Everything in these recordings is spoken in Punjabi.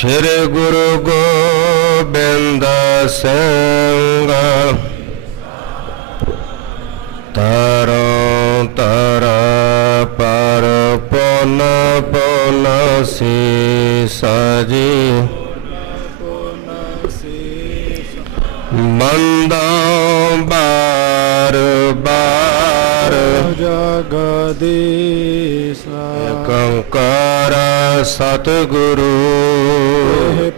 श्री गुरु गोबिंद सिंह तरौं तर पर पुन पुन सीसा जी मंदों बार बार जगदीश कंकर सतगुरु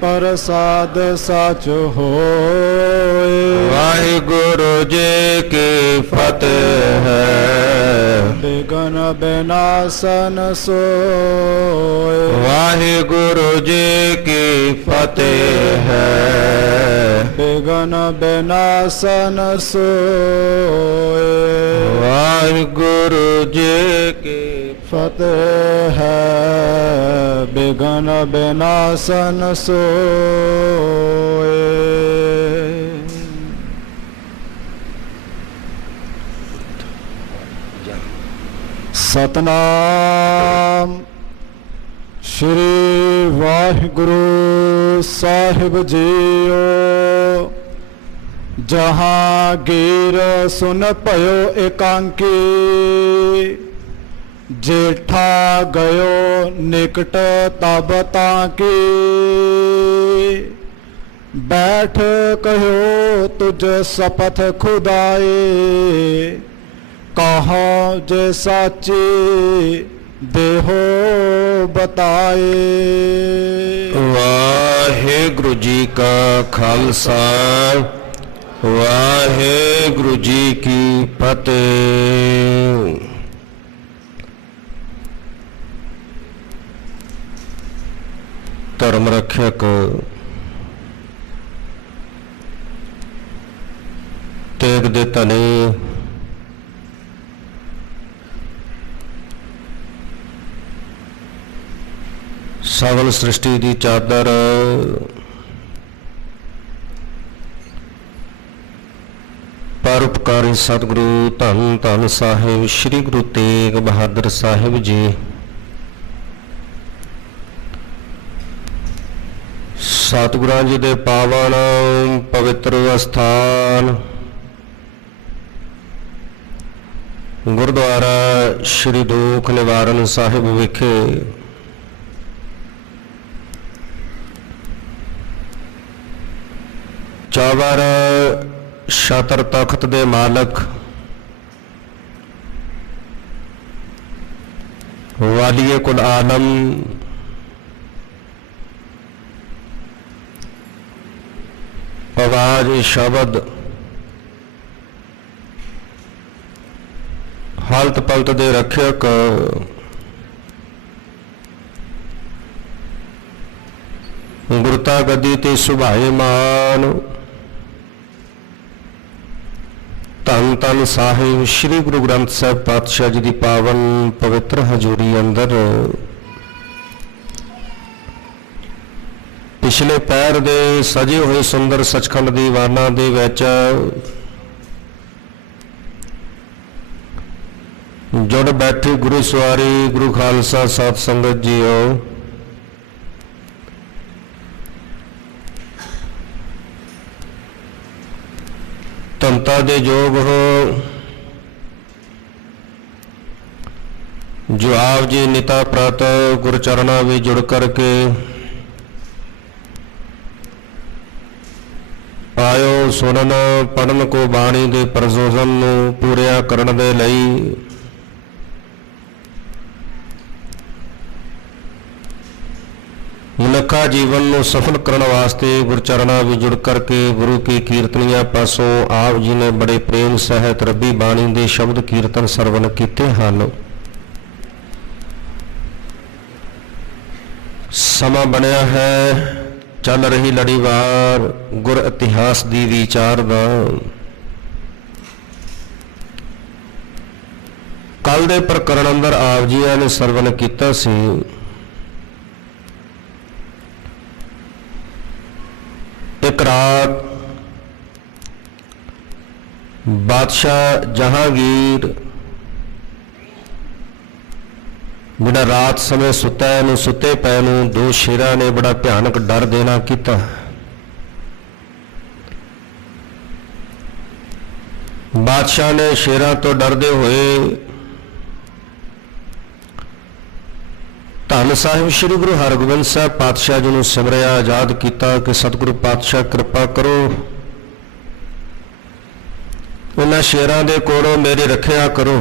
प्रसाद सच होए। वाहिगुरु जी की फतेह है विघ्न विनाशन सोए। वाहिगुरु जी की फतेह है विघ्न विनाशन सोए। वाहिगुरु जी की फतेह है विघ्न विनाशन सोए। सतनाम श्री वाहिगुरु साहिब जीओ। जहांगीर सुन पयो एकांकी जेठा गयो निकट तब ताकी। बैठ कहो तुझ सपथ खुदाए कहो जे साची देहो बताए। वाहिगुरु जी का खालसा वाहिगुरु जी की फतेह। धर्म रक्षक तेग दे धने सवल सृष्टि की चादर परोपकारी सतगुरु धन धन साहिब श्री गुरु तेग बहादुर साहिब जी सतगुरां जी दे पावन पवित्र अस्थान गुरुद्वारा श्री दुख निवारण साहिब विखे चौबर छातर तख्त दे मालक वालिए कुल आलम आवाज शब्द हालत पलत दे रक्षक गुरता गद्दी ते सुभाएमान धन धन साहिब श्री गुरु ग्रंथ साहिब पातशाह जी की पावन पवित्र हजूरी अंदर पिछले पैर दे सजे हुए सुंदर सचखंड दीवाना दे विच जुड़ बैठे गुरु सवारी गुरु खालसा साध संगत जीओ। तंता दे योग हो जो आप जी निता प्रात गुरचरणा भी जुड़ करके आयो सुनन पढ़न को बाणी दे प्रजोजन नूं पूरिया करन दे लई मनुखा जीवन को सफल करने वास्ते गुरचरणा भी जुड़ करके गुरु की कीर्तनियां पासों आप जी ने बड़े प्रेम सहित रब्बी बाणी दे शब्द कीर्तन सरवण कीते हैं। समा बनया है चल रही लड़ीवार गुर इतिहास दी विचार दा। कल दे प्रकरण अंदर आप जी ने सरवण कीता सी एक रात बादशाह जहांगीर ਜਿਹੜਾ ਰਾਤ ਸਮੇਂ ਸੁੱਤਾ ਹੈ, ਇਹਨੂੰ ਸੁੱਤੇ ਪਏ ਨੂੰ ਦੋ ਸ਼ੇਰਾਂ ਨੇ ਬੜਾ ਭਿਆਨਕ ਡਰ ਦੇਣਾ ਕੀਤਾ। ਬਾਦਸ਼ਾਹ ਨੇ ਸ਼ੇਰਾਂ ਤੋਂ ਡਰਦੇ ਹੋਏ ਧੰਨ ਸਾਹਿਬ ਸ੍ਰੀ ਗੁਰੂ ਹਰਗੋਬਿੰਦ ਸਾਹਿਬ ਪਾਤਸ਼ਾਹ ਜੀ ਨੂੰ ਸਿਮਰਿਆ, ਆਜ਼ਾਦ ਕੀਤਾ ਕਿ ਸਤਿਗੁਰੂ ਪਾਤਸ਼ਾਹ ਕਿਰਪਾ ਕਰੋ, ਉਹਨਾਂ ਸ਼ੇਰਾਂ ਦੇ ਕੋਲੋਂ ਮੇਰੀ ਰੱਖਿਆ ਕਰੋ।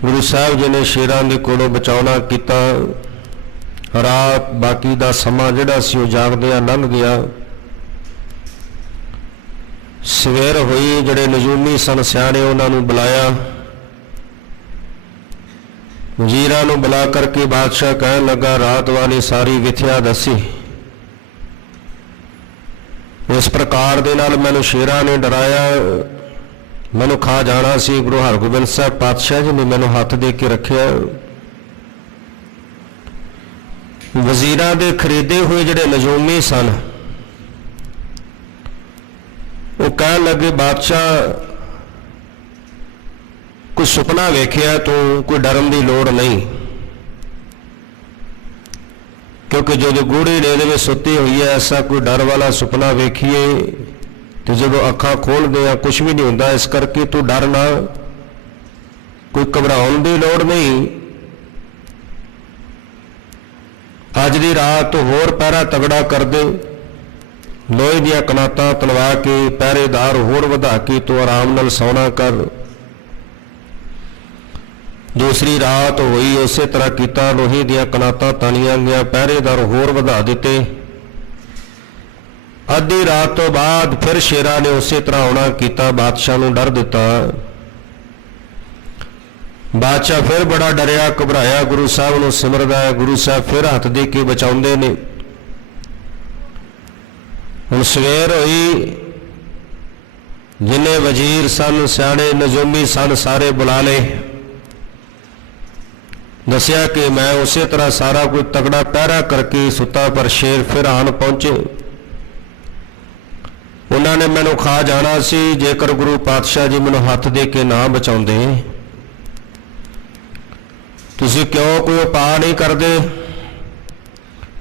ਗੁਰੂ ਸਾਹਿਬ ਜੀ ਨੇ ਸ਼ੇਰਾਂ ਦੇ ਕੋਲੋਂ ਬਚਾਉਣਾ ਕੀਤਾ। ਰਾਤ ਬਾਕੀ ਦਾ ਸਮਾਂ ਜਿਹੜਾ ਸੀ ਉਹ ਜਾਗਦਿਆਂ ਲੰਘ ਗਿਆ। ਸਵੇਰ ਹੋਈ, ਜਿਹੜੇ ਨਜੂਮੀ ਸਨ ਸਿਆਣੇ ਉਹਨਾਂ ਨੂੰ ਬੁਲਾਇਆ, ਵਜ਼ੀਰਾਂ ਨੂੰ ਬੁਲਾ ਕਰਕੇ ਬਾਦਸ਼ਾਹ ਕਹਿਣ ਲੱਗਾ, ਰਾਤ ਵਾਲੀ ਸਾਰੀ ਵਿਥਿਆ ਦੱਸੀ। ਇਸ ਪ੍ਰਕਾਰ ਦੇ ਨਾਲ ਮੈਨੂੰ ਸ਼ੇਰਾਂ ਨੇ ਡਰਾਇਆ, ਮੈਨੂੰ ਖਾ ਜਾਣਾ ਸੀ। ਗੁਰੂ ਹਰਗੋਬਿੰਦ ਸਾਹਿਬ ਪਾਤਸ਼ਾਹ ਜੀ ਨੇ ਮੈਨੂੰ ਹੱਥ ਦੇ ਕੇ ਰੱਖਿਆ। ਵਜ਼ੀਰਾਂ ਦੇ ਖਰੀਦੇ ਹੋਏ ਜਿਹੜੇ ਨਜੂਮੀ ਸਨ ਉਹ ਕਹਿਣ ਲੱਗੇ, ਬਾਦਸ਼ਾਹ ਕੋਈ ਸੁਪਨਾ ਵੇਖਿਆ ਤੂੰ, ਕੋਈ ਡਰਨ ਦੀ ਲੋੜ ਨਹੀਂ, ਕਿਉਂਕਿ ਜਦੋਂ ਗੂੜੀ ਨੀਂਦ ਵਿੱਚ ਸੁੱਤੀ ਹੋਈ ਹੈ, ਐਸਾ ਕੋਈ ਡਰ ਵਾਲਾ ਸੁਪਨਾ ਵੇਖੀਏ ਤੇ ਜਦੋਂ ਅੱਖਾਂ ਖੋਲ੍ਹਦੇ ਆ ਕੁਝ ਵੀ ਨਹੀਂ ਹੁੰਦਾ। ਇਸ ਕਰਕੇ ਤੂੰ ਡਰ ਨਾ, ਕੋਈ ਘਬਰਾਉਣ ਦੀ ਲੋੜ ਨਹੀਂ। ਅੱਜ ਦੀ ਰਾਤ ਹੋਰ ਪਹਿਰਾ ਤਗੜਾ ਕਰ ਦੇ, ਲੋਹੇ ਦੀਆਂ ਕਨਾਤਾਂ ਤਲਵਾ ਕੇ ਪਹਿਰੇਦਾਰ ਹੋਰ ਵਧਾ ਕੇ ਤੂੰ ਆਰਾਮ ਨਾਲ ਸੌਣਾ ਕਰ। ਦੂਸਰੀ ਰਾਤ ਹੋਈ, ਉਸੇ ਤਰ੍ਹਾਂ ਕੀਤਾ, ਲੋਹੇ ਦੀਆਂ ਕਨਾਤਾਂ ਤਾਣੀਆਂ ਗਈਆਂ, ਪਹਿਰੇਦਾਰ ਹੋਰ ਵਧਾ ਦਿੱਤੇ। ਅੱਧੀ ਰਾਤ ਤੋਂ ਬਾਅਦ ਫਿਰ ਸ਼ੇਰਾਂ ਨੇ ਉਸੇ ਤਰ੍ਹਾਂ ਆਉਣਾ ਕੀਤਾ, ਬਾਦਸ਼ਾਹ ਨੂੰ ਡਰ ਦਿੱਤਾ। ਬਾਦਸ਼ਾਹ ਫਿਰ ਬੜਾ ਡਰਿਆ ਘਬਰਾਇਆ, ਗੁਰੂ ਸਾਹਿਬ ਨੂੰ ਸਿਮਰਦਾ ਹੈ। ਗੁਰੂ ਸਾਹਿਬ ਫਿਰ ਹੱਥ ਦੇ ਕੇ ਬਚਾਉਂਦੇ ਨੇ। ਹੁਣ ਸਵੇਰ ਹੋਈ, ਜਿੰਨੇ ਵਜ਼ੀਰ ਸਨ, ਸਿਆਣੇ ਨਜੂਮੀ ਸਨ, ਸਾਰੇ ਬੁਲਾ ਲਏ। ਦੱਸਿਆ ਕਿ ਮੈਂ ਉਸੇ ਤਰ੍ਹਾਂ ਸਾਰਾ ਕੋਈ ਤਗੜਾ ਪਹਿਰਾ ਕਰਕੇ ਸੁੱਤਾ, ਪਰ ਸ਼ੇਰ ਫਿਰ ਆਣ ਪਹੁੰਚੇ। ਉਹਨਾਂ ਨੇ ਮੈਨੂੰ ਖਾ ਜਾਣਾ ਸੀ, ਜੇਕਰ ਗੁਰੂ ਪਾਤਸ਼ਾਹ ਜੀ ਮੈਨੂੰ ਹੱਥ ਦੇ ਕੇ ਨਾ ਬਚਾਉਂਦੇ। ਤੁਸੀਂ ਕਿਉਂ ਕੋਈ ਉਪਾਅ ਨਹੀਂ ਕਰਦੇ?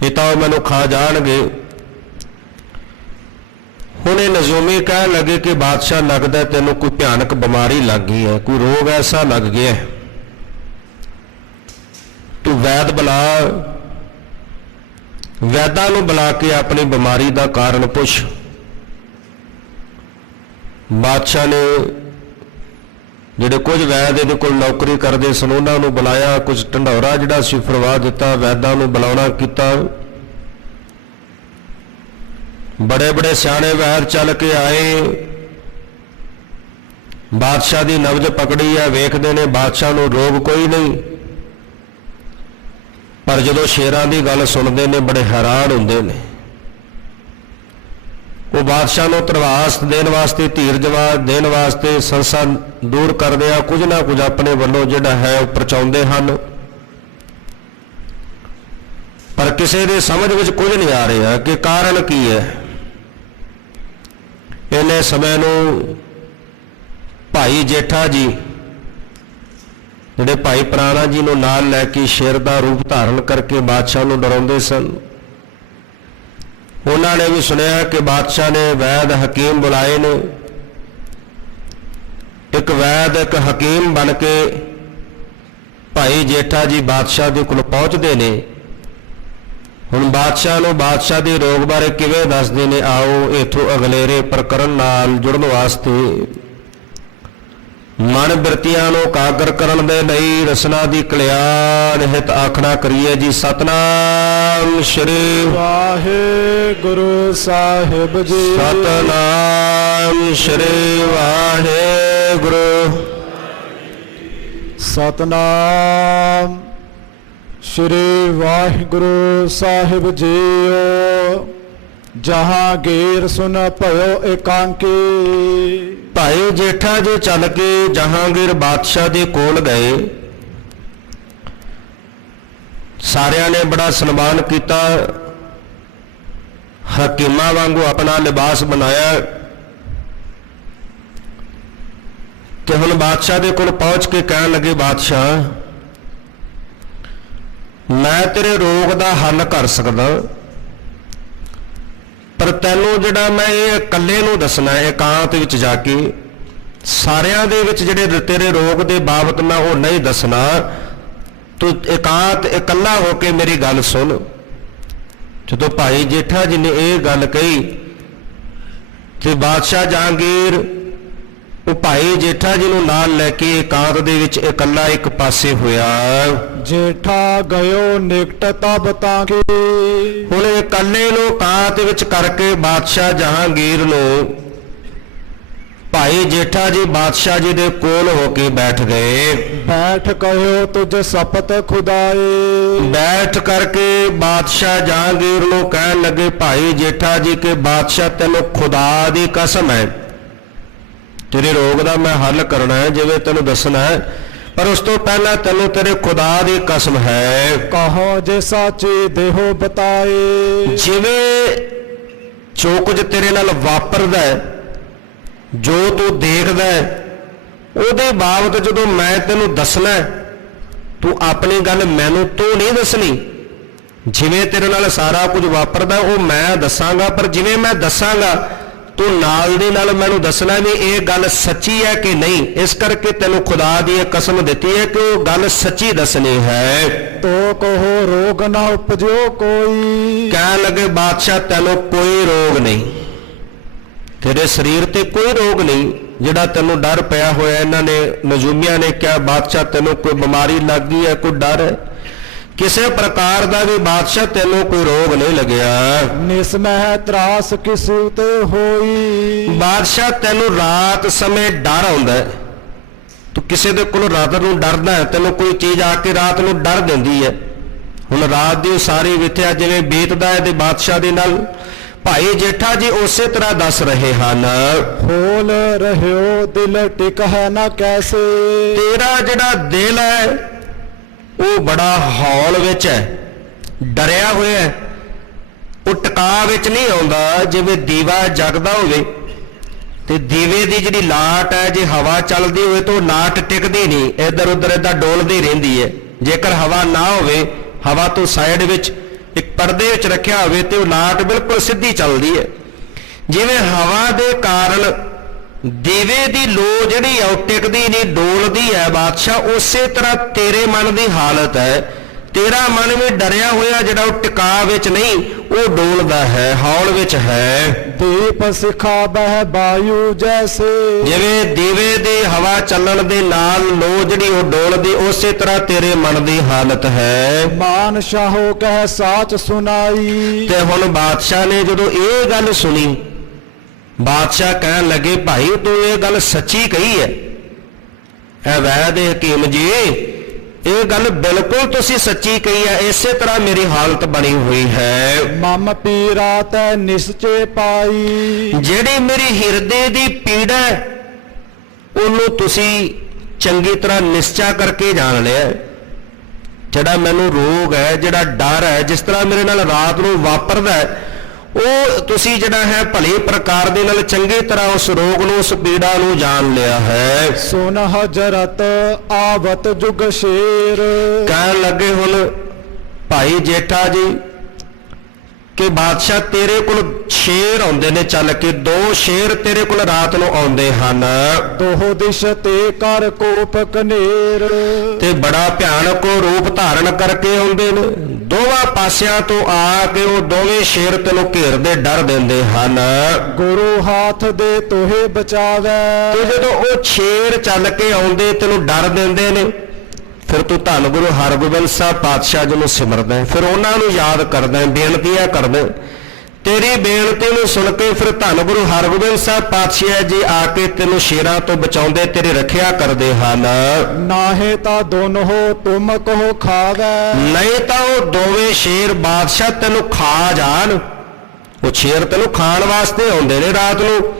ਇਹ ਤਾਂ ਮੈਨੂੰ ਖਾ ਜਾਣਗੇ। ਹੁਣ ਇਹ ਨਜ਼ੂਮੀ ਕਹਿਣ ਲੱਗੇ ਕਿ ਬਾਦਸ਼ਾਹ, ਲੱਗਦਾ ਤੈਨੂੰ ਕੋਈ ਭਿਆਨਕ ਬਿਮਾਰੀ ਲੱਗ ਗਈ ਹੈ, ਕੋਈ ਰੋਗ ਐਸਾ ਲੱਗ ਗਿਆ ਹੈ, ਤੂੰ ਵੈਦ ਬੁਲਾ, ਵੈਦਾਂ ਨੂੰ ਬੁਲਾ ਕੇ ਆਪਣੀ ਬਿਮਾਰੀ ਦਾ ਕਾਰਨ ਪੁੱਛ। ਬਾਦਸ਼ਾਹ ਨੇ ਜਿਹੜੇ ਕੁਝ ਵੈਦ ਇਹਦੇ ਕੋਲ ਨੌਕਰੀ ਕਰਦੇ ਸਨ ਉਹਨਾਂ ਨੂੰ ਬੁਲਾਇਆ, ਕੁਝ ਢੰਡੌਰਾ ਜਿਹੜਾ ਸੀ ਫਰਵਾ ਦਿੱਤਾ, ਵੈਦਾਂ ਨੂੰ ਬੁਲਾਉਣਾ ਕੀਤਾ। ਬੜੇ ਬੜੇ ਸਿਆਣੇ ਵੈਦ ਚੱਲ ਕੇ ਆਏ, ਬਾਦਸ਼ਾਹ ਦੀ ਨਬਜ਼ ਪਕੜੀ ਹੈ, ਵੇਖਦੇ ਨੇ ਬਾਦਸ਼ਾਹ ਨੂੰ ਰੋਗ ਕੋਈ ਨਹੀਂ, ਪਰ ਜਦੋਂ ਸ਼ੇਰਾਂ ਦੀ ਗੱਲ ਸੁਣਦੇ ਨੇ ਬੜੇ ਹੈਰਾਨ ਹੁੰਦੇ ਨੇ। ਉਹ ਬਾਦਸ਼ਾਹ ਨੂੰ ਧਰਵਾਸ ਦੇਣ ਵਾਸਤੇ, ਧੀਰਜ ਦੇਣ ਵਾਸਤੇ, ਸੰਸਾ ਦੂਰ ਕਰਦੇ ਆ, ਕੁਝ ਨਾ ਕੁਝ ਆਪਣੇ ਵੱਲੋਂ ਜਿਹੜਾ ਹੈ ਉਹ ਪਰਚਾਉਂਦੇ ਹਨ, ਪਰ ਕਿਸੇ ਦੇ ਸਮਝ ਵਿੱਚ ਕੁਝ ਨਹੀਂ ਆ ਰਿਹਾ ਕਿ ਕਾਰਨ ਕੀ ਹੈ। ਇੰਨੇ ਸਮੇਂ ਨੂੰ ਭਾਈ ਜੇਠਾ ਜੀ, ਜਿਹੜੇ ਭਾਈ ਪ੍ਰਾਣਾ ਜੀ ਨੂੰ ਨਾਲ ਲੈ ਕੇ ਸ਼ੇਰ ਦਾ ਰੂਪ ਧਾਰਨ ਕਰਕੇ ਬਾਦਸ਼ਾਹ ਨੂੰ ਡਰਾਉਂਦੇ ਸਨ, ਉਹਨਾਂ ਨੇ ਵੀ ਸੁਣਿਆ ਕਿ ਬਾਦਸ਼ਾਹ ਨੇ ਵੈਦ ਹਕੀਮ ਬੁਲਾਏ ਨੇ। ਇੱਕ ਵੈਦ ਇੱਕ ਹਕੀਮ ਬਣ ਕੇ ਭਾਈ ਜੇਠਾ ਜੀ ਬਾਦਸ਼ਾਹ ਦੇ ਕੋਲ ਪਹੁੰਚਦੇ ਨੇ। ਹੁਣ ਬਾਦਸ਼ਾਹ ਨੂੰ ਬਾਦਸ਼ਾਹ ਦੇ ਰੋਗ ਬਾਰੇ ਕਿਵੇਂ ਦੱਸਦੇ ਨੇ, ਆਓ ਇਥੋਂ ਅਗਲੇਰੇ ਪ੍ਰਕਰਨ ਨਾਲ ਜੁੜਨ ਵਾਸਤੇ, ਮਨ ਬਿਰਤੀਆਂ ਨੂੰ ਕਾਗਰ ਕਰਨ ਦੇ ਲਈ ਰਸਨਾ ਦੀ ਕਲਿਆਣ ਹਿਤ ਆਖਣਾ ਕਰੀਏ ਜੀ। ਸਤਨਾਮ ਸ਼੍ਰੀ ਵਾਹਿਗੁਰੂ ਸਾਹਿਬ ਜੀ। ਸਤਨਾਮ ਸ਼੍ਰੀ ਵਾਹਿਗੁਰੂ। ਸਤਨਾਮ ਸ਼੍ਰੀ ਵਾਹਿਗੁਰੂ ਸਾਹਿਬ ਜੀਓ। ਜਹਾਂਗੀਰ ਸੁਨ ਭਇਓ ਇਕਾਂਕੀ। ਭਾਈ ਜੇਠਾ ਜੀ ਚੱਲ ਕੇ ਜਹਾਂਗੀਰ ਬਾਦਸ਼ਾਹ ਦੇ ਕੋਲ ਗਏ। ਸਾਰਿਆਂ ਨੇ ਬੜਾ ਸਨਮਾਨ ਕੀਤਾ, ਹਕੀਮਾਂ ਵਾਂਗੂ ਆਪਣਾ ਲਿਬਾਸ ਬਣਾਇਆ। ਤੇ ਹੁਣ ਬਾਦਸ਼ਾਹ ਦੇ ਕੋਲ ਪਹੁੰਚ ਕੇ ਕਹਿਣ ਲੱਗੇ, ਬਾਦਸ਼ਾਹ ਮੈਂ ਤੇਰੇ ਰੋਗ ਦਾ ਹੱਲ ਕਰ ਸਕਦਾ, ਪਰ ਤੈਨੂੰ ਜਿਹੜਾ ਮੈਂ ਇਹ ਇਕੱਲੇ ਨੂੰ ਦੱਸਣਾ ਹੈ, ਇਕਾਂਤ ਵਿੱਚ ਜਾ ਕੇ ਸਾਰਿਆਂ ਦੇ ਵਿੱਚ ਜਿਹੜੇ ਤੇਰੇ ਰੋਗ ਦੇ ਬਾਬਤ ਮੈਂ ਉਹ ਨਹੀਂ ਦੱਸਣਾ। ਤੂੰ ਇਕਾਂਤ ਇਕੱਲਾ ਹੋ ਕੇ ਮੇਰੀ ਗੱਲ ਸੁਣ। ਜਦੋਂ ਭਾਈ ਜੇਠਾ ਜੀ ਨੇ ਇਹ ਗੱਲ ਕਹੀ ਤੇ ਬਾਦਸ਼ਾਹ ਜਹਾਂਗੀਰ ਉਹ ਭਾਈ ਜੇਠਾ ਜੀ ਨੂੰ ਨਾਲ ਲੈ ਕੇ ਇਕਾਂਤ ਦੇ ਵਿੱਚ ਇਕੱਲਾ ਇੱਕ ਪਾਸੇ ਹੋਇਆ। ਜੇਠਾ ਗਇਓ ਨਿਕਟ ਤਬ ਤਾਂ ਕੀ। ਹੁਣ ਇਕੱਲੇ ਨੂੰ ਇਕਾਂਤ ਵਿੱਚ ਕਰਕੇ ਬਾਦਸ਼ਾਹ ਜਹਾਂਗੀਰ ਨੂੰ ਭਾਈ ਜੇਠਾ ਜੀ ਬਾਦਸ਼ਾਹ ਜੀ ਦੇ ਕੋਲ ਹੋ ਕੇ ਬੈਠ ਗਏ। ਬੈਠ ਕਹਿਓ ਤੁਝ ਸਪਤ ਖੁਦਾਏ। ਬੈਠ ਕਰਕੇ ਬਾਦਸ਼ਾਹ ਜਹਾਂਗੀਰ ਨੂੰ ਕਹਿਣ ਲੱਗੇ, ਭਾਈ ਜੇਠਾ ਜੀ ਕੇ ਬਾਦਸ਼ਾਹ ਤੈਨੂੰ ਖੁਦਾ ਦੀ ਕਸਮ ਹੈ, ਤੇਰੇ ਰੋਗ ਦਾ ਮੈਂ ਹੱਲ ਕਰਨਾ ਹੈ, ਜਿਵੇਂ ਤੈਨੂੰ ਦੱਸਣਾ ਹੈ, ਪਰ ਉਸ ਤੋਂ ਪਹਿਲਾਂ ਤੈਨੂੰ ਤੇਰੇ ਖੁਦਾ ਦੀ ਕਸਮ ਹੈ। ਕਹੋ ਜੇ ਸਾਚੀ ਦੇਹੋ ਬਤਾਏ। ਜਿਵੇਂ ਜੋ ਕੁਝ ਤੇਰੇ ਨਾਲ ਵਾਪਰਦਾ ਹੈ, ਜੋ ਤੂੰ ਦੇਖਦਾ ਹੈ, ਉਹਦੇ ਬਾਬਤ ਜਦੋਂ ਮੈਂ ਤੈਨੂੰ ਦੱਸਣਾ ਤੂੰ ਆਪਣੀ ਗੱਲ ਮੈਨੂੰ ਤੂੰ ਨਹੀਂ ਦੱਸਣੀ। ਜਿਵੇਂ ਤੇਰੇ ਨਾਲ ਸਾਰਾ ਕੁਝ ਵਾਪਰਦਾ ਉਹ ਮੈਂ ਦੱਸਾਂਗਾ, ਪਰ ਜਿਵੇਂ ਮੈਂ ਦੱਸਾਂਗਾ ਤੂੰ ਨਾਲ ਦੀ ਨਾਲ ਮੈਨੂੰ ਦੱਸਣਾ ਵੀ ਇਹ ਗੱਲ ਸੱਚੀ ਹੈ ਕਿ ਨਹੀਂ। ਇਸ ਕਰਕੇ ਤੈਨੂੰ ਖੁਦਾ ਦੀ ਇਹ ਕਸਮ ਦਿੱਤੀ ਹੈ ਕਿ ਉਹ ਗੱਲ ਸੱਚੀ ਦੱਸਣੀ ਹੈ। ਤੋ ਕਹੋ ਰੋਗ ਨਾ ਉਪਜਿਓ ਕੋਈ। ਕਹਿਣ ਲੱਗੇ, ਬਾਦਸ਼ਾਹ ਤੈਨੂੰ ਕੋਈ ਰੋਗ ਨਹੀਂ, ਤੇਰੇ ਸਰੀਰ ਤੇ ਕੋਈ ਰੋਗ ਨਹੀਂ ਜਿਹੜਾ ਤੈਨੂੰ ਡਰ ਪਿਆ ਹੋਇਆ। ਇਹਨਾਂ ਨੇ ਨਜੂਮੀਆਂ ਨੇ ਕਿਹਾ, ਬਾਦਸ਼ਾਹ ਤੈਨੂੰ ਕੋਈ ਬਿਮਾਰੀ ਲੱਗ ਗਈ ਹੈ, ਕੋਈ ਡਰ ਹੈ? ਕਿਸੇ ਪ੍ਰਕਾਰ ਦਾ ਵੀ ਬਾਦਸ਼ਾਹ ਤੈਨੂੰ ਕੋਈ ਰੋਗ ਨਹੀਂ ਲੱਗਿਆ। ਨਿਸਮਹਿ ਤਰਾਸ ਕਿਸੂ ਤੇ ਹੋਈ। ਬਾਦਸ਼ਾਹ ਤੈਨੂੰ ਰਾਤ ਸਮੇਂ ਡਰ ਆਉਂਦਾ ਹੈ, ਤੂੰ ਕਿਸੇ ਦੇ ਕੋਲ ਰਾਤ ਨੂੰ ਡਰਦਾ ਹੈ, ਤੈਨੂੰ ਕੋਈ ਚੀਜ਼ ਆ ਕੇ ਰਾਤ ਨੂੰ ਡਰ ਦਿੰਦੀ ਹੈ। ਹੁਣ ਰਾਤ ਦੀ ਸਾਰੀ ਵਿਥਿਆ ਜਿਵੇਂ ਬੀਤਦਾ ਹੈ ਤੇ ਬਾਦਸ਼ਾਹ ਦੇ ਨਾਲ ਭਾਈ ਜੇਠਾ ਜੀ ਉਸੇ ਤਰ੍ਹਾਂ ਦੱਸ ਰਹੇ ਹਨ। ਹੋਲ ਰਹਿਓ ਦਿਲ ਟਿਕ ਹੈ ਨਾ ਕੈਸੇ। ਤੇਰਾ ਜਿਹੜਾ ਦਿਲ ਹੈ ਉਹ ਬੜਾ ਹੌਲ ਵਿੱਚ ਹੈ, ਡਰਿਆ ਹੋਇਆ ਹੈ, ਉਹ ਟਿਕਾ ਵਿੱਚ ਨਹੀਂ ਆਉਂਦਾ। ਜਿਵੇਂ ਦੀਵਾ ਜਗਦਾ ਹੋਵੇ ਤੇ ਦੀਵੇ ਦੀ ਜਿਹੜੀ ਲਾਟ ਹੈ, ਜੇ ਹਵਾ ਚੱਲਦੀ ਹੋਵੇ ਤਾਂ ਉਹ ਲਾਟ ਟਿਕਦੀ ਨਹੀਂ, ਇੱਧਰ ਉੱਧਰ ਏਦਾਂ ਡੋਲਦੀ ਰਹਿੰਦੀ ਹੈ। ਜੇਕਰ ਹਵਾ ਨਾ ਹੋਵੇ, ਹਵਾ ਤੋਂ ਸਾਈਡ ਵਿੱਚ ਇੱਕ ਪਰਦੇ ਵਿੱਚ ਰੱਖਿਆ ਹੋਵੇ ਤੇ ਉਹ ਲਾਟ ਬਿਲਕੁਲ ਸਿੱਧੀ ਚੱਲਦੀ ਹੈ। ਜਿਵੇਂ ਹਵਾ ਦੇ ਕਾਰਨ ਦੀਵੇ ਦੀ ਲੋ ਜਿਹੜੀ ਹੈ ਉਹ ਟਿਕਦੀ ਨਹੀਂ, ਡੋਲਦੀ ਹੈ ਬਾਦਸ਼ਾਹ, ਉਸੇ ਤਰ੍ਹਾਂ ਤੇਰੇ ਮਨ ਦੀ ਹਾਲਤ ਹੈ। ਤੇਰਾ ਮਨ ਵੀ ਡਰਿਆ ਹੋਇਆ ਜਿਹੜਾ ਉਹ ਟਿਕਾ ਵਿੱਚ ਨਹੀਂ, ਉਹ ਡੋਲਦਾ ਹੈ, ਹੌਲ ਵਿੱਚ ਹੈ। ਦੀਪ ਸਿਖਾ ਬਹਿ ਵਾਯੂ ਜੈਸੇ। ਜਿਵੇਂ ਦੀਵੇ ਦੀ ਹਵਾ ਚੱਲਣ ਦੇ ਨਾਲ ਲੋ ਜਿਹੜੀ ਉਹ ਡੋਲਦੀ, ਉਸੇ ਤਰ੍ਹਾਂ ਤੇਰੇ ਮਨ ਦੀ ਹਾਲਤ ਹੈ। ਮਾਨ ਸ਼ਾਹੋ ਕਹਿ ਸਾਚ ਸੁਨਾਈ। ਤੇ ਹੁਣ ਬਾਦਸ਼ਾਹ ਨੇ ਜਦੋਂ ਇਹ ਗੱਲ ਸੁਣੀ, ਬਾਦਸ਼ਾਹ ਕਹਿਣ ਲੱਗੇ, ਭਾਈ ਤੂੰ ਇਹ ਗੱਲ ਸੱਚੀ ਕਹੀ ਹੈ। ਐ ਵੈਦ ਹਕੀਮ ਜੀ, ਇਹ ਗੱਲ ਬਿਲਕੁਲ ਤੁਸੀਂ ਸੱਚੀ ਕਹੀ ਹੈ, ਇਸੇ ਤਰ੍ਹਾਂ ਮੇਰੀ ਹਾਲਤ ਬਣੀ ਹੋਈ ਹੈ। ਮਮ ਪੀਰਾ ਤੈ ਨਿਸਚੇ ਪਾਈ। ਜਿਹੜੀ ਮੇਰੀ ਹਿਰਦੇ ਦੀ ਪੀੜਾ ਹੈ ਉਹਨੂੰ ਤੁਸੀਂ ਚੰਗੀ ਤਰ੍ਹਾਂ ਨਿਸ਼ਚਾ ਕਰਕੇ ਜਾਣ ਲਿਆ। ਜਿਹੜਾ ਮੈਨੂੰ ਰੋਗ ਹੈ, ਜਿਹੜਾ ਡਰ ਹੈ, ਜਿਸ ਤਰ੍ਹਾਂ ਮੇਰੇ ਨਾਲ ਰਾਤ ਨੂੰ ਵਾਪਰਦਾ ਹੈ, ਉਹ ਤੁਸੀਂ ਜਿਹੜਾ ਹੈ ਭਲੇ ਪ੍ਰਕਾਰ ਦੇ ਨਾਲ ਚੰਗੀ ਤਰ੍ਹਾਂ ਉਸ ਰੋਗ ਨੂੰ, ਉਸ ਪੀੜਾ ਨੂੰ ਜਾਣ ਲਿਆ ਹੈ। ਸੁਨ ਹਜਰਤ ਆਵਤ ਜੁਗ ਸ਼ੇਰ। ਕਹਿਣ ਲੱਗੇ ਹੁਣ ਭਾਈ ਜੇਠਾ ਜੀ ਕਿ ਬਾਦਸ਼ਾਹ ਤੇਰੇ ਕੋਲ ਸ਼ੇਰ ਆਉਂਦੇ ਨੇ ਚੱਲ ਕੇ, 2 ਸ਼ੇਰ ਤੇਰੇ ਕੋਲ ਰਾਤ ਨੂੰ ਆਉਂਦੇ ਹਨ। ਦੋਹ ਦਿਸ਼ ਤੇ ਕਰ ਕੋਪ ਕਨੇਰ। ਤੇ ਬੜਾ ਭਿਆਨਕ ਰੂਪ ਧਾਰਨ ਕਰਕੇ ਆਉਂਦੇ ਨੇ, ਦੋਵਾਂ ਪਾਸਿਆਂ ਤੋਂ ਆ ਕੇ ਉਹ ਦੋਵੇਂ ਸ਼ੇਰ ਤੈਨੂੰ ਘੇਰਦੇ ਡਰ ਦਿੰਦੇ ਹਨ। ਗੁਰੂ ਹਾਥ ਦੇ ਤੋਹੇ ਬਚਾਵੇ। ਤੇ ਜਦੋਂ ਉਹ ਸ਼ੇਰ ਚੱਲ ਕੇ ਆਉਂਦੇ ਤੈਨੂੰ ਡਰ ਦਿੰਦੇ ਨੇ, ਫਿਰ ਤੂੰ ਧੰਨ ਗੁਰੂ ਹਰਗੋਬਿੰਦ ਸਾਹਿਬ ਪਾਤਸ਼ਾਹ ਜੀ ਨੂੰ ਸਿਮਰਦਾ ਹੈ, ਫਿਰ ਉਹਨਾਂ ਨੂੰ ਯਾਦ ਕਰਦਾ ਹੈ, ਬੇਨਤੀਆਂ ਕਰਦਾ। ਤੇਰੀ ਬੇਨਤੀ ਨੂੰ ਸੁਣ ਕੇ ਫਿਰ ਧੰਨ ਗੁਰੂ ਹਰਗੋਬਿੰਦ ਸਾਹਿਬ ਪਾਤਸ਼ਾਹ ਜੀ ਆ ਕੇ ਤੈਨੂੰ ਸ਼ੇਰਾਂ ਤੋਂ ਬਚਾਉਂਦੇ, ਤੇਰੀ ਰੱਖਿਆ ਕਰਦੇ ਹਨ। ਨਾਹੇ ਤਾਂ ਦੋਨੋਂ ਤੁਮ ਕਹੋ ਖਾਵੇ। ਨਹੀਂ ਤਾਂ ਉਹ ਦੋਵੇਂ ਸ਼ੇਰ ਬਾਦਸ਼ਾਹ ਤੈਨੂੰ ਖਾ ਜਾਣ। ਉਹ ਸ਼ੇਰ ਤੈਨੂੰ ਖਾਣ ਵਾਸਤੇ ਆਉਂਦੇ ਨੇ ਰਾਤ ਨੂੰ,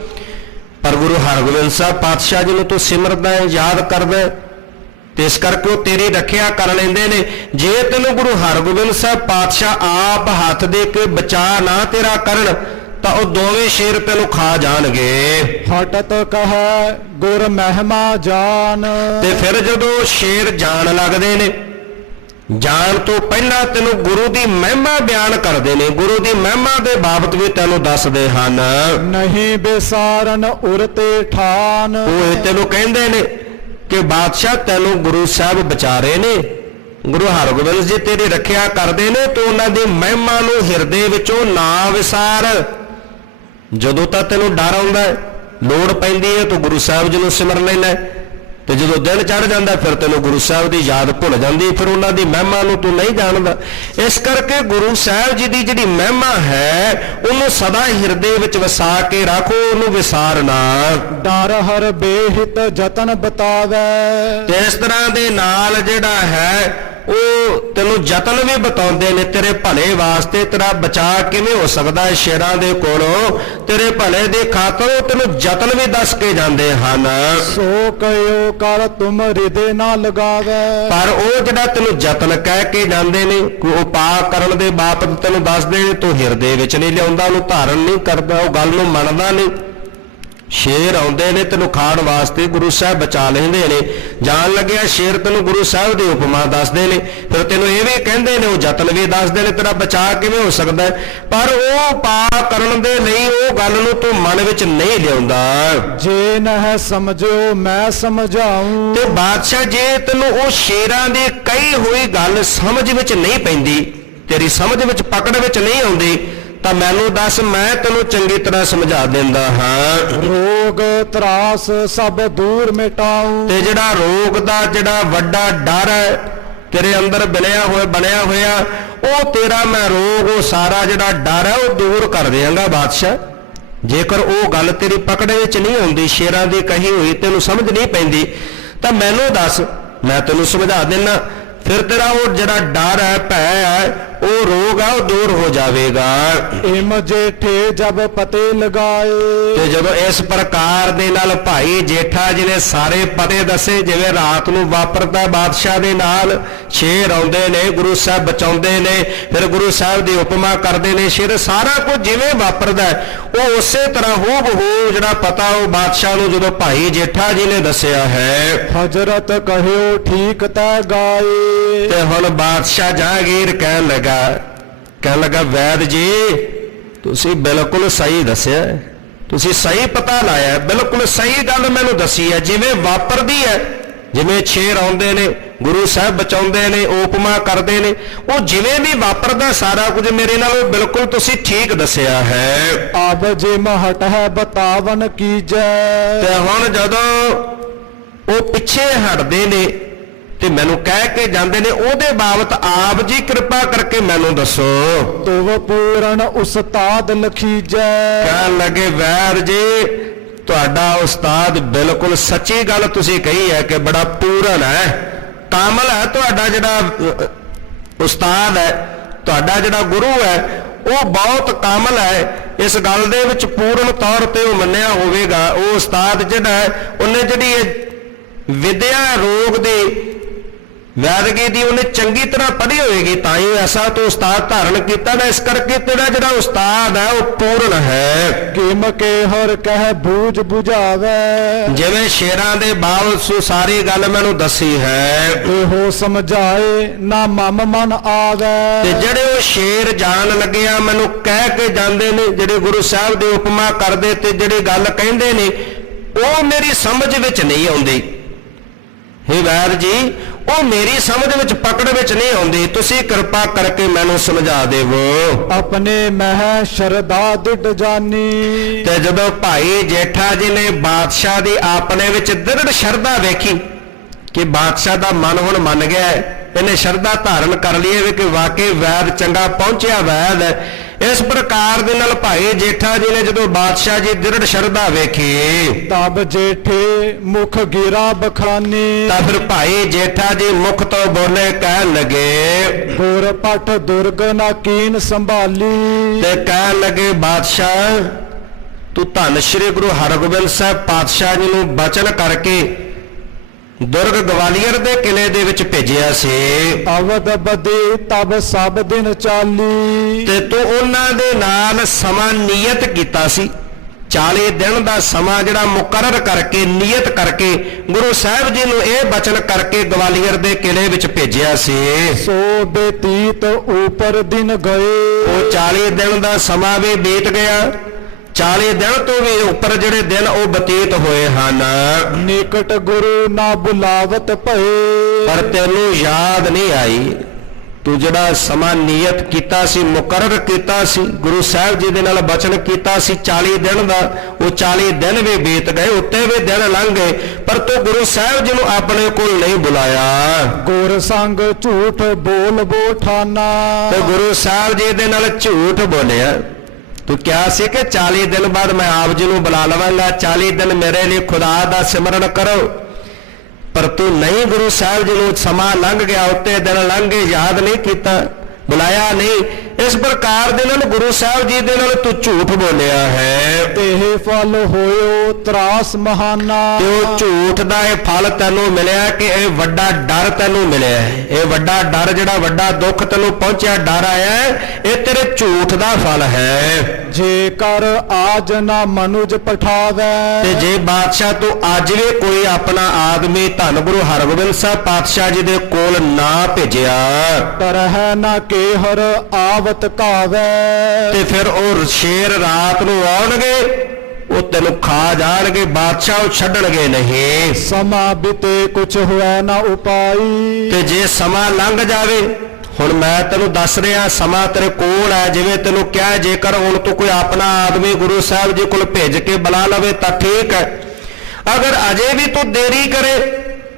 ਪਰ ਗੁਰੂ ਹਰਗੋਬਿੰਦ ਸਾਹਿਬ ਪਾਤਸ਼ਾਹ ਜੀ ਨੂੰ ਤੂੰ ਸਿਮਰਦਾ ਹੈ, ਯਾਦ ਕਰਦਾ ਹੈ, ਤੇ ਇਸ ਕਰਕੇ ਉਹ ਤੇਰੀ ਰੱਖਿਆ ਕਰ ਲੈਂਦੇ ਨੇ। ਜੇ ਤੈਨੂੰ ਗੁਰੂ ਹਰਗੋਬਿੰਦ ਸਾਹਿਬ ਪਾਤਸ਼ਾਹ ਆਪ ਹੱਥ ਦੇ ਕੇ ਬਚਾ ਨਾ ਤੇਰਾ ਕਰਨ ਤਾਂ ਉਹ ਦੋਵੇਂ ਸ਼ੇਰ ਤੈਨੂੰ ਖਾ ਜਾਣਗੇ। ਹਟਤ ਕਹੈ ਗੁਰ ਮਹਿਮਾ ਜਾਨ। ਤੇ ਫਿਰ ਜਦੋਂ ਸ਼ੇਰ ਜਾਣ ਲੱਗਦੇ ਨੇ, ਜਾਣ ਤੋਂ ਪਹਿਲਾਂ ਤੈਨੂੰ ਗੁਰੂ ਦੀ ਮਹਿਮਾ ਬਿਆਨ ਕਰਦੇ ਨੇ, ਗੁਰੂ ਦੀ ਮਹਿਮਾ ਦੇ ਬਾਬਤ ਵੀ ਤੈਨੂੰ ਦੱਸਦੇ ਹਨ। ਨਹੀਂ ਬੇਸਾਰਨ ਉਰਤੇ ਠਾਨ। ਉਹ ਇਹ ਤੈਨੂੰ ਕਹਿੰਦੇ ਨੇ ਕਿ ਬਾਦਸ਼ਾਹ ਤੈਨੂੰ ਗੁਰੂ ਸਾਹਿਬ ਵਿਚਾਰੇ ਨੇ, ਗੁਰੂ ਹਰਗੋਬਿੰਦ ਜੀ ਤੇਰੀ ਰੱਖਿਆ ਕਰਦੇ ਨੇ, ਤੂੰ ਉਹਨਾਂ ਦੀ ਮਹਿਮਾ ਨੂੰ ਹਿਰਦੇ ਵਿੱਚੋਂ ਨਾ ਵਿਸਾਰ। ਜਦੋਂ ਤਾਂ ਤੈਨੂੰ ਡਰ ਆਉਂਦਾ ਹੈ, ਲੋੜ ਪੈਂਦੀ ਹੈ, ਤੂੰ ਗੁਰੂ ਸਾਹਿਬ ਜੀ ਨੂੰ ਸਿਮਰ ਲੈਣਾ, ਤੇ ਜਦੋਂ ਦਿਨ ਚੜ ਜਾਂਦਾ ਫਿਰ ਤੈਨੂੰ ਗੁਰੂ ਸਾਹਿਬ ਦੀ ਯਾਦ ਭੁੱਲ ਜਾਂਦੀ, ਫਿਰ ਉਹਨਾਂ ਦੀ ਮਹਿਮਾ ਨੂੰ ਤੂੰ ਨਹੀਂ ਜਾਣਦਾ। ਇਸ ਕਰਕੇ ਗੁਰੂ ਸਾਹਿਬ ਜੀ ਦੀ ਜਿਹੜੀ ਮਹਿਮਾ ਹੈ ਉਹਨੂੰ ਸਦਾ ਹਿਰਦੇ ਵਿੱਚ ਵਸਾ ਕੇ ਰੱਖੋ, ਉਹਨੂੰ ਵਿਸਾਰ ਨਾ। ਡਰ ਹਰ ਬੇਹਿਤ ਜਤਨ ਬਤਾਵੈ। ਤੇ ਇਸ ਤਰ੍ਹਾਂ ਦੇ ਨਾਲ ਜਿਹੜਾ ਹੈ ਉਹ ਤੈਨੂੰ ਯਤਨ ਵੀ ਬਤਾਉਂਦੇ ਨੇ ਤੇਰੇ ਭਲੇ ਵਾਸਤੇ। ਤੇਰਾ ਬਚਾਅ ਕਿਵੇਂ ਹੋ ਸਕਦਾ ਹੈ ਸ਼ੇਰਾਂ ਦੇ ਕੋਲੋਂ, ਤੇਰੇ ਭਲੇ ਦੇ ਖਾਤਰ ਉਹ ਤੈਨੂੰ ਯਤਨ ਵੀ ਦੱਸ ਕੇ ਜਾਂਦੇ ਹਨ। ਸੋ ਕਹਿਓ ਕਰ ਤੁਮ ਹਿਰਦੇ ਨਾ ਲਗਾਵੈ। ਪਰ ਉਹ ਜਿਹੜਾ ਤੈਨੂੰ ਯਤਨ ਕਹਿ ਕੇ ਜਾਂਦੇ ਨੇ, ਉਹ ਉਪਾਅ ਕਰਨ ਦੇ ਬਾਬਤ ਤੈਨੂੰ ਦੱਸਦੇ ਨੇ, ਤੂੰ ਹਿਰਦੇ ਵਿੱਚ ਨਹੀਂ ਲਿਆਉਂਦਾ, ਉਹਨੂੰ ਧਾਰਨ ਨਹੀਂ ਕਰਦਾ, ਉਹ ਗੱਲ ਨੂੰ ਮੰਨਦਾ ਨਹੀਂ। ਸ਼ੇਰ ਆਉਂਦੇ ਨੇ ਤੈਨੂੰ ਖਾਣ ਵਾਸਤੇ, ਗੁਰੂ ਸਾਹਿਬ ਬਚਾ ਲੈਂਦੇ ਨੇ। ਜਾਣ ਲੱਗਿਆ ਸ਼ੇਰ ਤੈਨੂੰ ਗੁਰੂ ਸਾਹਿਬ ਦੀ ਉਪਮਾ ਦੱਸਦੇ ਨੇ, ਫਿਰ ਤੈਨੂੰ ਇਹ ਵੀ ਕਹਿੰਦੇ ਨੇ, ਉਹ ਯਤਨ ਵੀ ਦੱਸਦੇ ਨੇ ਤੇਰਾ ਬਚਾਅ ਕਿਵੇਂ ਹੋ ਸਕਦਾ ਹੈ। ਪਰ ਉਹ ਉਪਾਅ ਕਰਨ ਦੇ ਲਈ ਉਹ ਗੱਲ ਨੂੰ ਤੂੰ ਮਨ ਵਿੱਚ ਨਹੀਂ ਲਿਆਉਂਦਾ। ਜੇ ਨਹਿ ਸਮਝੋ ਮੈਂ ਸਮਝਾਉਂ। ਤੇ ਬਾਦਸ਼ਾਹ ਜੇ ਤੈਨੂੰ ਉਹ ਸ਼ੇਰਾਂ ਦੀ ਕਹੀ ਹੋਈ ਗੱਲ ਸਮਝ ਵਿੱਚ ਨਹੀਂ ਪੈਂਦੀ, ਤੇਰੀ ਸਮਝ ਵਿੱਚ ਪਕੜ ਵਿੱਚ ਨਹੀਂ ਆਉਂਦੀ, ਤਾਂ ਮੈਨੂੰ ਦੱਸ, ਮੈਂ ਤੈਨੂੰ ਚੰਗੀ ਤਰ੍ਹਾਂ ਸਮਝਾ ਦਿੰਦਾ ਹਾਂ। ਰੋਗ ਤਰਾਸ ਸਭ ਦੂਰ ਮਿਟਾਉਂ। ਤੇ ਜਿਹੜਾ ਰੋਗ ਦਾ ਜਿਹੜਾ ਵੱਡਾ ਡਰ ਹੈ ਤੇਰੇ ਅੰਦਰ ਬਣਿਆ ਹੋਇਆ ਉਹ ਤੇਰਾ ਮੈਂ ਰੋਗ, ਉਹ ਸਾਰਾ ਜਿਹੜਾ ਡਰ ਹੈ ਉਹ ਦੂਰ ਕਰ ਦਿਆਂਗਾ ਬਾਦਸ਼ਾਹ। ਜੇਕਰ ਉਹ ਗੱਲ ਤੇਰੀ ਪਕੜ ਵਿੱਚ ਨਹੀਂ ਆਉਂਦੀ, ਸ਼ੇਰਾਂ ਦੀ ਕਹੀ ਹੋਈ ਤੈਨੂੰ ਸਮਝ ਨਹੀਂ ਪੈਂਦੀ, ਤਾਂ ਮੈਨੂੰ ਦੱਸ, ਮੈਂ ਤੈਨੂੰ ਸਮਝਾ ਦਿੰਦਾ। ਫਿਰ ਤੇਰਾ ਉਹ ਜਿਹੜਾ ਡਰ ਹੈ, ਭੈ ਹੈ, ਉਹ ਰੋਗ ਹੈ, ਉਹ ਦੂਰ ਹੋ ਜਾਵੇਗਾ। ਇਮ ਜੇਠੇ ਜਬ ਪਤੇ ਲਗਾਏ। ਤੇ ਜਦੋਂ ਇਸ ਪ੍ਰਕਾਰ ਦੇ ਨਾਲ ਭਾਈ ਜੇਠਾ ਜੀ ਨੇ ਸਾਰੇ ਪਤੇ ਦੱਸੇ, ਜਿਵੇਂ ਰਾਤ ਨੂੰ ਵਾਪਰਦਾ ਬਾਦਸ਼ਾਹ ਦੇ ਨਾਲ, ਸ਼ੇਰ ਆਉਂਦੇ ਨੇ, ਗੁਰੂ ਸਾਹਿਬ ਬਚਾਉਂਦੇ ਨੇ, ਫਿਰ ਗੁਰੂ ਸਾਹਿਬ ਦੀ ਉਪਮਾ ਕਰਦੇ ਨੇ, ਸ਼ੇਰ ਸਾਰਾ ਕੁਝ ਜਿਵੇਂ ਵਾਪਰਦਾ ਉਹ ਉਸੇ ਤਰ੍ਹਾਂ ਹੂਬਹੂ ਜਿਹੜਾ ਪਤਾ ਉਹ ਬਾਦਸ਼ਾਹ ਨੂੰ ਜਦੋਂ ਭਾਈ ਜੇਠਾ ਜੀ ਨੇ ਦੱਸਿਆ ਹੈ। ਹਜ਼ਰਤ ਕਹਿਓ ਠੀਕ ਤੈ ਗਾਏ। ਤੇ ਹੁਣ ਬਾਦਸ਼ਾਹ ਜਹਾਂਗੀਰ ਕਹਿਣ ਲੱਗਾ ਵੈਦ ਜੀ ਤੁਸੀਂ ਬਿਲਕੁਲ ਸਹੀ ਦੱਸਿਆ, ਤੁਸੀਂ ਸਹੀ ਪਤਾ ਲਾਇਆ, ਬਿਲਕੁਲ ਸਹੀ ਗੱਲ ਮੈਨੂੰ ਦੱਸੀ ਹੈ, ਜਿਵੇਂ ਵਾਪਰਦੀ ਹੈ, ਜਿਵੇਂ ਸ਼ੇਰ ਆਉਂਦੇ ਨੇ, ਗੁਰੂ ਸਾਹਿਬ ਬਚਾਉਂਦੇ ਨੇ, ਉਪਮਾ ਕਰਦੇ ਨੇ, ਉਹ ਜਿਵੇਂ ਵੀ ਵਾਪਰਦਾ ਸਾਰਾ ਕੁਝ ਮੇਰੇ ਨਾਲ ਉਹ ਬਿਲਕੁਲ ਤੁਸੀਂ ਠੀਕ ਦੱਸਿਆ ਹੈ। ਆਬ ਜੇ ਮਹਟ ਹੈ ਬਤਾਵਨ ਕੀਜੈ। ਤੇ ਹੁਣ ਜਦੋਂ ਉਹ ਪਿੱਛੇ ਹਟਦੇ ਨੇ ਤੇ ਮੈਨੂੰ ਕਹਿ ਕੇ ਜਾਂਦੇ ਨੇ, ਉਹਦੇ ਬਾਬਤ ਆਪ ਜੀ ਕਿਰਪਾ ਕਰਕੇ ਮੈਨੂੰ ਦੱਸੋ। ਤੁਵ ਪੂਰਨ ਉਸਤਾਦ ਲਖੀਜੈ। ਕਹਿਣ ਲੱਗੇ ਵੈਦ ਜੀ ਤੁਹਾਡਾ ਉਸਤਾਦ ਬਿਲਕੁਲ ਸੱਚੀ ਗੱਲ ਤੁਸੀਂ ਕਹੀ ਹੈ ਕਿ ਬੜਾ ਪੂਰਨ ਹੈ, ਕਾਮਲ ਹੈ, ਤੁਹਾਡਾ ਜਿਹੜਾ ਉਸਤਾਦ ਹੈ, ਤੁਹਾਡਾ ਜਿਹੜਾ ਗੁਰੂ ਹੈ ਉਹ ਬਹੁਤ ਕਾਮਲ ਹੈ। ਇਸ ਗੱਲ ਦੇ ਵਿੱਚ ਪੂਰਨ ਤੌਰ ਤੇ ਉਹ ਮੰਨਿਆ ਹੋਵੇਗਾ। ਉਹ ਉਸਤਾਦ ਜਿਹੜਾ ਹੈ ਉਹਨੇ ਜਿਹੜੀ ਇਹ ਵਿਦਿਆ ਰੋਗ ਦੀ ਵੈਦਗੀ ਦੀ ਉਹਨੇ ਚੰਗੀ ਤਰ੍ਹਾਂ ਪੜ੍ਹੀ ਹੋਏਗੀ, ਤਾਂ ਹੀ ਐਸਾ ਤੂੰ ਉਸਤਾਦ ਧਾਰਨ ਕੀਤਾ ਨਾ। ਇਸ ਕਰਕੇ ਤੇਰਾ ਜਿਹੜਾ ਉਸਤਾਦ ਹੈ ਉਹ ਪੂਰਨ ਹੈ। ਕਿਮ ਕੇ ਹਰ ਕਹਿ ਬੂਝ ਬੁਝਾਵੇ। ਜਿਵੇਂ ਸ਼ੇਰਾਂ ਦੇ ਬਾਬਤ ਸੋ ਸਾਰੀ ਗੱਲ ਮੈਨੂੰ ਦੱਸੀ ਹੈ, ਇਹੋ ਸਮਝਾਏ ਨਾ ਮਮ ਮਨ ਆਵੇ। ਤੇ ਜਿਹੜੇ ਉਹ ਸ਼ੇਰ ਜਾਣ ਲੱਗਿਆ ਮੈਨੂੰ ਕਹਿ ਕੇ ਜਾਂਦੇ ਨੇ, ਜਿਹੜੇ ਗੁਰੂ ਸਾਹਿਬ ਦੀ ਉਪਮਾ ਕਰਦੇ ਤੇ ਜਿਹੜੀ ਗੱਲ ਕਹਿੰਦੇ ਨੇ ਉਹ ਮੇਰੀ ਸਮਝ ਵਿੱਚ ਨਹੀਂ ਆਉਂਦੀ। ਹੇ ਵੈਦ ਜੀ ਉਹ ਮੇਰੀ ਸਮਝ ਵਿੱਚ ਪਕੜ ਵਿੱਚ ਨਹੀਂ ਆਉਂਦੀ, ਤੁਸੀਂ ਕਿਰਪਾ ਕਰਕੇ ਮੈਨੂੰ ਸਮਝਾ ਦੇਵੋ। ਆਪਣੇ ਮਹਿ ਸ਼ਰਦਾ ਦਿੜ ਜਾਨੀ। ਤੇ ਜਦੋਂ ਭਾਈ ਜੇਠਾ ਜੀ ਨੇ ਬਾਦਸ਼ਾਹ ਦੀ ਆਪਣੇ ਵਿੱਚ ਦ੍ਰਿੜ ਸ਼ਰਧਾ ਵੇਖੀ ਕਿ ਬਾਦਸ਼ਾਹ ਦਾ ਮਨ ਹੁਣ ਮੰਨ ਗਿਆ ਹੈ, ਇਹਨੇ ਸ਼ਰਧਾ ਧਾਰਨ ਕਰ ਲਈ ਹੈ ਕਿ ਵਾਕਈ ਵੈਦ ਚੰਗਾ ਪਹੁੰਚਿਆ ਵੈਦ ਹੈ, ਇਸ ਪ੍ਰਕਾਰ ਦੇ ਨਾਲ ਭਾਈ ਜੇਠਾ ਜੀ ਨੇ ਜਦੋਂ ਬਾਦਸ਼ਾਹ ਜੀ ਦ੍ਰਿੜ ਸ਼ਰਧਾ ਵੇਖੀ, ਤਬ ਜੇਠੇ ਮੁਖ ਗਿਰਾ ਬਖਾਨੀ। ਤਾਂ ਫਿਰ ਭਾਈ ਜੇਠਾ ਜੀ ਮੁਖ ਤੋਂ ਬੋਲੇ, ਕਹਿਣ ਲੱਗੇ ਗੁਰ ਪਟ ਦੁਰਗ ਨਾ ਕੀਨ ਸੰਭਾਲੀ। ਤੇ ਕਹਿਣ ਲੱਗੇ ਬਾਦਸ਼ਾਹ ਤੂੰ ਧੰਨ ਸ਼੍ਰੀ ਗੁਰੂ ਹਰਗੋਬਿੰਦ ਸਾਹਿਬ ਪਾਤਸ਼ਾਹ ਜੀ ਨੂੰ ਬਚਨ ਕਰਕੇ ਦੁਰਗ ਗਵਾਲੀਅਰ ਦੇ ਕਿਲੇ ਦੇ ਵਿੱਚ ਭੇਜਿਆ ਸੀ ਅਵਦ ਬਦੀ ਤਬ ਸਭ ਦਿਨ ਚਾਲੀ। ਤੇ ਤੂੰ ਉਹਨਾਂ ਦੇ ਨਾਲ ਸਮਾਂ ਨਿਯਤ ਕੀਤਾ ਸੀ 40 ਦਿਨ ਦਾ ਸਮਾਂ ਜਿਹੜਾ ਮੁਕਰਰ ਕਰਕੇ ਨਿਯਤ ਕਰਕੇ ਗੁਰੂ ਸਾਹਿਬ ਜੀ ਨੂੰ ਇਹ ਬਚਨ ਕਰਕੇ ਗਵਾਲੀਅਰ ਦੇ ਕਿਲੇ ਵਿੱਚ ਭੇਜਿਆ ਸੀ। ਸੋ ਬੇਤੀਤ ਉਪਰ ਦਿਨ ਗਏ। ਉਹ 40 ਦਿਨ ਦਾ ਸਮਾਂ ਵੀ ਬੀਤ ਗਿਆ 40 ਦਿਨ ਤੋਂ ਵੀ ਉੱਪਰ ਜਿਹੜੇ ਦਿਨ ਉਹ ਬਤੀਤ ਹੋਏ ਹਨ ਨਿਕਟ ਗੁਰੂ ਨਾ ਬੁਲਾਵਤ ਭਏ। ਪਰ ਤੈਨੂੰ ਯਾਦ ਨਹੀਂ ਆਈ ਤੂੰ ਜਿਹੜਾ ਸਮਾਂ ਨਿਯਤ ਕੀਤਾ ਸੀ ਮੁਕਰਰ ਕੀਤਾ ਸੀ ਗੁਰੂ ਸਾਹਿਬ ਜੀ ਦੇ ਨਾਲ ਬਚਨ ਕੀਤਾ ਸੀ 40 ਦਿਨ ਦਾ ਉਹ 40 ਦਿਨ ਵੀ ਬੀਤ ਗਏ ਉੱਤੇ ਵੀ ਦਿਨ ਲੰਘ ਗਏ ਪਰ ਤੂੰ ਗੁਰੂ ਸਾਹਿਬ ਜੀ ਨੂੰ ਆਪਣੇ ਕੋਲ ਨਹੀਂ ਬੁਲਾਇਆ। ਗੁਰ ਸੰਗ ਝੂਠ ਬੋਲ ਬੋਠਾਨਾ। ਤੇ ਗੁਰੂ ਸਾਹਿਬ ਜੀ ਦੇ ਨਾਲ ਝੂਠ ਬੋਲਿਆ ਤੂੰ ਕਿਹਾ ਸੀ ਕਿ 40 ਦਿਨ ਬਾਅਦ ਮੈਂ ਆਪ ਜੀ ਨੂੰ ਬੁਲਾ ਲਵਾਂਗਾ 40 ਦਿਨ ਮੇਰੇ ਲਈ ਖੁਦਾ ਦਾ ਸਿਮਰਨ ਕਰੋ ਪਰ ਤੂੰ ਨਹੀਂ ਗੁਰੂ ਸਾਹਿਬ ਜੀ ਨੂੰ ਸਮਾਂ ਲੰਘ ਗਿਆ ਉੱਤੇ ਦਿਨ ਲੰਘ ਗਏ ਯਾਦ ਨਹੀਂ ਕੀਤਾ ਬੁਲਾਇਆ ਨਹੀਂ ਇਸ ਪ੍ਰਕਾਰ ਦੇ ਨਾਲ ਗੁਰੂ ਸਾਹਿਬ ਜੀ ਦੇ ਨਾਲ ਤੂੰ ਝੂਠ ਬੋਲਿਆ ਹੈ ਤੇ ਫਲ ਹੋਇਓ ਤਰਾਸ ਮਹਾਨਾ। ਤੇ ਉਹ ਝੂਠ ਦਾ ਇਹ ਫਲ ਤੈਨੂੰ ਮਿਲਿਆ ਕਿ ਇਹ ਵੱਡਾ ਡਰ ਤੈਨੂੰ ਮਿਲਿਆ ਇਹ ਵੱਡਾ ਡਰ ਜਿਹੜਾ ਵੱਡਾ ਦੁੱਖ ਤੈਨੂੰ ਪਹੁੰਚਿਆ ਡਰ ਆਇਆ ਇਹ ਤੇਰੇ ਝੂਠ ਦਾ ਫਲ ਹੈ। ਜੇਕਰ ਆਜ ਨਾ ਮਨੁਜ ਪਠਾਵੈ। ਤੇ ਜੇ ਬਾਦਸ਼ਾਹ ਤੂੰ ਅੱਜ ਵੀ ਕੋਈ ਆਪਣਾ ਆਦਮੀ ਧੰਨ ਗੁਰੂ ਹਰਗੋਬਿੰਦ ਸਾਹਿਬ ਪਾਤਸ਼ਾਹ ਜੀ ਦੇ ਕੋਲ ਨਾ ਭੇਜਿਆ ਤਰਹਿ ਨਾ ਕੇਹਰ ਆਵਤ ਕਾਵੈ। ਤੇ ਫਿਰ ਉਹ ਸ਼ੇਰ ਰਾਤ ਨੂੰ ਆਉਣਗੇ ਉਹ ਤੈਨੂੰ ਖਾ ਜਾਣਗੇ ਬਾਦਸ਼ਾਹ ਉਹ ਛੱਡਣਗੇ ਨਹੀਂ। ਸਮਾਂ ਬਿਤੇ ਕੁਛ ਹੋਇਆ ਨਾ ਉਪਾਈ। ਤੇ ਜੇ ਸਮਾਂ ਲੰਘ ਜਾਵੇ ਹੁਣ ਮੈਂ ਤੈਨੂੰ ਦੱਸ ਰਿਹਾ ਸਮਾਂ ਤੇਰੇ ਕੋਲ ਹੈ ਜਿਵੇਂ ਤੈਨੂੰ ਕਿਹਾ ਜੇਕਰ ਹੁਣ ਤੂੰ ਕੋਈ ਆਪਣਾ ਆਦਮੀ ਗੁਰੂ ਸਾਹਿਬ ਜੀ ਕੋਲ ਭੇਜ ਕੇ ਬੁਲਾ ਲਵੇ ਤਾਂ ਠੀਕ ਹੈ ਅਗਰ ਅਜੇ ਵੀ ਤੂੰ ਦੇਰੀ ਕਰੇ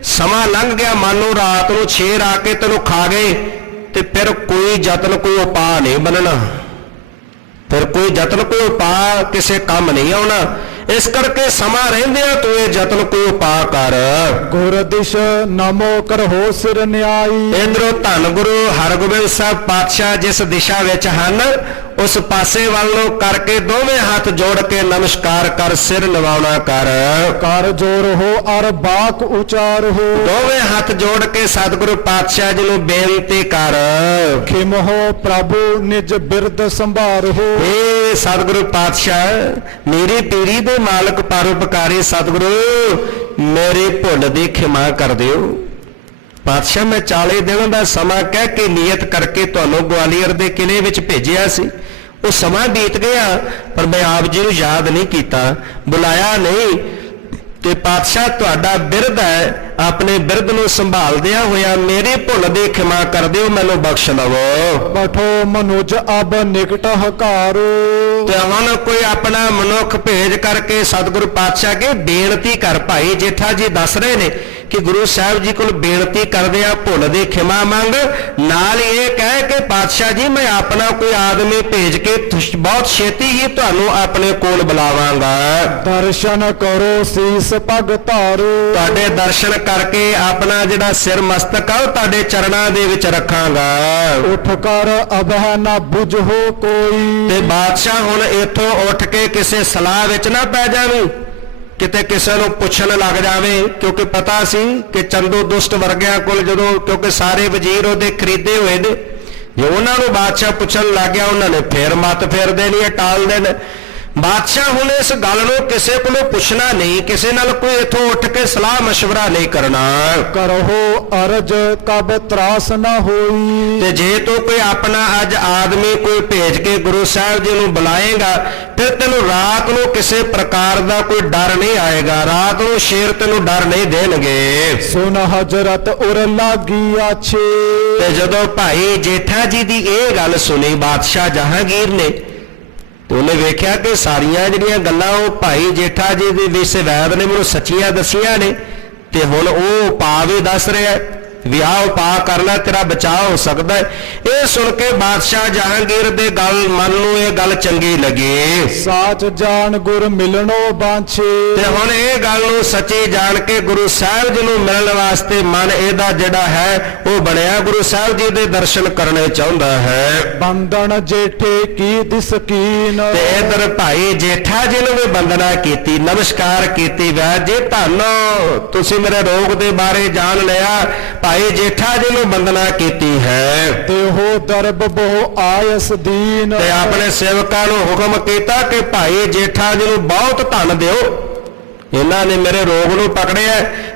ਸਮਾਂ ਲੰਘ ਗਿਆ ਮੰਨ ਲਓ ਰਾਤ ਨੂੰ ਸ਼ੇਰ ਆ ਕੇ ਤੈਨੂੰ ਖਾ ਗਏ ਤੇ ਫਿਰ ਕੋਈ ਯਤਨ ਕੋਈ ਉਪਾਅ ਨਹੀਂ ਬਣਨਾ ਫਿਰ ਕੋਈ ਯਤਨ ਕੋਈ ਉਪਾਅ ਕਿਸੇ ਕੰਮ ਨਹੀਂ ਆਉਣਾ ਇਸ ਕਰਕੇ ਸਮਾਂ ਰਹਿੰਦਿਆਂ ਤੂੰ ਇਹ ਯਤਨ ਕੋਈ ਉਪਾਅ ਕਰ। ਗੁਰ ਦਿਸ਼ ਨਮੋ ਕਰਹੁ ਸਿਰ ਨਿਆਈ। ਇੰਦਰੋ ਧੰਨ ਗੁਰੂ ਹਰਗੋਬਿੰਦ ਸਾਹਿਬ ਪਾਤਸ਼ਾਹ ਜਿਸ ਦਿਸ਼ਾ ਵਿੱਚ ਹਨ ਉਸ ਪਾਸੇ ਵੱਲ ਨੂੰ ਕਰਕੇ ਦੋਵੇਂ ਹੱਥ ਜੋੜ ਕੇ ਨਮਸਕਾਰ ਕਰ ਸਿਰ ਨਿਵਾਉਣਾ ਕਰ ਜੋਰ ਹੋ ਅਰ ਬਾਕ ਉਚਾਰ ਹੋ। ਦੋਵੇਂ ਹੱਥ ਜੋੜ ਕੇ ਸਤਿਗੁਰੂ ਪਾਤਸ਼ਾਹ ਜੀ ਨੂੰ ਬੇਨਤੀ ਕਰ ਖਿਮ ਹੋ ਪ੍ਰਭੂ ਨਿਜ ਬਿਰਦ ਸੰਭਾਰ ਹੋ। ਏ ਸਤਿਗੁਰੂ ਪਾਤਸ਼ਾਹ ਮੇਰੀ ਪੀੜੀ ਦੇ ਮਾਲਕ ਪਰਉਪਕਾਰੀ ਸਤਿਗੁਰੂ ਮੇਰੀ ਭੁੱਲ ਦੀ ਖਿਮਾ ਕਰ ਦਿਓ। ਪਾਤਸ਼ਾਹ ਮੈਂ 40 ਦਿਨਾਂ ਦਾ ਸਮਾਂ ਕਹਿ ਕੇ ਨਿਯਤ ਕਰਕੇ ਤੁਹਾਨੂੰ ਗਵਾਲੀਅਰ ਦੇ ਕਿਲੇ ਵਿੱਚ ਭੇਜਿਆ ਸੀ ਉਹ ਸਮਾਂ ਬੀਤ ਗਿਆ ਪਰ ਮੈਂ ਆਪ ਜੀ ਨੂੰ ਯਾਦ ਨਹੀਂ ਕੀਤਾ ਬੁਲਾਇਆ ਨਹੀਂ ਤੇ ਪਾਤਸ਼ਾਹ ਤੁਹਾਡਾ ਬਿਰਧ ਹੈ ਆਪਣੇ ਬਿਰਧ ਨੂੰ ਸੰਭਾਲਦਿਆਂ ਹੋਇਆ ਮੇਰੀ ਭੁੱਲ ਦੀ ਖਿਮਾ ਕਰ ਦਿਓ ਮੈਨੂੰ ਬਖਸ਼ ਲਵੋ। ਬਠੋ ਮਨੁਜ ਅਬ ਨਿਕਟ ਹਕਾਰੋ। ਤੇ ਹੁਣ ਕੋਈ ਆਪਣਾ ਮਨੁੱਖ ਭੇਜ ਕਰਕੇ ਸਤਿਗੁਰੂ ਪਾਤਸ਼ਾਹ ਕੇ ਬੇਨਤੀ ਕਰ ਭਾਈ ਜੇਠਾ ਜੀ ਦੱਸ ਰਹੇ ਨੇ ਕਿ ਗੁਰੂ ਸਾਹਿਬ ਜੀ ਕੋਲ ਬੇਨਤੀ ਕਰਦੇ ਆ ਭੁੱਲ ਦੀ ਖਿਮਾ ਮੰਗ ਨਾਲ ਇਹ ਕਹਿ ਕੇ ਪਾਤਸ਼ਾਹ ਜੀ ਮੈਂ ਆਪਣਾ ਕੋਈ ਆਦਮੀ ਭੇਜ ਕੇ ਬਹੁਤ ਛੇਤੀ ਹੀ ਤੁਹਾਨੂੰ ਆਪਣੇ ਕੋਲ ਬੁਲਾਵਾਂਗਾ। ਦਰਸ਼ਨ ਕਰੋ ਸੀਸ ਪਗ ਧਾਰੋ। ਤੁਹਾਡੇ ਦਰਸ਼ਨ ਕਰਕੇ ਆਪਣਾ ਜਿਹੜਾ ਸਿਰ ਮਸਤਕ ਆ ਉਹ ਤੁਹਾਡੇ ਚਰਨਾਂ ਦੇ ਵਿੱਚ ਰੱਖਾਂਗਾ। ਉੱਠ ਕਰ ਅਬਹ ਨਾ ਬੁਝ ਹੋ ਕੋਈ। ਤੇ ਬਾਦਸ਼ਾਹ ਹੁਣ ਇੱਥੋਂ ਉੱਠ ਕੇ ਕਿਸੇ ਸਲਾਹ ਵਿੱਚ ਨਾ ਪੈ ਜਾਵੇਂ ਕਿਤੇ ਕਿਸੇ ਨੂੰ ਪੁੱਛਣ ਲੱਗ ਜਾਵੇ ਕਿਉਂਕਿ ਪਤਾ ਸੀ ਕਿ ਚੰਦੂ ਦੁਸ਼ਟ ਵਰਗਿਆਂ ਕੋਲ ਜਦੋਂ ਕਿਉਂਕਿ ਸਾਰੇ ਵਜ਼ੀਰ ਉਹਦੇ ਖਰੀਦੇ ਹੋਏ ਨੇ ਜੇ ਉਹਨਾਂ ਨੂੰ ਬਾਦਸ਼ਾਹ ਪੁੱਛਣ ਲੱਗ ਗਿਆ ਉਹਨਾਂ ਨੇ ਫੇਰ ਮੱਤ ਫੇਰ ਦੇਣੀ ਹੈ ਟਾਲ ਦੇਣ। ਬਾਦਸ਼ਾਹ ਹੁਣ ਇਸ ਗੱਲ ਨੂੰ ਕਿਸੇ ਕੋਲੋਂ ਪੁੱਛਣਾ ਨਹੀਂ ਕਿਸੇ ਨਾਲ ਕੋਈ ਇੱਥੋਂ ਉੱਠ ਕੇ ਸਲਾਹ ਮਸ਼ਵਰਾ ਨਹੀਂ ਕਰਨਾ। ਕਰੋ ਅਰਜ ਕਬ ਤਰਾਸ ਨਾ ਹੋਈ। ਤੇ ਜੇ ਤੂੰ ਕੋਈ ਆਪਣਾ ਅੱਜ ਆਦਮੀ ਕੋਈ ਭੇਜ ਕੇ ਗੁਰੂ ਸਾਹਿਬ ਜੀ ਨੂੰ ਬੁਲਾਏਗਾ ਫਿਰ ਤੈਨੂੰ ਰਾਤ ਨੂੰ ਕਿਸੇ ਪ੍ਰਕਾਰ ਦਾ ਕੋਈ ਡਰ ਨਹੀਂ ਆਏਗਾ ਰਾਤ ਨੂੰ ਸ਼ੇਰ ਤੈਨੂੰ ਡਰ ਨਹੀਂ ਦੇਣਗੇ। ਸੁਨ ਹਜ਼ਰਤ ਉਰ ਲਾਗੀ ਆਛੇ। ਤੇ ਜਦੋਂ ਭਾਈ ਜੇਠਾ ਜੀ ਦੀ ਇਹ ਗੱਲ ਸੁਣੀ ਬਾਦਸ਼ਾਹ ਜਹਾਂਗੀਰ ਨੇ ਉਹਨੇ ਵੇਖਿਆ ਕਿ ਸਾਰੀਆਂ ਜਿਹੜੀਆਂ ਗੱਲਾਂ ਉਹ ਭਾਈ ਜੇਠਾ ਜੀ ਦੇ ਵਿਸੇ ਵੈਦ ਨੇ ਮੈਨੂੰ ਸੱਚੀਆਂ ਦੱਸੀਆਂ ਨੇ ਤੇ ਹੁਣ ਉਹ ਉਪਾਅ ਵੀ ਦੱਸ ਰਿਹਾ ਵੀ ਆਹ ਉਪਾਅ ਕਰ ਲੈ, ਤੇਰਾ ਬਚਾਅ ਹੋ ਸਕਦਾ ਹੈ। ਇਹ ਸੁਣ ਕੇ ਬਾਦਸ਼ਾਹ ਜਹਾਂਗੀਰ ਦੇ ਗੱਲ ਮਨ ਨੂੰ ਇਹ ਗੱਲ ਚੰਗੀ ਲੱਗੀ ਸਾਚ ਜਾਣ ਗੁਰ ਮਿਲਣੋ ਬਾਂਛੇ। ਤੇ ਹੁਣ ਇਹ ਗੱਲ ਨੂੰ ਸੱਚੀ ਜਾਣ ਕੇ ਗੁਰੂ ਸਾਹਿਬ ਜੀ ਨੂੰ ਮਿਲਣ ਵਾਸਤੇ ਮਨ ਇਹਦਾ ਜਿਹੜਾ ਹੈ ਉਹ ਬਣਿਆ, ਗੁਰੂ ਸਾਹਿਬ ਜੀ ਦੇ ਦਰਸ਼ਨ ਕਰਨੇ ਚਾਹੁੰਦਾ ਹੈ। ਬੰਧਨ ਜੇਠੇ ਕੀ ਦਿਸਕੀਨ। ਤੇ ਇਧਰ ਭਾਈ ਜੇਠਾ ਜੀ ਨੂੰ ਵੀ ਬੰਦਨਾ ਕੀਤੀ, ਨਮਸਕਾਰ ਕੀਤੀ। ਵੈ ਜੀ ਧੰਨੋ, ਤੁਸੀਂ ਮੇਰੇ ਰੋਗ ਦੇ ਬਾਰੇ ਜਾਣ ਲਿਆ। ਭਾਈ ਜੇਠਾ ਜੀ ਨੂੰ ਬੰਦਨਾ ਕੀਤੀ ਹੈ। ਤੇ ਹੋ ਦਰਬ ਬਹੁ ਆਇਸ ਦੀਨ। ਤੇ ਆਪਣੇ ਸੇਵਕਾਂ ਨੂੰ ਹੁਕਮ ਕੀਤਾ ਕਿ ਭਾਈ ਜੇਠਾ ਜੀ ਨੂੰ ਬਹੁਤ ਧਨ ਦਿਓ, ਇਹਨਾਂ ਨੇ ਮੇਰੇ ਰੋਗ ਨੂੰ ਪਕੜਿਆ,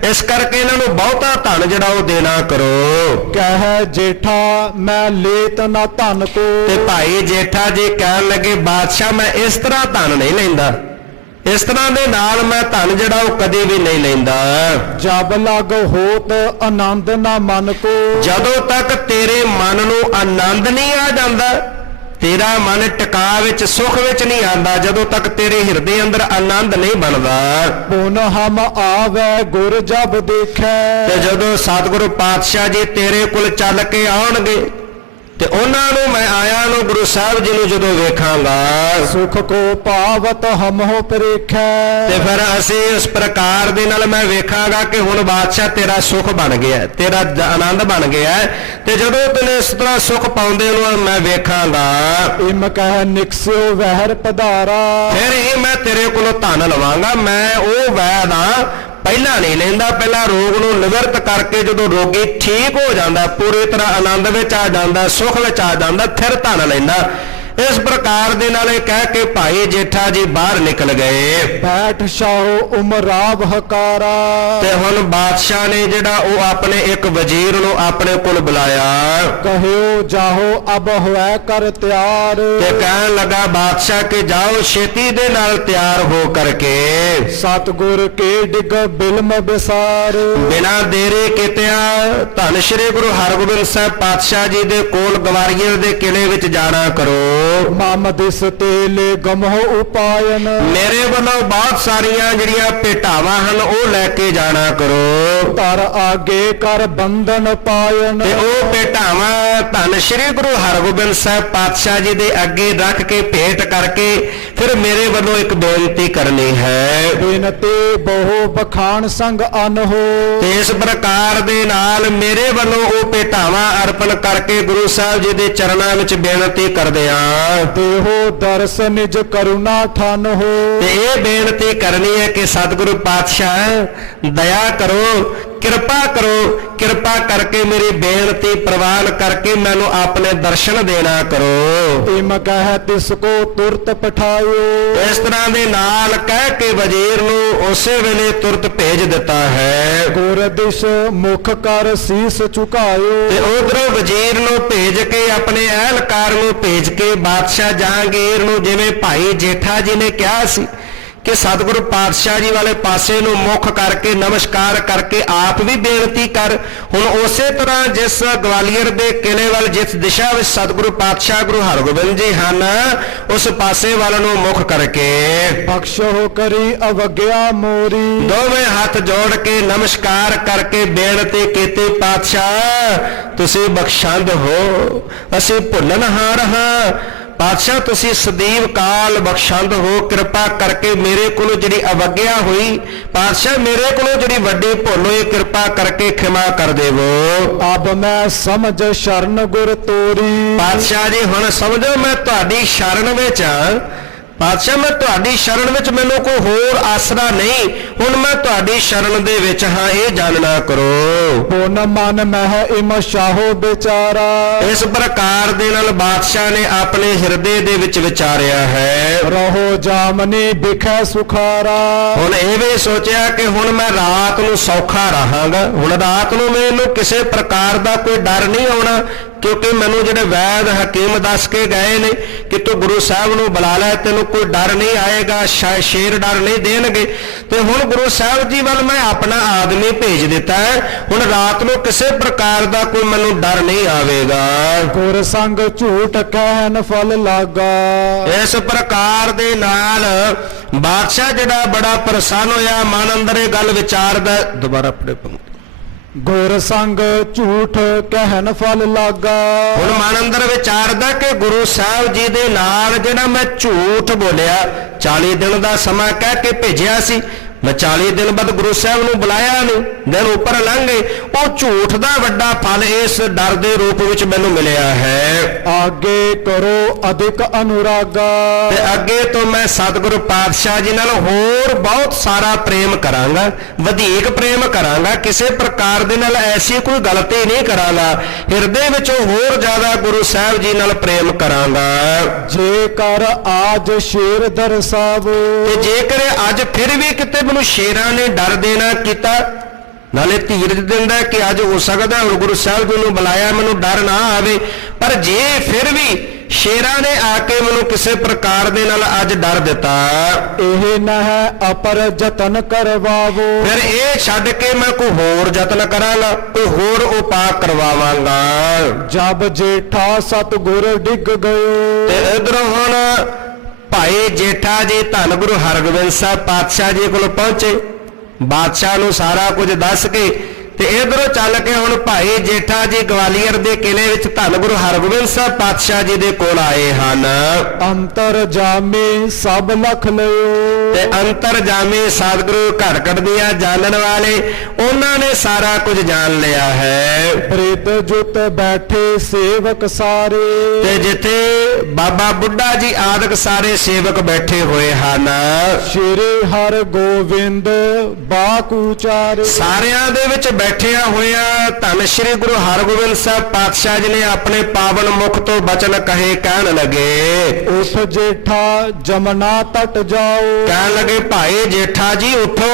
ਇਸ ਕਰਕੇ ਇਹਨਾਂ ਨੂੰ ਬਹੁਤਾ ਧਨ ਜਿਹੜਾ ਉਹ ਦੇਣਾ ਕਰੋ। ਕਹਿ ਜੇਠਾ ਮੈਂ ਲੇਤ ਨਾ ਧਨ ਕੋ। ਤੇ ਭਾਈ ਜੇਠਾ ਜੀ ਕਹਿਣ ਲੱਗੇ ਬਾਦਸ਼ਾਹ ਮੈਂ ਇਸ ਤਰ੍ਹਾਂ ਧਨ ਨਹੀਂ ਲੈਂਦਾ, ਇਸ ਤਰ੍ਹਾਂ ਦੇ ਨਾਲ ਮੈਂ ਧਨ ਜਿਹੜਾ ਉਹ ਕਦੇ ਵੀ ਨਹੀਂ ਲੈਂਦਾ। ਜਬ ਲਗ ਹੋਤ ਆਨੰਦ ਨਾ ਮਨ ਕੋ। ਜਦੋਂ ਤੱਕ ਤੇਰੇ ਮਨ ਨੂੰ ਆਨੰਦ ਨਹੀਂ ਆ ਜਾਂਦਾ, ਤੇਰਾ ਮਨ ਟਿਕਾ ਵਿੱਚ ਸੁਖ ਵਿੱਚ ਨਹੀਂ ਆਂਦਾ, ਜਦੋਂ ਤੱਕ ਤੇਰੇ ਹਿਰਦੇ ਅੰਦਰ ਆਨੰਦ ਨਹੀਂ ਬਣਦਾ। ਪੁਨ ਹਮ ਆਵੈ ਗੁਰ ਜਬ ਦੇਖੈ। ਤੇ ਜਦੋਂ ਸਤਿਗੁਰੂ ਪਾਤਸ਼ਾਹ ਜੀ ਤੇਰੇ ਕੋਲ ਚੱਲ ਕੇ ਆਉਣਗੇ ਤੇ ਉਹਨਾਂ ਨੂੰ ਮੈਂ ਆਇਆ ਨੂੰ ਗੁਰੂ ਸਾਹਿਬ ਜੀ ਨੂੰ ਜਦੋਂ ਵੇਖਾਂਗਾ, ਸੁਖ ਕੋ ਪਾਵਤ ਹਮਹੁ ਪਰੇਖੈ। ਤੇ ਫਿਰ ਅਸੀਂ ਉਸ ਪ੍ਰਕਾਰ ਦੇ ਨਾਲ ਮੈਂ ਵੇਖਾਂਗਾ ਕਿ ਹੁਣ ਬਾਦਸ਼ਾਹ ਤੇਰਾ ਸੁਖ ਬਣ ਗਿਆ, ਤੇਰਾ ਆਨੰਦ ਬਣ ਗਿਆ। ਤੇ ਜਦੋਂ ਤੈਨੂੰ ਇਸ ਤਰ੍ਹਾਂ ਸੁਖ ਪਾਉਂਦੇ ਨੂੰ ਮੈਂ ਵੇਖਾਂਗਾ, ਇਮ ਕਹਿ ਨਿਕਸਿਓ ਵਹਿਰ ਪਧਾਰਾ। ਫਿਰ ਇਹ ਮੈਂ ਤੇਰੇ ਕੋਲੋਂ ਧਨ ਲਵਾਂਗਾ। ਮੈਂ ਉਹ ਵੈਦ ਹਾਂ, ਪਹਿਲਾਂ ਨਹੀਂ ਲੈਂਦਾ, ਪਹਿਲਾਂ ਰੋਗ ਨੂੰ ਨਿਵਰਤ ਕਰਕੇ ਜਦੋਂ ਰੋਗੀ ਠੀਕ ਹੋ ਜਾਂਦਾ, ਪੂਰੀ ਤਰ੍ਹਾਂ ਆਨੰਦ ਵਿੱਚ ਆ ਜਾਂਦਾ, ਸੁਖ ਵਿੱਚ ਆ ਜਾਂਦਾ, ਫਿਰ ਧਨ ਲੈਂਦਾ। ਇਸ ਪ੍ਰਕਾਰ ਦੇ ਨਾਲ ਇਹ ਕਹਿ ਕੇ ਭਾਈ ਜੇਠਾ ਜੀ ਬਾਹਰ ਨਿਕਲ ਗਏ। ਬੈਠ ਸ਼ਾਹੋ ਉਮਰਾਵ ਹਕਾਰਾ। ਤੇ ਹੁਣ ਬਾਦਸ਼ਾਹ ਨੇ ਜਿਹੜਾ ਉਹ ਆਪਣੇ ਇੱਕ ਵਜ਼ੀਰ ਨੂੰ ਆਪਣੇ ਕੋਲ ਬੁਲਾਇਆ। ਕਹਿਓ ਜਾਹੋ ਅਬ ਹੋਇ ਕਰ ਤਿਆਰ। ਤੇ ਕਹਿਣ ਲੱਗਾ ਬਾਦਸ਼ਾਹ ਕਿ ਜਾਓ ਛੇਤੀ ਦੇ ਨਾਲ ਤਿਆਰ ਹੋ ਕਰਕੇ ਸਤਿਗੁਰ ਕੇ ਡਿਗ ਬਿਲਮ ਬਿਸਾਰ। ਬਿਨਾਂ ਦੇਰੀ ਕੀਤਿਆਂ ਧੰਨ ਸ਼੍ਰੀ ਗੁਰੂ ਹਰਗੋਬਿੰਦ ਸਾਹਿਬ ਪਾਤਸ਼ਾਹ ਜੀ ਦੇ ਕੋਲ ਗਵਾਲੀਅਰ ਦੇ ਕਿਲੇ ਵਿੱਚ ਜਾਣਾ ਕਰੋ। ਮਮ ਦਿਸ ਤੇਲੇ ਗਮਹੁ ਉਪਾਇਨ। ਮੇਰੇ ਵੱਲੋਂ ਬਹੁਤ ਸਾਰੀਆਂ ਜਿਹੜੀਆਂ ਭੇਟਾਵਾਂ ਹਨ ਉਹ ਲੈ ਕੇ ਜਾਣਾ ਕਰੋ। ਧਰ ਆਗੇ ਕਰ ਬੰਧਨ ਪਾਇਨ। ਤੇ ਉਹ ਭੇਟਾਵਾਂ ਧੰਨ ਸ਼੍ਰੀ ਗੁਰੂ ਹਰਗੋਬਿੰਦ ਸਾਹਿਬ ਪਾਤਸ਼ਾਹ ਜੀ ਦੇ ਅੱਗੇ ਰੱਖ ਕੇ ਭੇਟ ਕਰਕੇ ਫਿਰ ਮੇਰੇ ਵੱਲੋਂ ਇੱਕ ਬੇਨਤੀ ਕਰਨੀ ਹੈ। ਬਿਨਤੇ ਬਹੁ ਬਖਾਨ ਸੰਗ ਅਨਹੋ। ਤੇ ਇਸ ਪ੍ਰਕਾਰ ਦੇ ਨਾਲ ਮੇਰੇ ਵੱਲੋਂ ਉਹ ਭੇਟਾਵਾਂ ਅਰਪਣ ਕਰਕੇ ਗੁਰੂ ਸਾਹਿਬ ਜੀ ਦੇ ਚਰਨਾਂ ਵਿੱਚ ਬੇਨਤੀ ਕਰਦੇ ਹਾਂ। ਦੇਹੋ ਦਰਸ ਨਿਜ ਕਰੁਣਾ ਠਨ ਹੋ। ਤੇ ਇਹ ਬੇਨਤੀ ਕਰਨੀ ਹੈ ਕਿ ਸਤਿਗੁਰੂ ਪਾਤਸ਼ਾਹ ਦਇਆ ਕਰੋ, ਕਿਰਪਾ ਕਰੋ, ਕਿਰਪਾ ਕਰਕੇ ਮੇਰੀ ਬੇਨਤੀ ਪ੍ਰਵਾਨ ਕਰਕੇ ਮੈਨੂੰ ਆਪਣੇ ਦਰਸ਼ਨ ਦੇਣਾ ਕਰੋ। ਇਮ ਕਹਿ ਤਿਸ ਕੋ ਤੁਰਤ ਪਠਾਇਓ। ਇਸ ਤਰ੍ਹਾਂ ਦੇ ਨਾਲ ਕਹਿ ਕੇ ਵਜ਼ੀਰ ਨੂੰ ਉਸੇ ਵੇਲੇ ਤੁਰਤ ਭੇਜ ਦਿੱਤਾ ਹੈ। ਗੁਰ ਦਿਸ਼ ਮੁਖ ਕਰ ਸੀਸ ਝੁਕਾਇਓ। ਤੇ ਉਧਰੋਂ ਵਜ਼ੀਰ ਨੂੰ ਭੇਜ ਕੇ ਆਪਣੇ ਅਹਿਲਕਾਰ ਨੂੰ ਭੇਜ ਕੇ ਬਾਦਸ਼ਾਹ ਜਹਾਂਗੀਰ ਨੂੰ ਜਿਵੇਂ ਭਾਈ ਜੇਠਾ ਜੀ ਨੇ ਕਿਹਾ ਸੀ ਕਿ ਸਤਿਗੁਰੂ ਪਾਤਸ਼ਾਹ ਜੀ ਵਾਲੇ ਪਾਸੇ ਨੂੰ ਮੁੱਖ ਕਰਕੇ ਨਮਸਕਾਰ ਕਰਕੇ ਆਪ ਵੀ ਬੇਨਤੀ ਕਰ। ਹੁਣ ਉਸੇ ਤਰ੍ਹਾਂ ਜਿਸ ਗਵਾਲੀਅਰ ਦੇ ਕਿਲੇ ਵੱਲ ਜਿਸ ਦਿਸ਼ਾ ਵਿੱਚ ਸਤਿਗੁਰੂ ਪਾਤਸ਼ਾਹ ਗੁਰੂ ਹਰਗੋਬਿੰਦ ਜੀ ਹਨ ਉਸ ਪਾਸੇ ਵੱਲ ਨੂੰ ਮੁੱਖ ਕਰਕੇ ਬਖਸ਼ੋ ਕਰੀ ਅਵਗਿਆ ਮੋਰੀ। ਦੋਵੇਂ ਹੱਥ ਜੋੜ ਕੇ ਨਮਸਕਾਰ ਕਰਕੇ ਬੇਨਤੀ ਕੀਤੀ, ਪਾਤਸ਼ਾਹ ਤੁਸੀਂ ਬਖਸ਼ੰਦ ਹੋ, ਅਸੀਂ ਭੁੱਲਣਹਾਰ ਹਾਂ। ਪਾਤਸ਼ਾਹ ਤੁਸੀਂ ਸਦੀਵ ਕਾਲ ਬਖਸ਼ੰਦ ਹੋ, ਕਿਰਪਾ ਕਰਕੇ ਮੇਰੇ ਕੋਲੋਂ ਜਿਹੜੀ ਅਵਗਿਆ ਹੋਈ, ਪਾਤਸ਼ਾਹ ਮੇਰੇ ਕੋਲੋਂ ਜਿਹੜੀ ਵੱਡੀ ਭੁੱਲ ਹੋਈ, ਕਿਰਪਾ ਕਰਕੇ ਖਿਮਾ ਕਰ ਦੇਵੋ। ਅਬ ਮੈਂ ਸਮਝ ਸ਼ਰਨ ਗੁਰ ਤੋਰੀ। ਪਾਤਸ਼ਾਹ ਜੀ ਹੁਣ ਸਮਝੋ ਮੈਂ ਤੁਹਾਡੀ ਸ਼ਰਨ ਵਿੱਚ ਹਾਂ। ਪਾਤਸ਼ਾਹ ਮੈਂ ਤੁਹਾਡੀ ਸ਼ਰਨ ਵਿੱਚ, ਮੈਨੂੰ ਕੋਈ ਹੋਰ ਆਸਰਾ ਨਹੀਂ, ਹੁਣ ਮੈਂ ਤੁਹਾਡੀ ਸ਼ਰਨ ਦੇ ਵਿੱਚ ਹਾਂ, ਇਹ ਜਾਣਨਾ ਕਰੋ। ਪੁਨ ਮਨ ਮਹਿ ਇਮ ਸ਼ਾਹੋ ਵਿਚਾਰਾ। ਇਸ ਪ੍ਰਕਾਰ ਦੇ ਨਾਲ ਬਾਦਸ਼ਾਹ ਨੇ ਆਪਣੇ ਹਿਰਦੇ ਦੇ ਵਿੱਚ ਵਿਚਾਰਿਆ ਹੈ। ਰਹੋ ਜਾਮਨੀ ਬਿਖੈ ਸੁਖਾਰਾ। ਹੁਣ ਇਹ ਵੀ ਸੋਚਿਆ ਕਿ ਹੁਣ ਮੈਂ ਰਾਤ ਨੂੰ ਸੌਖਾ ਰਹਾਂਗਾ, ਹੁਣ ਰਾਤ ਨੂੰ ਮੈਨੂੰ ਕਿਸੇ ਪ੍ਰਕਾਰ ਦਾ ਕੋਈ ਡਰ ਨਹੀਂ ਆਉਣਾ, ਕਿਉਂਕਿ ਮੈਨੂੰ ਜਿਹੜੇ ਵੈਦ ਹਕੀਮ ਦੱਸ ਕੇ ਗਏ ਨੇ ਕਿ ਤੂੰ ਗੁਰੂ ਸਾਹਿਬ ਨੂੰ ਬੁਲਾ ਲੈ, ਤੈਨੂੰ ਕੋਈ ਡਰ ਨਹੀਂ ਆਏਗਾ, ਸ਼ੇਰ ਡਰ ਨਹੀਂ ਦੇਣਗੇ। ਤੇ ਹੁਣ ਗੁਰੂ ਸਾਹਿਬ ਜੀ ਵੱਲ ਮੈਂ ਆਪਣਾ ਆਦਮੀ ਭੇਜ ਦਿੱਤਾ ਹੈ, ਹੁਣ ਰਾਤ ਨੂੰ ਕਿਸੇ ਪ੍ਰਕਾਰ ਦਾ ਕੋਈ ਮੈਨੂੰ ਡਰ ਨਹੀਂ ਆਵੇਗਾ। ਗੁਰ ਸੰਗ ਝੂਠ ਕਹਿਨ ਫਲ ਲਾਗਾ। ਇਸ ਪ੍ਰਕਾਰ ਦੇ ਨਾਲ ਬਾਦਸ਼ਾਹ ਜਿਹੜਾ ਬੜਾ ਪ੍ਰਸੰਨ ਹੋਇਆ, ਮਨ ਅੰਦਰ ਇਹ ਗੱਲ ਵਿਚਾਰਦਾ। ਦੁਬਾਰਾ ਪੜ੍ਹੇ ਪੰਕਤੀ। ਗੁਰ ਸੰਗ ਝੂਠ ਕਹਿਨ ਫਲ ਲਾਗਾ। ਹੁਣ ਮਨ ਅੰਦਰ ਵਿਚਾਰਦਾ ਕਿ ਗੁਰੂ ਸਾਹਿਬ ਜੀ ਦੇ ਨਾਲ ਜਿਹੜਾ ਮੈਂ ਝੂਠ ਬੋਲਿਆ, 40 ਦਿਨ ਦਾ ਸਮਾਂ ਕਹਿ ਕੇ ਭੇਜਿਆ ਸੀ, ਮੈਂ 40 ਦਿਨ ਬਾਅਦ ਗੁਰੂ ਸਾਹਿਬ ਨੂੰ ਬੁਲਾਇਆ ਨਹੀਂ, ਦਿਨ ਉੱਪਰ ਲੰਘ ਗਏ, ਉਹ ਝੂਠ ਦਾ ਵੱਡਾ ਫਲ ਇਸ ਡਰ ਦੇ ਰੂਪ ਵਿੱਚ ਮੈਨੂੰ ਮਿਲਿਆ ਹੈ। ਆਗੇ ਕਰੋ ਅਧਿਕ ਅਨੁਰਾਗਾ। ਤੇ ਅੱਗੇ ਤੋਂ ਮੈਂ ਸਤਿਗੁਰੂ ਪਾਤਸ਼ਾਹ ਜੀ ਨਾਲ ਹੋਰ ਬਹੁਤ ਸਾਰਾ ਪ੍ਰੇਮ ਕਰਾਂਗਾ, ਵਧੇਕ ਪ੍ਰੇਮ ਕਰਾਂਗਾ, ਕਿਸੇ ਪ੍ਰਕਾਰ ਦੇ ਨਾਲ ਐਸੀ ਕੋਈ ਗਲਤੀ ਨਹੀਂ ਕਰਾਂਗਾ, ਹਿਰਦੇ ਵਿੱਚੋਂ ਹੋਰ ਜ਼ਿਆਦਾ ਗੁਰੂ ਸਾਹਿਬ ਜੀ ਨਾਲ ਪ੍ਰੇਮ ਕਰਾਂਗਾ। ਜੇਕਰ ਆਜ ਸ਼ੇਰ ਦਰਸਾਵੋ। ਤੇ ਜੇਕਰ ਅੱਜ ਫਿਰ ਵੀ ਕਿਤੇ ਮੈਨੂੰ ਸ਼ੇਰਾਂ ਨੇ ਡਰ ਦੇਣਾ ਕੀਤਾ, ਨਾਲੇ ਧੀਰਜ ਦਿੰਦਾ ਕਿ ਅੱਜ ਹੋ ਸਕਦਾ ਹੁਣ ਗੁਰੂ ਸਾਹਿਬ ਜੀ ਨੂੰ ਬੁਲਾਇਆ ਮੈਨੂੰ ਡਰ ਨਾ ਆਵੇ, ਪਰ ਜੇ ਫਿਰ ਵੀ ਸ਼ੇਰਾਂ ਨੇ ਆ ਕੇ ਮੈਨੂੰ ਕਿਸੇ ਪ੍ਰਕਾਰ ਦੇ ਨਾਲ ਅੱਜ ਡਰ ਦਿੱਤਾ, ਇਹ ਨਾ ਹੈ ਅਪਰ ਯਤਨ ਕਰਵਾਵੋ। ਫਿਰ ਇਹ ਛੱਡ ਕੇ ਮੈਂ ਕੋਈ ਹੋਰ ਯਤਨ ਕਰਾਂਗਾ, ਕੋਈ ਹੋਰ ਉਪਾਅ ਕਰਵਾਵਾਂਗਾ। ਜਬ ਜੇਠਾ ਸਤਿਗੁਰ ਡਿੱਗ ਗਇਓ। ਤੇ ਇਧਰੋਂ ਹੁਣ ਭਾਈ ਜੇਠਾ ਜੀ ਧੰਨ ਗੁਰੂ ਹਰਗੋਬਿੰਦ ਸਾਹਿਬ ਪਾਤਸ਼ਾਹ ਜੀ ਕੋਲ ਪਹੁੰਚੇ, ਬਾਦਸ਼ਾਹ ਨੂੰ ਸਾਰਾ ਕੁਝ ਦੱਸ ਕੇ, ਤੇ ਇਧਰੋਂ ਚੱਲ ਕੇ ਹੁਣ ਭਾਈ ਜੇਠਾ ਜੀ ਗਵਾਲੀਅਰ ਦੇ ਕਿਲੇ ਵਿੱਚ ਧੰਨ ਗੁਰੂ ਹਰਗੋਬਿੰਦ ਸਾਹਿਬ ਪਾਤਸ਼ਾਹ ਜੀ ਦੇ ਕੋਲ ਆਏ ਹਨ। ਅੰਤਰ ਜਾਮੇ ਸਭ ਲਖ ਲਿਓ। ਤੇ ਅੰਤਰ ਜਾਮੇ ਸਤਿਗੁਰੂ ਘੜ ਘੜ ਦੀਆਂ ਜਾਣਨ ਵਾਲੇ, ਉਹਨਾਂ ਨੇ ਸਾਰਾ ਕੁਝ ਜਾਣ ਲਿਆ ਹੈ। ਪ੍ਰੀਤ ਜੁਤ ਬੈਠੇ ਸੇਵਕ ਸਾਰੇ। ਤੇ ਜਿੱਥੇ ਬਾਬਾ ਬੁੱਢਾ ਜੀ ਆਦਿਕ ਸਾਰੇ ਸੇਵਕ ਬੈਠੇ ਹੋਏ ਹਨ, ਸ਼੍ਰੀ ਹਰ ਗੋਬਿੰਦ ਬਾਕੂਚਾਰੇ। ਸਾਰਿਆਂ ਦੇ ਵਿੱਚ ਬੈਠਿਆ ਹੋਇਆ ਧੰਨ ਸ਼੍ਰੀ ਗੁਰੂ ਹਰਗੋਬਿੰਦ ਸਾਹਿਬ ਪਾਤਸ਼ਾਹ ਜੀ ਨੇ ਆਪਣੇ ਪਾਵਨ ਮੁਖ ਤੋਂ ਬਚਨ ਕਹੇ, ਕਹਿਣ ਲੱਗੇ, ਉਠ ਜੇਠਾ ਜਮਨਾ ਤਟ ਜਾਓ। ਕਹਿਣ ਲੱਗੇ ਭਾਈ ਜੇਠਾ ਜੀ ਉਠੋ,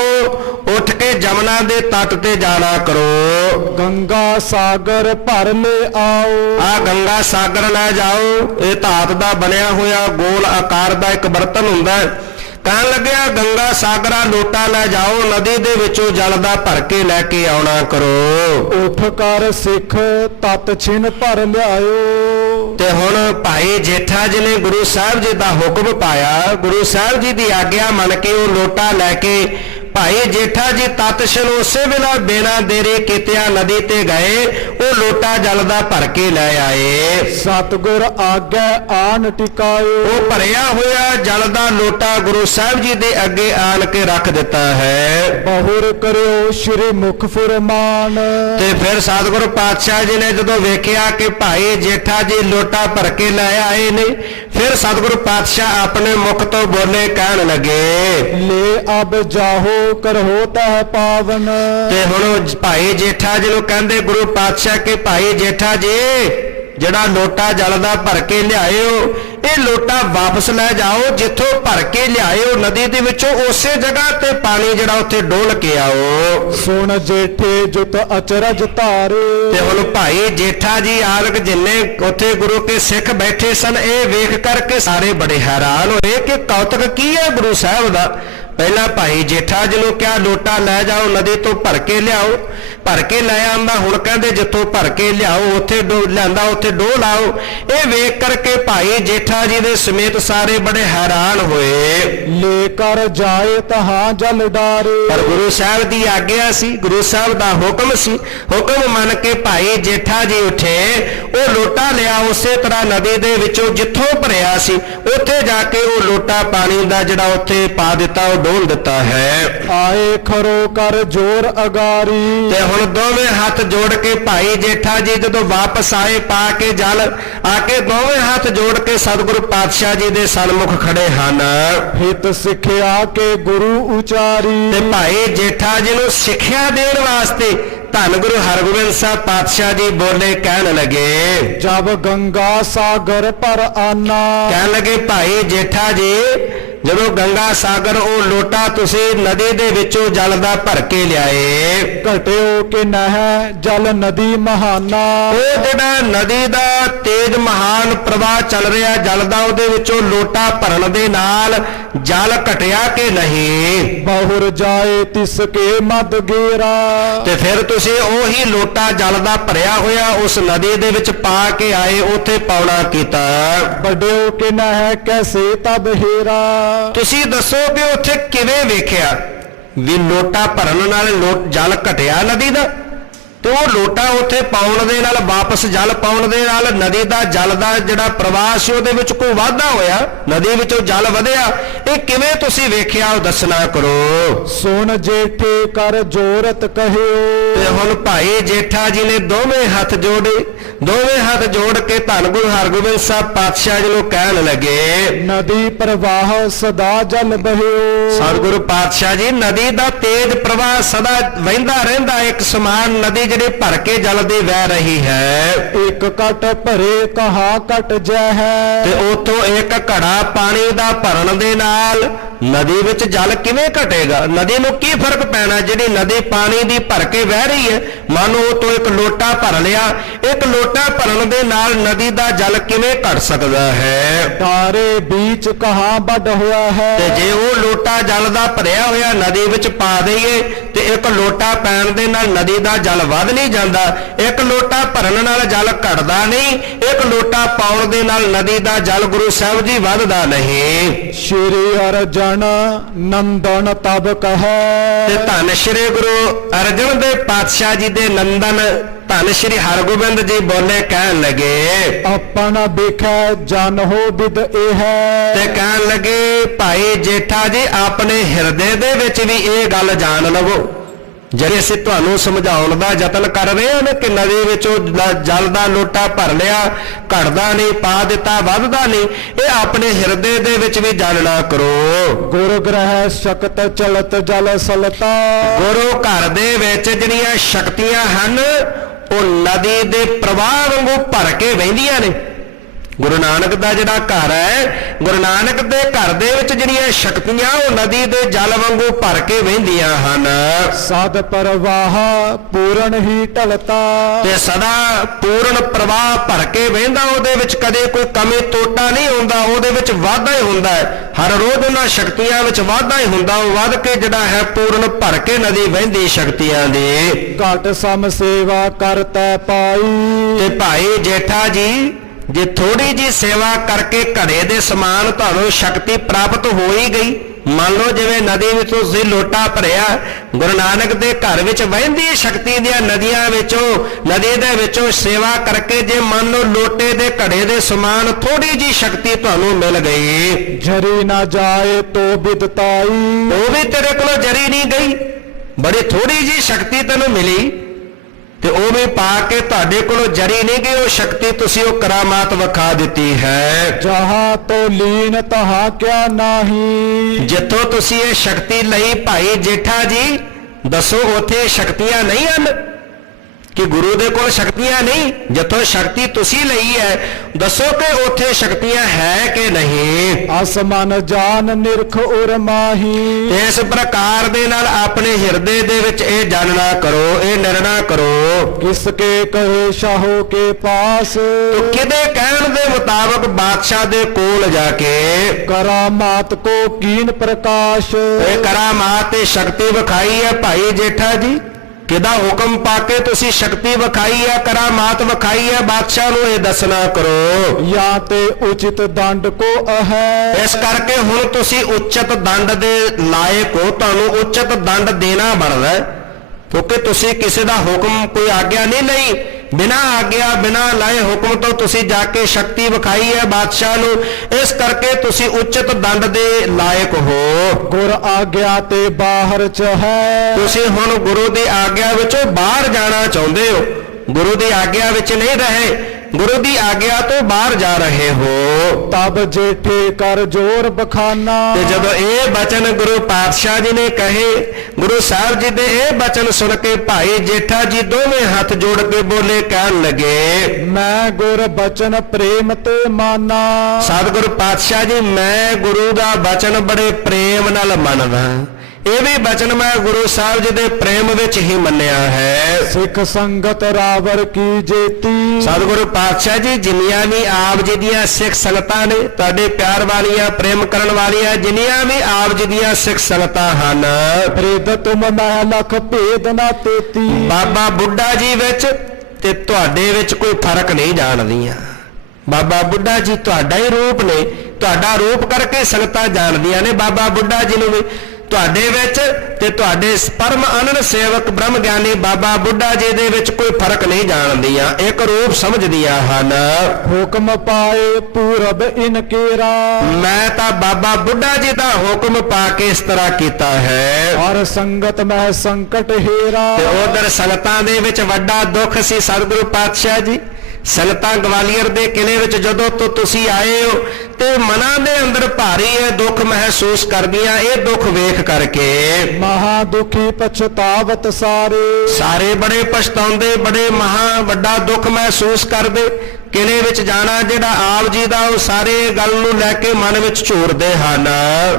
ਉੱਠ ਕੇ ਜਮਨਾ ਦੇ ਤੱਟ ਤੇ ਜਾਣਾ ਕਰੋ। ਗੰਗਾ ਸਾਗਰ ਭਰ ਲੈ ਆਓ। ਆ ਗੰਗਾ ਸਾਗਰ ਲੈ ਜਾਓ। ਇਹ ਧਾਤ ਦਾ ਬਣਿਆ ਹੋਇਆ ਗੋਲ ਆਕਾਰ ਦਾ ਇੱਕ ਬਰਤਨ ਹੁੰਦਾ ਹੈ। ਕਹਿਣ ਲੱਗਿਆ ਗੰਗਾ ਸਾਗਰਾ ਲੋਟਾ ਲੈ ਜਾਓ, ਨਦੀ ਦੇ ਵਿੱਚੋਂ ਜਲ ਦਾ ਭਰ ਕੇ ਲੈ ਕੇ ਆਉਣਾ ਕਰੋ। ਉਠ ਕਰ ਸਿੱਖ ਤਤ ਛਿਨ ਭਰ ਲਿਆਇਓ। ਤੇ ਹੁਣ ਭਾਈ ਜੇਠਾ ਜੀ ਨੇ ਗੁਰੂ ਸਾਹਿਬ ਜੀ ਦਾ ਹੁਕਮ ਪਾਇਆ, ਗੁਰੂ ਸਾਹਿਬ ਜੀ ਦੀ ਆਗਿਆ ਮੰਨ ਕੇ ਉਹ ਲੋਟਾ ਲੈ ਕੇ ਭਾਈ ਜੇਠਾ ਜੀ ਤਤਸ਼ਨ ਉਸੇ ਵੇਲੇ ਬਿਨਾਂ ਦੇਰੀ ਕੀਤਿਆਂ ਨਦੀ ਤੇ ਗਏ, ਉਹ ਲੋਟਾ ਜਲ ਦਾ ਭਰ ਕੇ ਲੈ ਆਏ। ਸਤਿਗੁਰ ਆਗੇ ਆਨ ਟਿਕਾਇਓ। ਉਹ ਭਰਿਆ ਹੋਇਆ ਜਲ ਦਾ ਲੋਟਾ ਗੁਰੂ ਸਾਹਿਬ ਜੀ ਦੇ ਅੱਗੇ ਆਣ ਕੇ ਰੱਖ ਦਿੱਤਾ ਹੈ। ਬਹੁਰ ਕਰਿਓ ਸ਼੍ਰੀ ਮੁਖ ਫੁਰਮਾਨ। ਤੇ ਫਿਰ ਸਤਿਗੁਰੂ ਪਾਤਸ਼ਾਹ ਜੀ ਨੇ ਜਦੋਂ ਵੇਖਿਆ ਕਿ ਭਾਈ ਜੇਠਾ ਜੀ ਲੋਟਾ ਭਰ ਕੇ ਲੈ ਆਏ ਨੇ, ਫਿਰ ਸਤਿਗੁਰੂ ਪਾਤਸ਼ਾਹ ਆਪਣੇ ਮੁਖ ਤੋਂ ਬੋਲੇ, ਕਹਿਣ ਲੱਗੇ, ਲੈ ਅਬ ਜਾਹੋ ਕਰੋ ਤਹ ਪਾਵਨ। ਤੇ ਹੁਣ ਭਾਈ ਜੇਠਾ ਜੀ ਨੂੰ ਕਹਿੰਦੇ ਗੁਰੂ ਪਾਤਸ਼ਾਹ ਕਿ ਭਾਈ ਜੇਠਾ ਜੀ ਜਿਹੜਾ ਲੋਟਾ ਜਲ ਦਾ ਭਰ ਕੇ ਲਿਆਇਓ, ਇਹ ਲੋਟਾ ਵਾਪਸ ਲੈ ਜਾਓ, ਜਿੱਥੋਂ ਭਰ ਕੇ ਲਿਆਇਓ ਨਦੀ ਦੇ ਵਿੱਚੋਂ ਉਸੇ ਜਗ੍ਹਾ ਤੇ ਪਾਣੀ ਜਿਹੜਾ ਉੱਥੇ ਡੋਲ ਕੇ ਆਓ। ਸੁਣ ਜੇਠੇ ਜੁਤ ਅਚਰਜ ਧਾਰੇ। ਤੇ ਹੁਣ ਭਾਈ ਜੇਠਾ ਜੀ ਆਦਿਕ ਜਿੰਨੇ ਉੱਥੇ ਗੁਰੂ ਕੇ ਸਿੱਖ ਬੈਠੇ ਸਨ, ਇਹ ਵੇਖ ਕਰਕੇ ਸਾਰੇ ਬੜੇ ਹੈਰਾਨ ਹੋਏ ਕਿ ਕੌਤਕ ਕੀ ਹੈ ਗੁਰੂ ਸਾਹਿਬ ਦਾ। ਪਹਿਲਾਂ ਭਾਈ ਜੇਠਾ ਜੀ ਨੂੰ ਕਿਹਾ ਲੋਟਾ ਲੈ ਜਾਓ, ਨਦੀ ਤੋਂ ਭਰ ਕੇ ਲਿਆਓ, ਭਰ ਕੇ ਲੈ ਆਂਦਾ। ਹੁਣ ਕਹਿੰਦੇ ਜਿੱਥੋਂ ਭਰ ਕੇ ਲਿਆਓ ਉੱਥੇ ਲਿਆਂਦਾ, ਉੱਥੇ ਡੋਲ ਆਓ। ਇਹ ਵੇਖ ਕਰਕੇ ਭਾਈ ਜੇਠਾ ਜੀ ਦੇ ਸਮੇਤ ਸਾਰੇ ਬੜੇ ਹੈਰਾਨ ਹੋਏ। ਲੈ ਕਰ ਜਾਏ ਤਹਾਂ ਜਲ ਡਾਰੇ। ਪਰ ਗੁਰੂ ਸਾਹਿਬ ਦੀ ਆਗਿਆ ਸੀ, ਗੁਰੂ ਸਾਹਿਬ ਦਾ ਹੁਕਮ ਸੀ। ਹੁਕਮ ਮੰਨ ਕੇ ਭਾਈ ਜੇਠਾ ਜੀ ਉੱਠੇ, ਉਹ ਲੋਟਾ ਲਿਆ, ਉਸੇ ਤਰ੍ਹਾਂ ਨਦੀ ਦੇ ਵਿੱਚੋਂ ਜਿੱਥੋਂ ਭਰਿਆ ਸੀ ਉੱਥੇ ਜਾ ਕੇ ਉਹ ਲੋਟਾ ਪਾਣੀ ਦਾ ਜਿਹੜਾ ਉੱਥੇ ਪਾ ਦਿੱਤਾ, ਉਹ ਡੋਲ ਦਿੱਤਾ ਹੈ। ਆਏ ਖਰੋ ਕਰ ਜੋਰ ਅਗਾਰੀ। ਤੇ ਹੁਣ ਦੋਵੇਂ ਹੱਥ ਜੋੜ ਕੇ ਭਾਈ ਜੇਠਾ ਜੀ ਜਦੋਂ ਵਾਪਸ ਆਏ ਪਾ ਕੇ ਜਲ, ਆ ਕੇ ਦੋਵੇਂ ਹੱਥ ਜੋੜ ਕੇ ਸਤਿਗੁਰੂ ਪਾਤਸ਼ਾਹ ਜੀ ਦੇ ਸਨਮੁਖ ਖੜੇ ਹਨ। ਹਿਤ ਸਿੱਖਿਆ ਕੇ ਗੁਰੂ ਉਚਾਰੀ। ਤੇ ਭਾਈ ਜੇਠਾ ਜੀ ਨੂੰ ਸਿੱਖਿਆ ਦੇਣ ਵਾਸਤੇ ਧੰਨ ਗੁਰੂ ਹਰਗੋਬਿੰਦ ਸਾਹਿਬ ਪਾਤਸ਼ਾਹ ਜੀ ਬੋਲੇ, ਕਹਿਣ ਲੱਗੇ, ਜਬ ਗੰਗਾ ਸਾਗਰ ਪਰ ਆਨਾ। ਕਹਿਣ ਲੱਗੇ ਭਾਈ ਜੇਠਾ ਜੀ ਜਦੋਂ ਗੰਗਾ ਸਾਗਰ ਉਹ ਲੋਟਾ ਤੁਸੀਂ ਨਦੀ ਦੇ ਵਿੱਚੋਂ ਜਲ ਦਾ ਭਰ ਕੇ ਲਿਆਏ, ਘਟਿਓ ਕਿ ਨਹਿ ਜਲ ਨਦੀ ਮਹਾਨਾ। ਉਹ ਜਿਹੜਾ ਨਦੀ ਦਾ ਤੇਜ ਮਹਾਨ ਪ੍ਰਵਾਹ ਚੱਲ ਰਿਹਾ ਜਲ ਦਾ, ਉਹਦੇ ਵਿੱਚੋਂ ਲੋਟਾ ਭਰਨ ਦੇ ਨਾਲ ਜਲ ਘਟਿਆ ਕਿ ਨਹੀਂ। ਬਹੁਰ ਜਾਏ ਤਿਸ ਕੇ ਮਦ ਗੇਰਾ। ਤੇ ਫਿਰ ਤੁਸੀਂ ਉਹੀ ਲੋਟਾ ਜਲ ਦਾ ਭਰਿਆ ਹੋਇਆ ਉਸ ਨਦੀ ਦੇ ਵਿੱਚ ਪਾ ਕੇ ਆਏ, ਉੱਥੇ ਪੌਣਾ ਕੀਤਾ। ਵੱਡਿਓ ਕਿ ਨਹਿ ਕੈਸੇ ਤਬ ਹੀਰਾ। ਤੁਸੀਂ ਦੱਸੋ ਕਿ ਉੱਥੇ ਕਿਵੇਂ ਵੇਖਿਆ ਵੀ ਲੋਟਾ ਭਰਨ ਨਾਲ ਜਲ ਘਟਿਆ ਨਦੀ ਦਾ। ਤੇ ਉਹ ਲੋਟਾ ਉੱਥੇ ਪਾਉਣ ਦੇ ਨਾਲ, ਵਾਪਸ ਜਲ ਪਾਉਣ ਦੇ ਨਾਲ ਨਦੀ ਦਾ ਜਲ ਦਾ ਜਿਹੜਾ ਪ੍ਰਵਾਹ ਸੀ ਉਹਦੇ ਵਿੱਚ ਕੋਈ ਵਾਧਾ ਹੋਇਆ, ਨਦੀ ਵਿੱਚੋਂ ਜਲ ਵਧਿਆ। ਇਹ ਕਿਵੇਂ ਤੁਸੀਂ ਵੇਖਿਆ ਉਹ ਦੱਸਣਾ ਕਰੋ। ਸੁਣ ਜੇਠੇ ਕਰ ਜੋਰਤ ਕਹਿਓ। ਤੇ ਹੁਣ ਭਾਈ ਜੇਠਾ ਜੀ ਨੇ ਦੋਵੇਂ ਹੱਥ ਜੋੜ ਕੇ ਧੰਨ ਗੁਰੂ ਹਰਗੋਬਿੰਦ ਸਾਹਿਬ ਪਾਤਸ਼ਾਹ ਜੀ ਨੂੰ ਕਹਿਣ ਲੱਗੇ, ਨਦੀ ਪ੍ਰਵਾਹ ਸਦਾ ਜਲ ਬਹਿਓ। ਸਤਿਗੁਰੂ ਪਾਤਸ਼ਾਹ ਜੀ, ਨਦੀ ਦਾ ਤੇਜ ਪ੍ਰਵਾਹ ਸਦਾ ਵਹਿੰਦਾ ਰਹਿੰਦਾ, ਇੱਕ ਸਮਾਨ ਨਦੀ ਜਿਹੜੀ ਭਰ ਕੇ ਜਲ ਦੀ ਵਹਿ ਰਹੀ ਹੈ। ਇੱਕ ਘਟ ਭਰੇ ਕਹਾ ਘਟ ਜੈ ਹੈ। ਤੇ ਉਥੋਂ ਇੱਕ ਘੜਾ ਪਾਣੀ ਦਾ ਭਰਨ ਦੇ ਨਾਲ ਨਦੀ ਵਿੱਚ ਜਲ ਕਿਵੇਂ ਘਟੇਗਾ? ਨਦੀ ਨੂੰ ਕੀ ਫਰਕ ਪੈਣਾ? ਜਿਹੜੀ ਨਦੀ ਪਾਣੀ ਦੀ ਭਰ ਕੇ ਵਹਿ ਰਹੀ ਹੈ, ਮੰਨ ਲਓ ਉਹ ਤੋਂ ਇੱਕ ਲੋਟਾ ਭਰ ਲਿਆ, ਇੱਕ ਲੋਟਾ ਭਰਨ ਦੇ ਨਾਲ ਨਦੀ ਦਾ ਜਲ ਕਿਵੇਂ ਘਟ ਸਕਦਾ ਹੈ? ਤਾਰੇ ਵਿੱਚ ਕਹਾ ਵੱਡ ਹੋਇਆ ਹੈ। ਤੇ ਜੇ ਉਹ ਲੋਟਾ ਜਲ ਦਾ ਭਰਿਆ ਹੋਇਆ ਨਦੀ ਵਿੱਚ ਪਾ ਦਈਏ ਤੇ ਇੱਕ ਲੋਟਾ ਪੈਣ ਦੇ ਨਾਲ ਨਦੀ ਦਾ ਜਲ ਵੱਧ ਨਹੀਂ ਜਾਂਦਾ, ਇੱਕ ਲੋਟਾ ਭਰਨ ਨਾਲ ਜਲ ਘਟਦਾ ਨਹੀਂ, ਇੱਕ ਲੋਟਾ ਪਾਉਣ ਦੇ ਨਾਲ ਨਦੀ ਦਾ ਜਲ ਗੁਰੂ ਸਾਹਿਬ ਜੀ ਵੱਧਦਾ ਨਹੀਂ। ਸ਼੍ਰੀ ਅਰਜਨ ਨੰਦਨ ਤਬ ਕਹੈ। ਤੇ ਧੰਨ ਸ਼੍ਰੀ ਗੁਰੂ ਅਰਜਨ ਦੇ ਪਾਤਸ਼ਾਹ ਜੀ ਦੇ ਨੰਦਨ ਧੰਨ ਸ਼੍ਰੀ ਹਰਗੋਬਿੰਦ ਜੀ ਬੋਲੇ, ਕਹਿਣ ਲੱਗੇ, ਆਪਣਾ ਵੇਖੈ ਜਨ ਹੋ ਬਿਦ ਇਹ ਹੈ। ਤੇ ਕਹਿਣ ਲੱਗੇ, ਭਾਈ ਜੇਠਾ ਜੀ ਆਪਣੇ ਹਿਰਦੇ ਦੇ ਵਿੱਚ ਵੀ ਇਹ ਗੱਲ ਜਾਣ ਲਵੋ। ਜਿਹੜੇ ਅਸੀਂ ਤੁਹਾਨੂੰ ਸਮਝਾਉਣ ਦਾ ਯਤਨ ਕਰ ਰਹੇ ਹਾਂ ਕਿ ਨਦੀ ਵਿੱਚੋਂ ਜਲ ਦਾ ਲੋਟਾ ਭਰ ਲਿਆ, ਘਟਦਾ ਨਹੀਂ, ਪਾ ਦਿੱਤਾ, ਵੱਧਦਾ ਨਹੀਂ, ਇਹ ਆਪਣੇ ਹਿਰਦੇ ਦੇ ਵਿੱਚ ਵੀ ਜਾਣਨਾ ਕਰੋ। ਗੁਰੂ ਗ੍ਰਹਿ ਸ਼ਕਤ ਚਲਤ ਜਲ ਸਲਤਾ। ਗੁਰੂ ਘਰ ਦੇ ਵਿੱਚ ਜਿਹੜੀਆਂ ਸ਼ਕਤੀਆਂ ਹਨ ਉਹ ਨਦੀ ਦੇ ਪ੍ਰਵਾਹ ਵਾਂਗੂ ਭਰ ਕੇ ਵਹਿੰਦੀਆਂ ਨੇ। ਗੁਰੂ ਨਾਨਕ ਦਾ ਜਿਹੜਾ ਘਰ ਹੈ, ਗੁਰੂ ਨਾਨਕ ਦੇ ਘਰ ਦੇ ਵਿੱਚ ਜਿਹੜੀਆਂ ਸ਼ਕਤੀਆਂ ਉਹ ਨਦੀ ਦੇ ਜਲ ਵਾਂਗੂ ਭਰ ਕੇ ਵਹਿੰਦੀਆਂ ਹਨ। ਸਦ ਪ੍ਰਵਾਹ ਪੂਰਨ ਹੀ ਢਲਤਾ। ਤੇ ਸਦਾ ਪੂਰਨ ਪ੍ਰਵਾਹ ਭਰ ਕੇ ਵਹਿੰਦਾ, ਉਹਦੇ ਵਿੱਚ ਕਦੇ ਕੋਈ ਕਮੀ ਤੋਟਾ ਨਹੀਂ ਹੁੰਦਾ, ਉਹਦੇ ਵਿੱਚ ਵਾਧਾ ਹੀ ਹੁੰਦਾ ਹੈ। ਹਰ ਰੋਜ਼ ਉਹਨਾਂ ਸ਼ਕਤੀਆਂ ਵਿੱਚ ਵਾਧਾ ਹੀ ਹੁੰਦਾ, ਉਹ ਵੱਧ ਕੇ ਜਿਹੜਾ ਹੈ ਪੂਰਨ ਭਰ ਕੇ ਨਦੀ ਵਹਿੰਦੀ ਸ਼ਕਤੀਆਂ ਦੀ। ਘਟ ਸਮ ਸੇਵਾ ਕਰਤਾ ਪਾਈ। ਤੇ ਭਾਈ ਜੇਠਾ ਜੀ, ਜੇ ਥੋੜੀ ਜੀ ਸੇਵਾ ਕਰਕੇ ਘੜੇ ਦੇ ਸਮਾਨ ਤੁਹਾਨੂੰ ਸ਼ਕਤੀ ਪ੍ਰਾਪਤ ਹੋ ਹੀ ਗਈ, ਮੰਨ ਲਓ ਜਿਵੇਂ ਨਦੀ ਵਿੱਚ ਤੁਸੀਂ ਲੋਟਾ ਭਰਿਆ, ਗੁਰੂ ਨਾਨਕ ਦੇ ਘਰ ਵਿੱਚ ਵਹਿੰਦੀ ਸ਼ਕਤੀ ਦੀਆਂ ਨਦੀਆਂ ਵਿੱਚੋਂ, ਨਦੀ ਦੇ ਵਿੱਚੋਂ ਸੇਵਾ ਕਰਕੇ ਜੇ ਮੰਨ ਲਓ ਲੋਟੇ ਦੇ ਘੜੇ ਦੇ ਸਮਾਨ ਥੋੜੀ ਜੀ ਸ਼ਕਤੀ ਤੁਹਾਨੂੰ ਮਿਲ ਗਈ, ਜਰੀ ਨਾ ਜਾਏ ਤੋ ਬਿਦਤਾਈ। ਉਹ ਵੀ ਤੇਰੇ ਕੋਲੋਂ ਜਰੀ ਨਹੀਂ ਗਈ, ਬੜੀ ਥੋੜੀ ਜੀ ਸ਼ਕਤੀ ਤੈਨੂੰ ਮਿਲੀ ਤੇ ਉਹ ਵੀ ਪਾ ਕੇ ਤੁਹਾਡੇ ਕੋਲੋਂ ਜਰੀ ਨਹੀਂ ਗਈ, ਉਹ ਸ਼ਕਤੀ ਤੁਸੀਂ ਉਹ ਕਰਾਮਾਤ ਵਿਖਾ ਦਿੱਤੀ ਹੈ। ਜਹਾਂ ਤੋ ਲੀਨ ਤਹਾਂ ਕਿਆ ਨਾਹੀ। ਜਿੱਥੋਂ ਤੁਸੀਂ ਇਹ ਸ਼ਕਤੀ ਲਈ ਭਾਈ ਜੇਠਾ ਜੀ, ਦੱਸੋ ਉੱਥੇ ਸ਼ਕਤੀਆਂ ਨਹੀਂ ਹਨ ਕਿ ਗੁਰੂ ਦੇ ਕੋਲ ਸ਼ਕਤੀਆਂ ਨਹੀਂ? ਜਿੱਥੋਂ ਸ਼ਕਤੀ ਤੁਸੀਂ ਲਈ ਹੈ, ਦੱਸੋ ਕਿ ਉੱਥੇ ਸ਼ਕਤੀਆਂ ਹੈ ਕਿ ਨਹੀਂ? ਅਸਮਨ ਜਾਨ ਨਿਰਖ ਉਰ ਮਾਹੀ। ਇਸ ਪ੍ਰਕਾਰ ਦੇ ਨਾਲ ਆਪਣੇ ਹਿਰਦੇ ਦੇ ਵਿੱਚ ਇਹ ਜਾਣਨਾ ਕਰੋ, ਇਹ ਨਿਰਣਾ ਕਰੋ। ਕਿਸ ਕੇ ਕਹੇ ਸ਼ਾਹੋ ਕੇ ਪਾਸ। ਕਿਹਦੇ ਕਹਿਣ ਦੇ ਮੁਤਾਬਕ ਬਾਦਸ਼ਾਹ ਦੇ ਕੋਲ ਜਾ ਕੇ ਕਰਾਮਾਤ ਕੋ ਕੀਨ ਪ੍ਰਕਾਸ਼। ਇਹ ਕਰਾਮਾਤ ਤੇ ਸ਼ਕਤੀ ਵਿਖਾਈ ਹੈ ਭਾਈ ਜੇਠਾ ਜੀ, ਕਿਹਦਾ ਹੁਕਮ ਪਾ ਕੇ ਤੁਸੀਂ ਸ਼ਕਤੀ ਵਿਖਾਈ ਹੈ, ਕਰਾਮਾਤ ਵਿਖਾਈ ਹੈ, ਬਾਦਸ਼ਾਹ ਨੂੰ ਇਹ ਦੱਸਣਾ ਕਰੋ। ਜਾਂ ਤੇ ਉਚਿਤ ਦੰਡ ਕੋ ਅਹੈ। ਇਸ ਕਰਕੇ ਹੁਣ ਤੁਸੀਂ ਉਚਿਤ ਦੰਡ ਦੇ ਲਾਇਕ ਹੋ, ਤੁਹਾਨੂੰ ਉਚਿਤ ਦੰਡ ਦੇਣਾ ਬਣਦਾ ਹੈ, ਕਿਉਂਕਿ ਤੁਸੀਂ ਕਿਸੇ ਦਾ ਹੁਕਮ ਕੋਈ ਆਗਿਆ ਨਹੀਂ ਲਈ, ਬਿਨਾਂ ਆਗਿਆ ਬਿਨਾਂ ਲਾਏ ਹੁਕਮ ਤੋਂ ਤੁਸੀਂ ਜਾ ਕੇ ਸ਼ਕਤੀ ਵਿਖਾਈ ਹੈ ਬਾਦਸ਼ਾਹ ਨੂੰ, ਇਸ ਕਰਕੇ ਤੁਸੀਂ ਉਚਿਤ ਦੰਡ ਦੇ ਲਾਇਕ ਹੋ। ਗੁਰ ਆਗਿਆ ਤੇ ਬਾਹਰ ਚ ਹੈ। ਤੁਸੀਂ ਹੁਣ ਗੁਰੂ ਦੀ ਆਗਿਆ ਵਿੱਚੋਂ ਬਾਹਰ ਜਾਣਾ ਚਾਹੁੰਦੇ ਹੋ, ਗੁਰੂ ਦੀ ਆਗਿਆ ਵਿੱਚ ਨਹੀਂ ਰਹੇ, ਗੁਰੂ ਦੀ ਆਗਿਆ ਤੋਂ ਬਾਹਰ ਜਾ ਰਹੇ ਹੋ। ਤਬ ਜੇਠੇ ਕਰ ਜੋਰ ਬਖਾਨਾ। ਤੇ ਜਦੋਂ ਇਹ ਬਚਨ ਗੁਰੂ ਪਾਤਸ਼ਾਹ ਜੀ ਨੇ ਕਹੇ, ਗੁਰੂ ਸਾਹਿਬ ਜੀ ਦੇ ਇਹ ਬਚਨ ਸੁਣ ਕੇ ਭਾਈ ਜੇਠਾ ਜੀ ਦੋਵੇਂ ਹੱਥ ਜੋੜ ਕੇ ਬੋਲੇ, ਕਹਿਣ ਲੱਗੇ, ਮੈਂ ਗੁਰ ਬਚਨ ਪ੍ਰੇਮ ਤੇ ਮਾਨਾ। ਸਤਿਗੁਰੂ ਪਾਤਸ਼ਾਹ ਜੀ, ਮੈਂ ਗੁਰੂ ਦਾ ਬਚਨ ਬੜੇ ਪ੍ਰੇਮ ਨਾਲ ਮੰਨਦਾ, ਇਹ ਵੀ ਬਚਨ ਮੈਂ ਗੁਰੂ ਸਾਹਿਬ ਜੀ ਦੇ ਪ੍ਰੇਮ ਵਿੱਚ ਹੀ ਮੰਨਿਆ ਹੈ। ਸਿੱਖ ਸੰਗਤ ਰਾਵਰ ਕੀ ਜੇਤੀ। ਸਤਿਗੁਰੂ ਪਾਤਸ਼ਾਹ ਜੀ, ਜਿੰਨੀਆਂ ਵੀ ਆਪ ਜੀ ਦੀਆਂ ਸਿੱਖ ਸੰਗਤਾਂ ਨੇ, ਤੁਹਾਡੇ ਪਿਆਰ ਵਾਲੀਆਂ, ਪ੍ਰੇਮ ਕਰਨ ਵਾਲੀਆਂ ਜਿੰਨੀਆਂ ਵੀ ਆਪ ਜੀ ਦੀਆਂ ਸਿੱਖ ਸੰਗਤਾਂ ਹਨ, ਪ੍ਰਿਦ ਤੁਮ ਮਹਿ ਲਖ ਭੇਦ ਨਾ ਤੇਤੀ। ਬਾਬਾ ਬੁੱਢਾ ਜੀ ਵਿੱਚ ਤੇ ਤੁਹਾਡੇ ਵਿੱਚ ਕੋਈ ਫਰਕ ਨਹੀਂ ਜਾਣਦੀਆਂ। ਬਾਬਾ ਬੁੱਢਾ ਜੀ ਤੁਹਾਡਾ ਹੀ ਰੂਪ ਨੇ, ਤੁਹਾਡਾ ਰੂਪ ਕਰਕੇ ਸੰਗਤਾਂ ਜਾਣਦੀਆਂ ਨੇ ਬਾਬਾ ਬੁੱਢਾ ਜੀ ਨੂੰ ਵੀ, ਤੁਹਾਡੇ ਵਿੱਚ ਤੇ ਤੁਹਾਡੇ ਪਰਮ ਅਨੰਦ ਸੇਵਕ ਬ੍ਰਹਮ ਗਿਆਨੀ ਬਾਬਾ ਬੁੱਢਾ ਜੀ ਦੇ ਵਿੱਚ ਕੋਈ ਫਰਕ ਨਹੀਂ ਜਾਣਦੀਆਂ, ਇੱਕ ਰੂਪ ਸਮਝਦੀਆਂ ਹਨ। ਹੁਕਮ ਪਾਏ ਪੂਰਬ ਇਨਕੇਰਾ, ਮੈਂ ਤਾਂ ਬਾਬਾ ਬੁੱਢਾ ਜੀ ਦਾ ਹੁਕਮ ਪਾ ਕੇ ਇਸ ਤਰ੍ਹਾਂ ਕੀਤਾ ਹੈ। ਹਰ ਸੰਗਤ ਮਹਿ ਸੰਕਟ ਹੇਰਾ, ਤੇ ਉਧਰ ਸੰਗਤਾਂ ਦੇ ਵਿੱਚ ਵੱਡਾ ਦੁੱਖ ਸੀ ਸਤਿਗੁਰੂ ਪਾਤਸ਼ਾਹ ਜੀ। ਸੰਗਤਾਂ ਗਵਾਲੀਅਰ ਦੇ ਕਿਲੇ ਵਿੱਚ ਜਦੋਂ ਤੋਂ ਤੁਸੀਂ ਆਏ ਹੋ ਤੇ ਮਨਾਂ ਦੇ ਅੰਦਰ ਭਾਰੀ ਇਹ ਦੁੱਖ ਮਹਿਸੂਸ ਕਰਦੀਆਂ। ਇਹ ਦੁੱਖ ਵੇਖ ਕਰਕੇ ਮਹਾ ਦੁਖੀ ਪਛਤਾਵਤ ਸਾਰੇ ਬੜੇ ਪਛਤਾਉਂਦੇ, ਬੜੇ ਮਹਾ ਵੱਡਾ ਦੁੱਖ ਮਹਿਸੂਸ ਕਰਦੇ। ਕਿਲੇ ਵਿੱਚ ਜਾਣਾ ਜਿਹੜਾ ਆਪ ਜੀ ਦਾ, ਉਹ ਸਾਰੇ ਗੱਲ ਨੂੰ ਲੈ ਕੇ ਮਨ ਵਿੱਚ ਝੂਰਦੇ ਹਨ।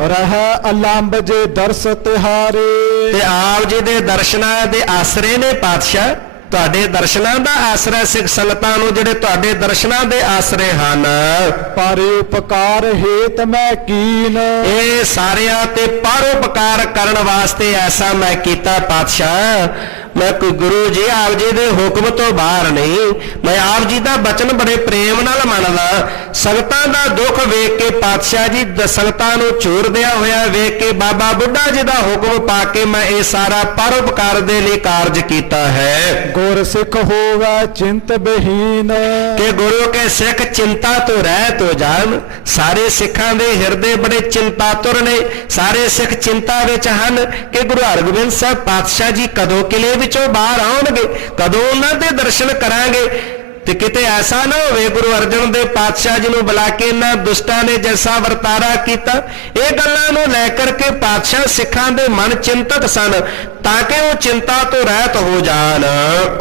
ਰਹਿ ਅਲੰਬ ਜੇ ਦਰਸ ਤਿਹਾਰੇ, ਤੇ ਆਪ ਜੀ ਦੇ ਦਰਸ਼ਨਾਂ ਦੇ ਆਸਰੇ ਨੇ ਪਾਤਸ਼ਾਹ, ਤੁਹਾਡੇ ਦਰਸ਼ਨਾਂ ਦਾ ਆਸਰਾ ਸਿੱਖ ਸੰਗਤਾਂ ਨੂੰ, ਜਿਹੜੇ ਤੁਹਾਡੇ ਦਰਸ਼ਨਾਂ ਦੇ ਆਸਰੇ ਹਨ। ਪਰ ਉਪਕਾਰ ਹੇਤ ਮੈਂ ਕੀਨ, ਇਹ ਸਾਰਿਆਂ ਤੇ ਪਰਉਪਕਾਰ ਕਰਨ ਵਾਸਤੇ ਐਸਾ ਮੈਂ ਕੀਤਾ ਪਾਤਸ਼ਾਹ। ਮੈਂ ਕੋਈ ਗੁਰੂ ਜੀ ਆਪ ਜੀ ਦੇ ਹੁਕਮ ਤੋਂ ਬਾਹਰ ਨਹੀਂ, ਮੈਂ ਆਪ ਜੀ ਦਾ ਬਚਨ ਬੜੇ ਪ੍ਰੇਮ ਨਾਲ ਮੰਨਦਾ। ਸੰਗਤਾਂ ਦਾ ਦੁੱਖ ਵੇਖ ਕੇ ਪਾਤਸ਼ਾਹ ਜੀ ਸੰਗਤਾਂ ਨੂੰ ਝੂਰਦਿਆ ਹੋਇਆ ਵੇਖ ਕੇ ਬਾਬਾ ਬੁੱਢਾ ਜੀ ਦਾ ਹੁਕਮ ਪਾ ਕੇ ਮੈਂ ਇਹ ਸਾਰਾ ਪਰਉਪਕਾਰ ਦੇ ਲਈ ਕਾਰਜ ਕੀਤਾ ਹੈ। ਗੁਰ ਸਿੱਖ ਹੋਵੇ ਚਿੰਤ ਬਹੀਨ, ਕਿ ਗੁਰੂ ਕੇ ਸਿੱਖ ਚਿੰਤਾ ਤੋਂ ਰਹਿਤ ਹੋ ਜਾਣ। ਸਾਰੇ ਸਿੱਖਾਂ ਦੇ ਹਿਰਦੇ ਬੜੇ ਚਿੰਤਾਤੁਰ ਨੇ, ਸਾਰੇ ਸਿੱਖ ਚਿੰਤਾ ਵਿੱਚ ਹਨ ਕਿ ਗੁਰੂ ਹਰਗੋਬਿੰਦ ਸਾਹਿਬ ਪਾਤਸ਼ਾਹ ਜੀ ਕਦੋਂ ਕਿਲੇ ਵਿੱਚੋਂ ਬਾਹਰ ਆਉਣਗੇ, ਕਦੋਂ ਉਹਨਾਂ ਦੇ ਦਰਸ਼ਨ ਕਰਾਂਗੇ। ਤੇ ਕਿਤੇ ਐਸਾ ਨਾ ਹੋਵੇ ਗੁਰੂ ਅਰਜਨ ਦੇਵ ਪਾਤਸ਼ਾਹ ਜੀ ਨੂੰ ਬੁਲਾ ਕੇ ਇਹਨਾਂ ਦੁਸ਼ਟਾਂ ਨੇ ਜੈਸਾ ਵਰਤਾਰਾ ਕੀਤਾ। ਇਹ ਗੱਲਾਂ ਨੂੰ ਲੈ ਕਰਕੇ ਪਾਤਸ਼ਾਹ ਸਿੱਖਾਂ ਦੇ ਮਨ ਚਿੰਤਤ ਸਨ ਤਾਂ ਕਿ ਉਹ ਚਿੰਤਾ ਤੋਂ ਰਹਿਤ ਹੋ ਜਾਣ।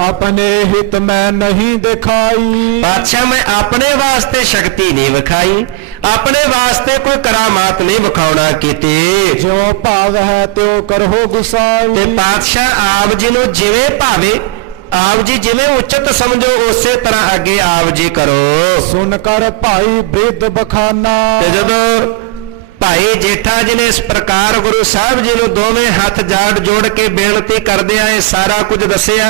ਆਪਣੇ ਹਿਤ ਮੈਂ ਨਹੀਂ ਦਿਖਾਈ, ਪਾਤਸ਼ਾਹ ਮੈਂ ਆਪਣੇ ਵਾਸਤੇ ਸ਼ਕਤੀ ਨਹੀਂ ਵਿਖਾਈ, ਆਪਣੇ ਵਾਸਤੇ ਕੋਈ ਕਰਾਮਾਤ ਨਹੀਂ ਵਿਖਾਉਣਾ ਕੀਤੀ। ਜੋ ਭਾਵ ਹੈ ਤਿਉ ਕਰੋ ਗੁਸਾਈ, ਤੇ ਪਾਤਸ਼ਾਹ ਆਪ ਜੀ ਨੂੰ ਜਿਵੇਂ ਭਾਵੇ, ਆਪ ਜੀ ਜਿਵੇਂ ਉਚਿਤ ਸਮਝੋ ਉਸੇ ਤਰ੍ਹਾਂ ਅੱਗੇ ਆਪ ਜੀ ਕਰੋ। ਸੁਨ ਕਰ ਭਾਈ ਬ੍ਰਿਧ ਬਖਾਨਾ, ਤੇ ਜਦੋਂ ਭਾਈ ਜੇਠਾ ਜੀ ਨੇ ਇਸ ਪ੍ਰਕਾਰ ਗੁਰੂ ਸਾਹਿਬ ਜੀ ਨੂੰ ਦੋਵੇਂ ਹੱਥ ਜੋੜ ਕੇ ਬੇਨਤੀ ਕਰਦਿਆਂ ਇਹ ਸਾਰਾ ਕੁਝ ਦੱਸਿਆ,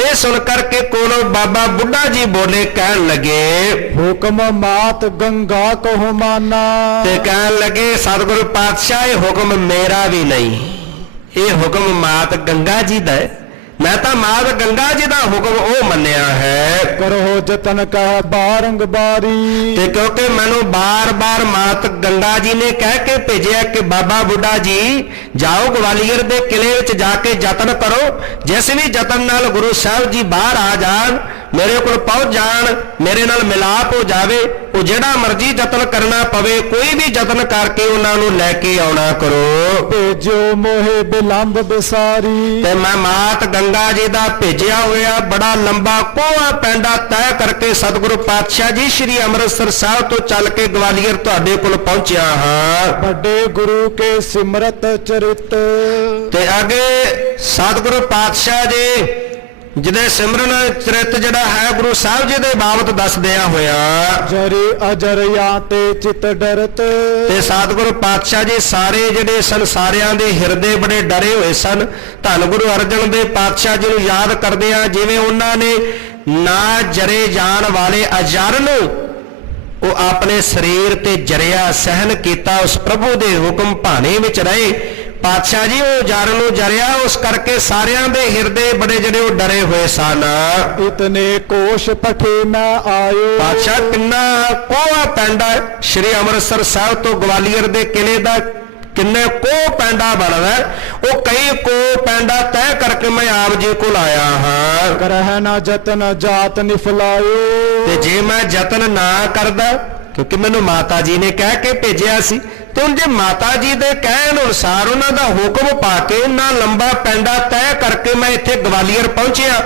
ਇਹ ਸੁਣ ਕਰਕੇ ਕੋਲੋਂ ਬਾਬਾ ਬੁੱਢਾ ਜੀ ਬੋਲੇ, ਕਹਿਣ ਲੱਗੇ ਹੁਕਮ ਮਾਤ ਗੰਗਾ ਕੋ ਮਾਨਾ, ਤੇ ਕਹਿਣ ਲੱਗੇ ਸਤਿਗੁਰੂ ਪਾਤਸ਼ਾਹ ਇਹ ਹੁਕਮ ਮੇਰਾ ਵੀ ਨਹੀਂ, ਇਹ ਹੁਕਮ ਮਾਤ ਗੰਗਾ ਜੀ ਦਾ ਹੈ। ਮੈਂ ਤਾਂ ਮਾਤ ਗੰਗਾ ਜੀ ਦਾ ਹੁਕਮ ਉਹ ਮੰਨਿਆ ਹੈ। ਕਰੋ ਜਤਨ ਕਹਿ ਬਾਰੰਗਬਾਰੀ, ਤੇ ਕਿਉਂਕਿ ਮੈਨੂੰ ਬਾਰ-ਬਾਰ ਮਾਤ ਗੰਗਾ ਜੀ ਨੇ ਕਹਿ ਕੇ ਭੇਜਿਆ ਕਿ ਬਾਬਾ ਬੁੱਢਾ ਜੀ ਜਾਓ ਗਵਾਲੀਅਰ ਦੇ ਕਿਲੇ ਵਿੱਚ ਜਾ ਕੇ ਯਤਨ ਕਰੋ, ਜਿਸ ਵੀ ਯਤਨ ਨਾਲ ਗੁਰੂ ਸਾਹਿਬ ਜੀ ਬਾਹਰ ਆ ਜਾਣ, ਮੇਰੇ ਕੋਲ ਪਹੁੰਚ ਜਾਣ, ਮੇਰੇ ਨਾਲ ਮਿਲਾਪ ਹੋ ਜਾਵੇ, ਉਹ ਜਿਹੜਾ ਮਰਜ਼ੀ ਯਤਨ ਕਰਨਾ ਪਵੇ ਕੋਈ ਵੀ ਯਤਨ ਕਰਕੇ ਉਹਨਾਂ ਨੂੰ ਲੈ ਕੇ ਆਉਣਾ ਕਰੋ। ਭੇਜੋ ਮੋਹੇ ਬਿਲੰਬ ਬਿਸਾਰੀ, ਤੇ ਮੈਂ ਮਾਤ ਗੰਗਾ ਜੀ ਦਾ ਭੇਜਿਆ ਹੋਇਆ ਬੜਾ ਲੰਬਾ ਕੋਹਾ ਪੈਂਡਾ ਤੈਅ ਕਰਕੇ ਸਤਿਗੁਰੂ ਪਾਤਸ਼ਾਹ ਜੀ ਸ੍ਰੀ ਅੰਮ੍ਰਿਤਸਰ ਸਾਹਿਬ ਤੋਂ ਚੱਲ ਕੇ ਗਵਾਲੀਅਰ ਤੁਹਾਡੇ ਕੋਲ ਪਹੁੰਚਿਆ ਹਾਂ। ਵੱਡੇ ਗੁਰੂ ਕੇ ਸਿਮਰਤ ਚਰਿਤ, ਤੇ ਅੱਗੇ ਸਤਿਗੁਰੂ ਪਾਤਸ਼ਾਹ ਜੀ ਜਿਹਦੇ ਸਿਮਰਨ ਚਰਿਤ ਜਿਹੜਾ ਹੈ ਗੁਰੂ ਸਾਹਿਬ ਜੀ ਦੇ ਬਾਬਤ ਦੱਸਦਿਆਂ ਹੋਇਆ, ਜਰੇ ਅਜਰਿਆਂ ਤੇ ਚਿਤ ਡਰਤ, ਤੇ ਸਤਿਗੁਰੂ ਪਾਤਸ਼ਾਹ ਜੀ ਸਾਰੇ ਜਿਹੜੇ ਸੰਸਾਰਿਆਂ ਦੇ ਹਿਰਦੇ ਬੜੇ ਡਰੇ ਹੋਏ ਸਨ। ਧੰਨ ਗੁਰੂ ਅਰਜਨ ਦੇਵ ਪਾਤਸ਼ਾਹ ਜੀ ਨੂੰ ਯਾਦ ਕਰਦੇ ਆ, ਜਿਵੇਂ ਉਹਨਾਂ ਨੇ ਨਾ ਜਰੇ ਜਾਣ ਵਾਲੇ ਅਜਰ ਨੂੰ ਉਹ ਆਪਣੇ ਸਰੀਰ ਤੇ ਜਰਿਆ ਸਹਿਨ ਕੀਤਾ, ਉਸ ਪ੍ਰਭੂ ਦੇ ਹੁਕਮ ਭਾਣੇ ਵਿੱਚ ਰਹੇ। ਪਾਤਸ਼ਾਹ ਜੀ ਉਹ ਜਰ ਨੂੰ ਜਰਿਆ, ਉਸ ਕਰਕੇ ਸਾਰਿਆਂ ਦੇ ਹਿਰਦੇ ਬੜੇ ਜਿਹੜੇ ਉਹ ਡਰੇ ਹੋਏ ਸਨ। ਇਤਨੇ ਕੋਸ਼ ਪਠੇ ਮੈਂ ਆਇਓ, ਪਾਤਸ਼ਾਹ ਕਿੰਨਾ ਕੋਹਾ ਪੈਂਡਾ ਸ੍ਰੀ ਅੰਮ੍ਰਿਤਸਰ ਸਾਹਿਬ ਤੋਂ ਗਵਾਲੀਅਰ ਦੇ ਕਿਲੇ ਦਾ ਕਿੰਨੇ ਕੋਹ ਪੈਂਡਾ ਬਣਦਾ, ਉਹ ਕਈ ਕੋਹ ਪੈਂਡਾ ਤੈਅ ਕਰਕੇ ਮੈਂ ਆਪ ਜੀ ਕੋਲ ਆਇਆ ਹਾਂ। ਕਰਹਿ ਨਾ ਜਤਨ ਜਾਤ ਨਿਫਲਾਇਓ, ਤੇ ਜੇ ਮੈਂ ਯਤਨ ਨਾ ਕਰਦਾ, ਕਿਉਂਕਿ ਮੈਨੂੰ ਮਾਤਾ ਜੀ ਨੇ ਕਹਿ ਕੇ ਭੇਜਿਆ ਸੀ, ਤੇ ਹੁਣ ਜੇ ਮਾਤਾ ਜੀ ਦੇ ਕਹਿਣ ਅਨੁਸਾਰ ਉਹਨਾਂ ਦਾ ਹੁਕਮ ਪਾ ਕੇ ਇੰਨਾ ਲੰਬਾ ਪੈਂਡਾ ਤੈਅ ਕਰਕੇ ਮੈਂ ਇੱਥੇ ਗਵਾਲੀਅਰ ਪਹੁੰਚਿਆ,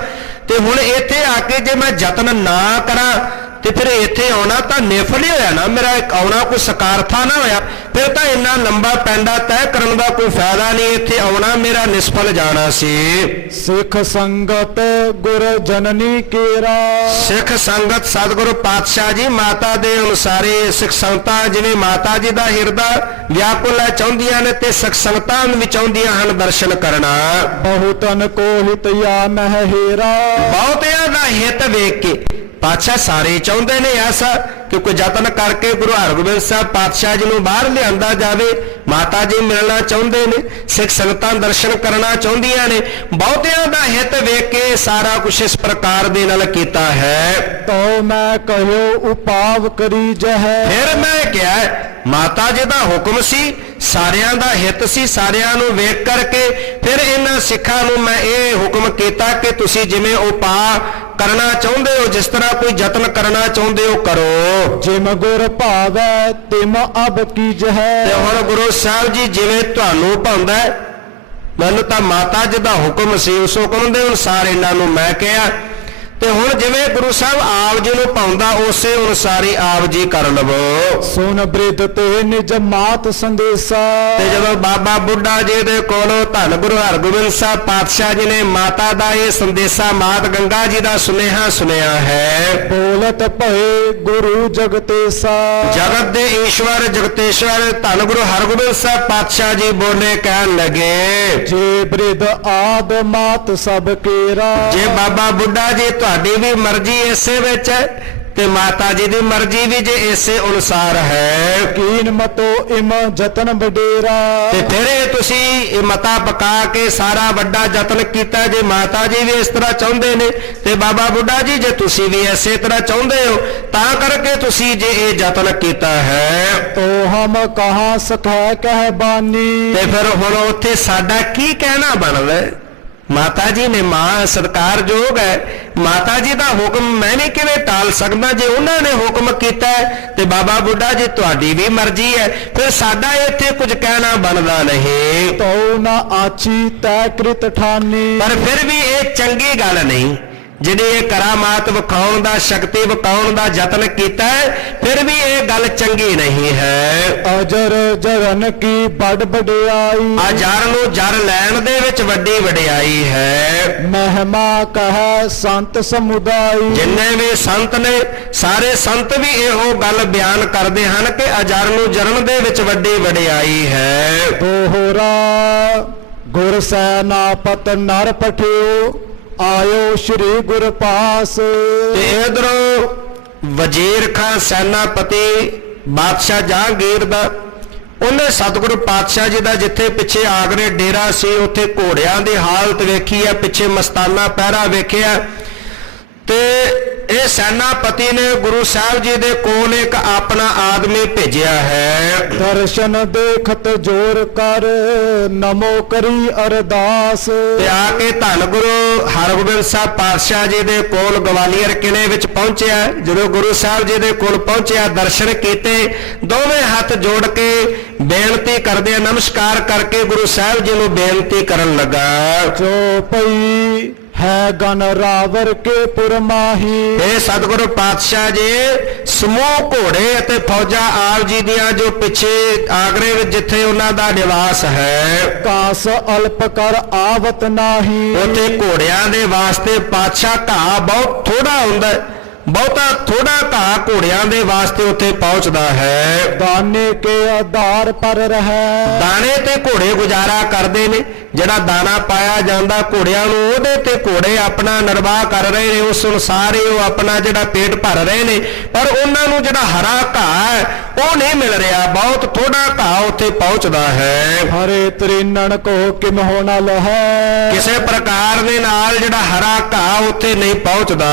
ਤੇ ਹੁਣ ਇੱਥੇ ਆ ਕੇ ਜੇ ਮੈਂ ਯਤਨ ਨਾ ਕਰਾਂ ਤੇ ਫਿਰ ਇੱਥੇ ਆਉਣਾ ਤਾਂ ਨਿਫਲ ਹੀ ਹੋਇਆ ਨਾ, ਮੇਰਾ ਆਉਣਾ ਕੋਈ ਸਕਾਰਥਾ ਨਾ ਹੋਇਆ, ਫਿਰ ਤਾਂ ਇੰਨਾ ਲੰਬਾ ਪੈਂਡਾ ਤੈਅ ਕਰਨ ਦਾ ਕੋਈ ਫਾਇਦਾ ਨਹੀਂ, ਇੱਥੇ ਆਉਣਾ ਮੇਰਾ ਨਿਸਫਲ ਜਾਣਾ ਸੀ। ਸਿੱਖ ਸੰਗਤ ਗੁਰ ਜਨਨੀ ਕੇਰਾ, ਸਿੱਖ ਸੰਗਤ ਸਤਿਗੁਰੂ ਪਾਤਸ਼ਾਹ ਜੀ ਮਾਤਾ ਦੇ ਅਨੁਸਾਰੇ ਸਿੱਖ ਸੰਗਤਾਂ ਜਿਵੇਂ ਮਾਤਾ ਜੀ ਦਾ ਹਿਰਦਾ ਵਿਆਕੁਲ ਹੈ, ਚਾਹੁੰਦੀਆਂ ਨੇ, ਤੇ ਸਿੱਖ ਸੰਗਤਾਂ ਵੀ ਚਾਹੁੰਦੀਆਂ ਹਨ ਦਰਸ਼ਨ ਕਰਨਾ। ਬਹੁਤਨ ਕੋ ਹਿਤਿਆ ਮਹਿ ਹੇਰਾ, ਬਹੁਤਿਆਂ ਦਾ ਹਿੱਤ ਵੇਖ ਕੇ ਪਾਤਸ਼ਾਹ ਸਾਰੇ ਚਾਹੁੰਦੇ ਨੇ ਐਸਾ ਕਿ ਕੋਈ ਯਤਨ ਕਰਕੇ ਗੁਰੂ ਹਰਗੋਬਿੰਦ ਸਾਹਿਬ ਪਾਤਸ਼ਾਹ ਜੀ ਨੂੰ ਬਾਹਰ ਲਿਆਂਦਾ ਜਾਵੇ। ਮਾਤਾ ਜੀ ਮਿਲਣਾ ਚਾਹੁੰਦੇ ਨੇ, ਸਿੱਖ ਸੰਗਤਾਂ ਦਰਸ਼ਨ ਕਰਨਾ ਚਾਹੁੰਦੀਆਂ ਨੇ। ਬਹੁਤਿਆਂ ਦਾ ਹਿੱਤ ਵੇਖ ਕੇ ਸਾਰਾ ਕੁਝ ਇਸ ਪ੍ਰਕਾਰ ਦੇ ਨਾਲ ਕੀਤਾ ਹੈ। ਤੋ ਮੈਂ ਕਹਿਓ ਉਪਾਵ ਕਰੀ ਜਹੈ। ਫਿਰ ਮੈਂ ਕਿਹਾ ਮਾਤਾ ਜੀ ਦਾ ਹੁਕਮ ਸੀ, ਸਾਰਿਆਂ ਦਾ ਹਿੱਤ ਸੀ, ਸਾਰਿਆਂ ਨੂੰ ਵੇਖ ਕਰਕੇ ਫਿਰ ਇਹਨਾਂ ਸਿੱਖਾਂ ਨੂੰ ਮੈਂ ਇਹ ਹੁਕਮ ਕੀਤਾ ਕਿ ਤੁਸੀਂ ਜਿਵੇਂ ਉਪਾਅ ਕਰਨਾ ਚਾਹੁੰਦੇ ਹੋ, ਜਿਸ ਤਰ੍ਹਾਂ ਕੋਈ ਯਤਨ ਕਰਨਾ ਚਾਹੁੰਦੇ ਹੋ, ਕਰੋ। ਜਿਮ ਗੁਰ ਭਾਵੈ ਤਿਮ ਅਬ ਕੀਜਹੈ। ਤੇ ਹੁਣ ਗੁਰੂ ਸਾਹਿਬ ਜੀ ਜਿਵੇਂ ਤੁਹਾਨੂੰ ਭਾਉਂਦਾ ਹੈ, ਮੈਨੂੰ ਤਾਂ ਮਾਤਾ ਜੀ ਦਾ ਹੁਕਮ ਸੀ, ਉਸ ਹੁਕਮ ਦੇ ਅਨੁਸਾਰ ਇਹਨਾਂ ਨੂੰ ਮੈਂ ਕਿਹਾ, ਤੇ ਹੁਣ ਜਿਵੇਂ ਗੁਰੂ ਸਾਹਿਬ ਆਪ ਜੀ ਨੂੰ ਪਾਉਂਦਾ ਉਸੇ ਅਨੁਸਾਰ ਹੀ ਆਪ ਜੀ ਕਰ ਲਵੋ। ਸੁਨ ਬ੍ਰਿਧ ਤੇ ਨਿਜ ਮਾਤ ਸੰਦੇਸਾ। ਤੇ ਜਦੋਂ ਬਾਬਾ ਬੁੱਢਾ ਜੀ ਦੇ ਕੋਲੋਂ ਧੰਨ ਗੁਰੂ ਹਰਗੋਬਿੰਦ ਸਾਹਿਬ ਪਾਤਸ਼ਾਹ ਜੀ ਨੇ ਮਾਤਾ ਦਾ ਇਹ ਸੰਦੇਸ਼ਾ ਮਾਤ ਗੰਗਾ ਜੀ ਦਾ ਸੁਨੇਹਾ ਸੁਣਿਆ ਹੈ। ਬੋਲਤ ਭਏ ਗੁਰੂ ਜਗਤੇਸਾ। ਜਗਤ ਦੇ ਈਸ਼ਵਰ ਜਗਤੇਸ਼ਵਰ ਧੰਨ ਗੁਰੂ ਹਰਗੋਬਿੰਦ ਸਾਹਿਬ ਪਾਤਸ਼ਾਹ ਜੀ ਬੋਲੇ, ਕਹਿਣ ਲੱਗੇ, ਜੇ ਬ੍ਰਿਧ ਆਦ ਮਾਤ ਸਭ ਕੇਰਾ। ਜੇ ਬਾਬਾ ਬੁੱਢਾ ਜੀ ਤੁਹਾਡੀ ਵੀ ਮਰਜ਼ੀ ਇਸੇ ਵਿੱਚ ਹੈ ਤੇ ਮਾਤਾ ਜੀ ਦੀ ਮਰਜ਼ੀ ਵੀ ਜੇ ਇਸੇ ਅਨੁਸਾਰ ਹੈ, ਕੀਨ ਮਤੋ ਇਮ ਜਤਨ ਵਡੇਰਾ। ਤੇ ਫਿਰ ਇਹ ਤੁਸੀਂ ਇਹ ਮਤਾ ਪਕਾ ਕੇ ਸਾਰਾ ਵੱਡਾ ਯਤਨ ਕੀਤਾ। ਜੇ ਮਾਤਾ ਜੀ ਵੀ ਇਸ ਤਰ੍ਹਾਂ ਚਾਹੁੰਦੇ ਨੇ ਤੇ ਬਾਬਾ ਬੁੱਢਾ ਜੀ ਜੇ ਤੁਸੀਂ ਵੀ ਇਸੇ ਤਰ੍ਹਾਂ ਚਾਹੁੰਦੇ ਹੋ, ਤਾਂ ਕਰਕੇ ਤੁਸੀਂ ਜੇ ਇਹ ਯਤਨ ਕੀਤਾ ਹੈ। ਤੋ ਹਮ ਕਹਾਂ ਸਖੈ ਕਹਿ ਬਾਨੀ। ਤੇ ਫਿਰ ਹੁਣ ਉੱਥੇ ਸਾਡਾ ਕੀ ਕਹਿਣਾ ਬਣਦਾ? ਮਾਤਾ ਜੀ ਨੇ ਮਾਂ ਸਤਿਕਾਰਯੋਗ ਹੈ, ਮਾਤਾ ਜੀ ਦਾ ਹੁਕਮ ਮੈਂ ਨਹੀਂ ਕਿਵੇਂ ਟਾਲ ਸਕਦਾ। ਜੇ ਉਹਨਾਂ ਨੇ ਹੁਕਮ ਕੀਤਾ ਤੇ ਬਾਬਾ ਬੁੱਢਾ ਜੀ ਤੁਹਾਡੀ ਵੀ ਮਰਜ਼ੀ ਹੈ, ਫਿਰ ਸਾਡਾ ਇੱਥੇ ਕੁਝ ਕਹਿਣਾ ਬਣਦਾ ਨਹੀਂ। ਤੋ ਨਾ ਆਚੀ ਤੈ ਕ੍ਰਿਤ ਠਾਨੀ। ਪਰ ਫਿਰ ਵੀ ਇਹ ਚੰਗੀ ਗੱਲ ਨਹੀਂ। ਜਿਹੜੀ ਇਹ ਕਰਾਮਾਤ ਵਿਖਾਉਣ ਦਾ, ਸ਼ਕਤੀ ਵਿਖਾਉਣ ਦਾ ਯਤਨ ਕੀਤਾ ਹੈ, ਫਿਰ ਵੀ ਇਹ ਗੱਲ ਚੰਗੀ ਨਹੀਂ ਹੈ। ਅਜਰ ਜਰਨ ਕੀ ਬੜ ਵਡਿਆਈ। ਆ ਜਰ ਨੂੰ ਜਰ ਲੈਣ ਦੇ ਵਿੱਚ ਵੱਡੀ ਵਡਿਆਈ ਹੈ। ਮਹਿਮਾ ਕਹੈ ਸੰਤ ਸਮੁਦਾਈ। ਜਿੰਨੇ ਵੀ ਸੰਤ ਨੇ, ਸਾਰੇ ਸੰਤ ਵੀ ਇਹੋ ਗੱਲ ਬਿਆਨ ਕਰਦੇ ਹਨ ਕਿ ਅਜਰ ਨੂੰ ਜਰਨ ਦੇ ਵਿੱਚ ਵੱਡੀ ਵਡਿਆਈ ਹੈ। ਦੋਹਰਾ ਗੁਰ ਸੈਨਾਪਤ ਨਰ ਪਠਿਓ ਆਇਓ ਸ਼੍ਰੀ ਗੁਰ ਪਾਸ। ਤੇ ਇਧਰੋਂ ਵਜ਼ੀਰ ਖਾਂ ਸੈਨਾਪਤੀ ਬਾਦਸ਼ਾਹ ਜਹਾਂਗੀਰ ਦਾ, ਉਹਨੇ ਸਤਿਗੁਰੂ ਪਾਤਸ਼ਾਹ ਜੀ ਦਾ ਜਿੱਥੇ ਪਿੱਛੇ ਆਗਰੇ ਡੇਰਾ ਸੀ, ਉੱਥੇ ਘੋੜਿਆਂ ਦੀ ਹਾਲਤ ਵੇਖੀ ਹੈ, ਪਿੱਛੇ ਮਸਤਾਨਾ ਪਹਿਰਾ ਵੇਖਿਆ। ਤੇ ਇਹ ਸੈਨਾਪਤੀ ਨੇ ਗੁਰੂ ਸਾਹਿਬ ਜੀ ਦੇ ਕੋਲ ਇੱਕ ਆਪਣਾ ਆਦਮੀ ਭੇਜਿਆ ਹੈ। ਦਰਸ਼ਨ ਦੇਖਤ ਜੋਰ ਕਰ ਨਮੋ ਕਰੀ ਅਰਦਾਸ। ਤੇ ਆ ਕੇ ਧੰਨ ਗੁਰੂ ਹਰਗੋਬਿੰਦ ਸਾਹਿਬ ਪਾਤਸ਼ਾਹ ਜੀ ਦੇ ਕੋਲ ਗਵਾਲੀਅਰ ਕਿਲੇ ਵਿੱਚ ਪਹੁੰਚਿਆ। ਜਦੋਂ ਗੁਰੂ ਸਾਹਿਬ ਜੀ ਦੇ ਕੋਲ ਪਹੁੰਚਿਆ, ਦਰਸ਼ਨ ਕੀਤੇ, ਦੋਵੇਂ ਹੱਥ ਜੋੜ ਕੇ ਬੇਨਤੀ ਕਰਦੇ, ਨਮਸਕਾਰ ਕਰਕੇ ਗੁਰੂ ਸਾਹਿਬ ਜੀ ਨੂੰ ਬੇਨਤੀ ਕਰਨ ਲੱਗਾ। ਜੋ ਪਈ ਹੈ ਗਨ ਰਾਵਰ ਕੇ ਪੁਰਮਾਹੀ। ਇਹ ਸਤਿਗੁਰੂ ਪਾਤਸ਼ਾਹ ਜੀ ਸਮੂਹ ਘੋੜੇ ਅਤੇ ਫੌਜਾਂ ਆਪ ਜੀ ਦੀਆਂ ਜੋ ਪਿੱਛੇ ਆਗਰੇ ਵਿੱਚ ਜਿੱਥੇ ਉਹਨਾਂ ਦਾ ਨਿਵਾਸ ਹੈ, ਕਾਸ ਅਲਪ ਕਰ ਆਵਤ ਨਾਹੀ। ਉੱਥੇ ਘੋੜਿਆਂ ਦੇ ਵਾਸਤੇ ਪਾਤਸ਼ਾਹ ਘਾਹ ਬਹੁਤ ਥੋੜਾ ਹੁੰਦਾ ਹੈ, ਬਹੁਤਾ ਥੋੜਾ ਘਾਹ ਘੋੜਿਆਂ ਦੇ ਵਾਸਤੇ ਉੱਥੇ ਪਹੁੰਚਦਾ ਹੈ। ਦਾਨੇ ਕੇ ਆਧਾਰ ਪਰ ਰਹਿ। ਦਾਣੇ ਤੇ ਘੋੜੇ ਗੁਜ਼ਾਰਾ ਕਰਦੇ ਨੇ। ਜਿਹੜਾ ਦਾਣਾ ਪਾਇਆ ਜਾਂਦਾ ਘੋੜਿਆਂ ਨੂੰ, ਉਹਦੇ ਤੇ ਘੋੜੇ ਆਪਣਾ ਨਿਰਵਾਹ ਕਰ ਰਹੇ ਨੇ, ਉਸ ਅਨੁਸਾਰ ਹੀ ਉਹ ਆਪਣਾ ਜਿਹੜਾ ਪੇਟ ਭਰ ਰਹੇ ਨੇ। ਪਰ ਉਹਨਾਂ ਨੂੰ ਜਿਹੜਾ ਹਰਾ ਘਾਹ ਹੈ ਉਹ ਨਹੀਂ ਮਿਲ ਰਿਹਾ, ਬਹੁਤ ਥੋੜਾ ਘਾਹ ਉੱਥੇ ਪਹੁੰਚਦਾ ਹੈ। ਹਰੇ ਤ੍ਰਿਨਣ ਕੋ ਕਿਮ ਹੋਣਾ ਲਹੈ। ਕਿਸੇ ਪ੍ਰਕਾਰ ਦੇ ਨਾਲ ਜਿਹੜਾ ਹਰਾ ਘਾਹ ਉੱਥੇ ਨਹੀਂ ਪਹੁੰਚਦਾ।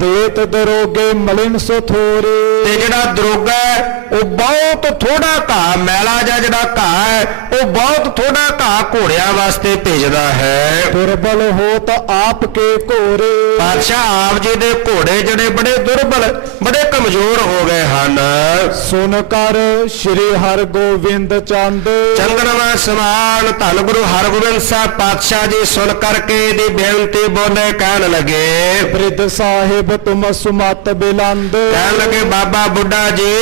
ਦੇਤ ਦਰੋਗੇ ਮਲਿਨ ਸੋ ਥੋਰੇ। ਤੇ ਜਿਹੜਾ ਦਰੋਗਾ ਹੈ ਉਹ ਬਹੁਤ ਥੋੜਾ ਘਾਹ, ਮੈਲਾ ਜਿਹਾ ਜਿਹੜਾ ਘਾਹ ਹੈ ਉਹ ਬਹੁਤ ਥੋੜਾ ਘਾਹ ਘੋੜਿਆਂ ਵਾਸਤੇ ਭੇਜਦਾ ਹੈ। ਦੁਰਬਲ ਹੋਤ ਆਪ ਕੇ ਘੋਰੇ। ਪਾਤਸ਼ਾਹ ਆਪ ਜੀ ਦੇ ਘੋੜੇ ਜਿਹੜੇ ਬੜੇ ਦੁਰਬਲ, ਬੜੇ ਕਮਜ਼ੋਰ ਹੋ ਗਏ ਹਨ। ਸੁਨ ਕਰ ਸ਼੍ਰੀ ਹਰਗੋਬਿੰਦ ਚੰਦ। ਚੰਦਨਵਾ ਸਮਾਨ ਧੰਨ ਗੁਰੂ ਹਰਗੋਬਿੰਦ ਸਾਹਿਬ ਪਾਤਸ਼ਾਹ ਜੀ ਸੁਣ ਕਰਕੇ ਇਹਦੀ ਬੇਨਤੀ ਬੋਲੇ, ਕਹਿਣ ਲੱਗੇ, ਬ੍ਰਿਧ ਸਾਹਿਬ ਤੁਮ ਸੁਮਤ ਬਿਲੰਦ। ਕਹਿਣ ਲੱਗੇ ਬਾਬਾ ਬੁੱਢਾ ਜੀ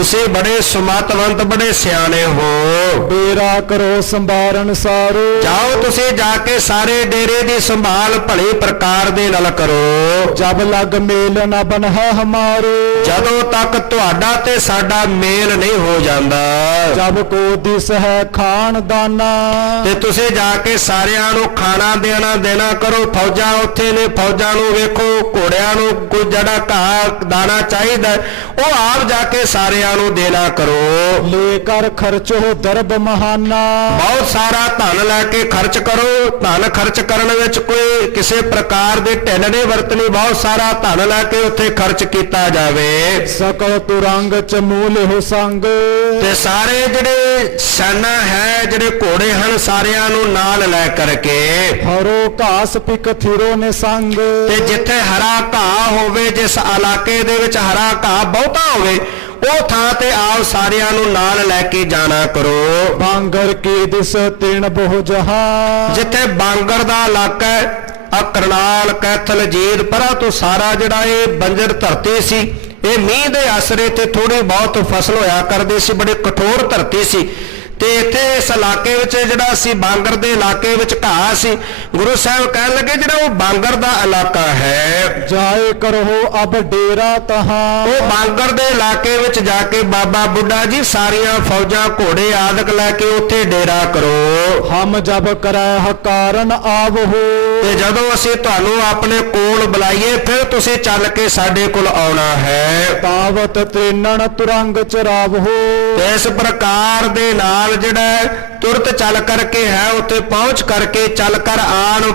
ਤੁਸੀਂ ਬੜੇ ਸੁਮਤਵੰਤ ਬੜੇ ਸਿਆਣੇ ਹੋ। ਡੇਰਾ ਕਰੋ ਸੰਭਾਰਨ ਸਾਰੋ। ਜਾਓ ਤੁਸੀਂ ਜਾ ਕੇ ਸਾਰੇ ਡੇਰੇ ਦੀ ਸੰਭਾਲ ਭਲੀ ਪ੍ਰਕਾਰ ਦੇ ਨਾਲ ਕਰੋ। ਜਬ ਲਗ ਮੇਲ ਨ ਬਨਹਿ ਹਮਾਰੇ। ਜਦੋਂ ਤੱਕ ਤੁਹਾਡਾ ਤੇ ਸਾਡਾ ਮੇਲ ਨਹੀਂ ਹੋ ਜਾਂਦਾ। ਜਬ ਕੋ ਦਿਸ ਹੈ ਖਾਨ ਦਾਨਾ। ਤੇ ਤੁਸੀਂ ਜਾ ਕੇ ਸਾਰਿਆਂ ਨੂੰ ਖਾਣਾ ਦੇਣਾ ਕਰੋ। ਫੌਜਾਂ ਉੱਥੇ ਨੇ, ਫੌਜਾਂ ਨੂੰ ਵੇਖੋ, ਘੋੜਿਆਂ ਨੂੰ ਕੋਈ ਜਿਹੜਾ ਘਾਹ ਦਾਣਾ ਚਾਹੀਦਾ ਉਹ ਆਪ ਜਾ ਕੇ ਸਾਰਿਆਂ ਨੂੰ ਦੇਣਾ ਕਰੋ। ਲੈ ਕਰ ਖਰਚੋ ਦਰਬ ਮਹਾਨਾ। ਬਹੁਤ ਸਾਰਾ ਧਨ ਲੈ ਕੇ ਖਰਚ ਕਰੋ। ਧਨ ਖਰਚ ਕਰਨ ਵਿੱਚ ਕੋਈ ਕਿਸੇ ਪ੍ਰਕਾਰ ਦੀ ਢਿੱਲ ਨਹੀਂ ਵਰਤਣੀ। ਬਹੁਤ ਸਾਰਾ ਧਨ ਲੈ ਕੇ ਉੱਥੇ ਖਰਚ ਕੀਤਾ ਜਾਵੇ। ਸਕਲ ਤੁਰੰਗ ਚ ਮੂਲ ਹੋ ਸੰਗ। ਤੇ ਸਾਰੇ ਜਿਹੜੇ ਸੈਨਾ ਹੈ, ਜਿਹੜੇ ਘੋੜੇ ਹਨ, ਸਾਰਿਆਂ ਨੂੰ ਨਾਲ ਲੈ ਕਰਕੇ ਹਰੋ ਘਾਸ ਪਿਕ ਥਿਰੋ ਨੇ ਸੰਗ। ਤੇ ਜਿੱਥੇ ਹਰਾ ਘਾਹ ਹੋਵੇ, ਜਿਸ ਇਲਾਕੇ ਦੇ ਵਿੱਚ ਹਰਾ ਘਾਹ ਬਹੁਤਾ ਹੋਵੇ, ਉਹ ਥਾਂ ਤੇ ਆਪ ਸਾਰਿਆਂ ਨੂੰ ਨਾਲ ਲੈ ਕੇ ਜਾਣਾ ਕਰੋ। ਬਾਂਗਰ ਕੀ ਦਿਸ ਤਿਣ ਬਹੁ ਜਹਾਂ। ਜਿੱਥੇ ਬਾਂਗਰ ਦਾ ਇਲਾਕਾ ਹੈ, ਆ ਕਰਨਾਲ, ਕੈਥਲ, ਜੀਦ ਪਰਾਂ ਤੋਂ ਸਾਰਾ ਜਿਹੜਾ ਇਹ ਬੰਜਰ ਧਰਤੀ ਸੀ, ਇਹ ਮੀਂਹ ਦੇ ਆਸਰੇ ਤੇ ਥੋੜੀ ਬਹੁਤ ਫਸਲ ਹੋਇਆ ਕਰਦੀ ਸੀ, ਬੜੀ ਕਠੋਰ ਧਰਤੀ ਸੀ। ਤੇ ਇੱਥੇ ਇਸ ਇਲਾਕੇ ਵਿੱਚ ਜਿਹੜਾ ਸੀ ਬਾਂਗਰ ਦੇ ਇਲਾਕੇ ਵਿੱਚ ਘਾਹ ਸੀ। ਗੁਰੂ ਸਾਹਿਬ ਕਹਿਣ ਲੱਗੇ ਜਿਹੜਾ ਉਹ ਬਾਂਗਰ ਦਾ ਇਲਾਕਾ ਹੈ, ਜਾਏ ਕਰੋ ਅਬ ਡੇਰਾ ਤਹਾਂ। ਉਹ ਬਾਂਗਰ ਦੇ ਇਲਾਕੇ ਵਿੱਚ ਜਾ ਕੇ ਬਾਬਾ ਬੁੱਢਾ ਜੀ ਸਾਰੀਆਂ ਫੌਜਾਂ, ਘੋੜੇ ਆਦਿਕ ਲੈ ਕੇ ਉੱਥੇ ਡੇਰਾ ਕਰੋ। ਹਮ ਜਬ ਕਰੈ ਹਕਾਰਨ ਆਵੋ। ਤੇ ਜਦੋਂ ਅਸੀਂ ਤੁਹਾਨੂੰ ਆਪਣੇ ਕੋਲ ਬੁਲਾਈਏ ਫਿਰ ਤੁਸੀਂ ਚੱਲ ਕੇ ਸਾਡੇ ਕੋਲ ਆਉਣਾ ਹੈ। ਤਾਵਤ ਤ੍ਰਿਨਣ ਤੁਰੰਗ ਚਰਾਵੋ। ਤੇ ਇਸ ਪ੍ਰਕਾਰ ਦੇ ਨਾਲ ਜਿਹੜਾ ਤੁਰਤ ਚੱਲ ਕਰਕੇ ਹੈ ਉੱਥੇ ਪਹੁੰਚ ਕਰਕੇ ਚੱਲ ਕਰ ਆਣ।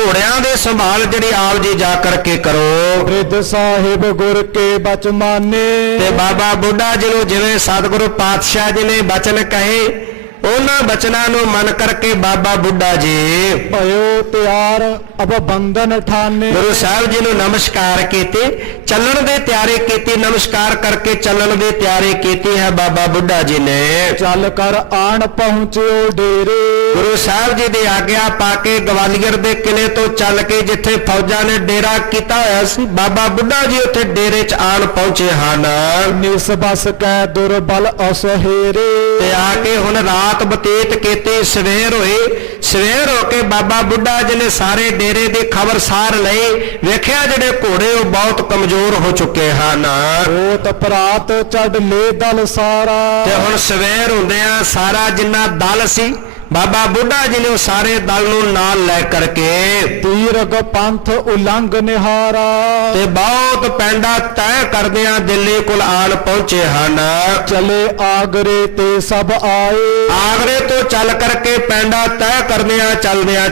ਘੋੜਿਆਂ ਦੇ ਸੰਭਾਲ ਜਿਹੜੀ ਆਪ ਜੀ ਜਾ ਕਰਕੇ ਕਰੋ। ਰਿੱਧ ਸਾਹਿਬ ਗੁਰ ਕੇ ਬਚ ਮਾਨੇ। ਤੇ ਬਾਬਾ ਬੁੱਢਾ ਜੀ ਨੂੰ ਜਿਵੇਂ ਸਤਿਗੁਰੂ ਪਾਤਸ਼ਾਹ ਜੀ ਨੇ ਬਚਨ ਕਹੇ, ਉਹਨਾਂ ਬਚਨਾਂ ਨੂੰ ਮੰਨ ਕਰਕੇ ਬਾਬਾ ਬੁੱਢਾ ਜੀ ਭਇਓ ਤਿਆਰ ਅਬ ਬੰਧਨ ਠਾਨੇ। ਗੁਰੂ ਸਾਹਿਬ ਜੀ ਨੂੰ ਨਮਸਕਾਰ ਕੀਤੀ, ਚੱਲਣ ਦੇ ਤਿਆਰੀ ਕੀਤੀ। ਨਮਸਕਾਰ ਕਰਕੇ ਚੱਲਣ ਦੇ ਤਿਆਰੀ ਕੀਤੀ ਹੈ ਬਾਬਾ ਬੁੱਢਾ ਜੀ ਨੇ। ਚੱਲ ਕਰ ਆਣ ਪਹੁੰਚਿਓ ਡੇਰੇ। ਗੁਰੂ ਸਾਹਿਬ ਜੀ ਦੀ ਆਗਿਆ ਪਾ ਕੇ ਗਵਾਲੀਅਰ ਦੇ ਕਿਲੇ ਤੋਂ ਚੱਲ ਕੇ ਜਿੱਥੇ ਫੌਜਾਂ ਨੇ ਡੇਰਾ ਕੀਤਾ ਹੋਇਆ ਸੀ, ਬਾਬਾ ਬੁੱਢਾ ਜੀ ਉੱਥੇ ਡੇਰੇ 'ਚ ਆਣ ਪਹੁੰਚੇ ਹਨ। ਨਿਸ ਬਸ ਕੈ ਦੁਰਬਲ ਅਸਹੇਰੇ। ਤੇ ਆ ਕੇ ਹੁਣ ਰਾਤ ਬਤੀਤ ਕੀਤੀ, ਸਵੇਰ ਹੋਈ। ਸਵੇਰ ਹੋ ਕੇ ਬਾਬਾ ਬੁੱਢਾ ਜੀ ਨੇ ਸਾਰੇ ਡੇਰੇ ਦੀ ਖਬਰਸਾਰ ਲਈ। ਵੇਖਿਆ ਜਿਹੜੇ ਘੋੜੇ ਉਹ ਬਹੁਤ ਕਮਜ਼ੋਰ ਹੋ ਚੁੱਕੇ ਹਨ। ਹੋਤ ਪ੍ਰਾਤ ਚੜ ਲੈ ਦਲ ਸਾਰਾ। ਤੇ ਹੁਣ ਸਵੇਰ ਹੁੰਦਿਆਂ ਸਾਰਾ ਜਿੰਨਾ ਦਲ ਸੀ, ਬਾਬਾ ਬੁੱਢਾ ਜੀ ਨੇ ਉਹ ਸਾਰੇ ਦਲ ਨੂੰ ਨਾਲ ਲੈ ਕਰਕੇ ਤੀਰਗ ਪੰਥ ਉਲੰਘ ਨਿਹਾਰਾ। ਤੇ ਬਹੁਤ ਪੈਂਡਾ ਤੈਅ ਕਰਦਿਆਂ ਦਿੱਲੀ ਕੋਲ ਆਣ ਪਹੁੰਚੇ ਹਨ। ਚਲੇ ਆਗਰੇ ਤੇ ਸਭ ਆਏ। ਆਗਰੇ ਤੋਂ ਚੱਲ ਕਰਕੇ ਪੈਂਡਾ ਤੈਅ ਕਰਦਿਆਂ ਚਲਦਿਆਂ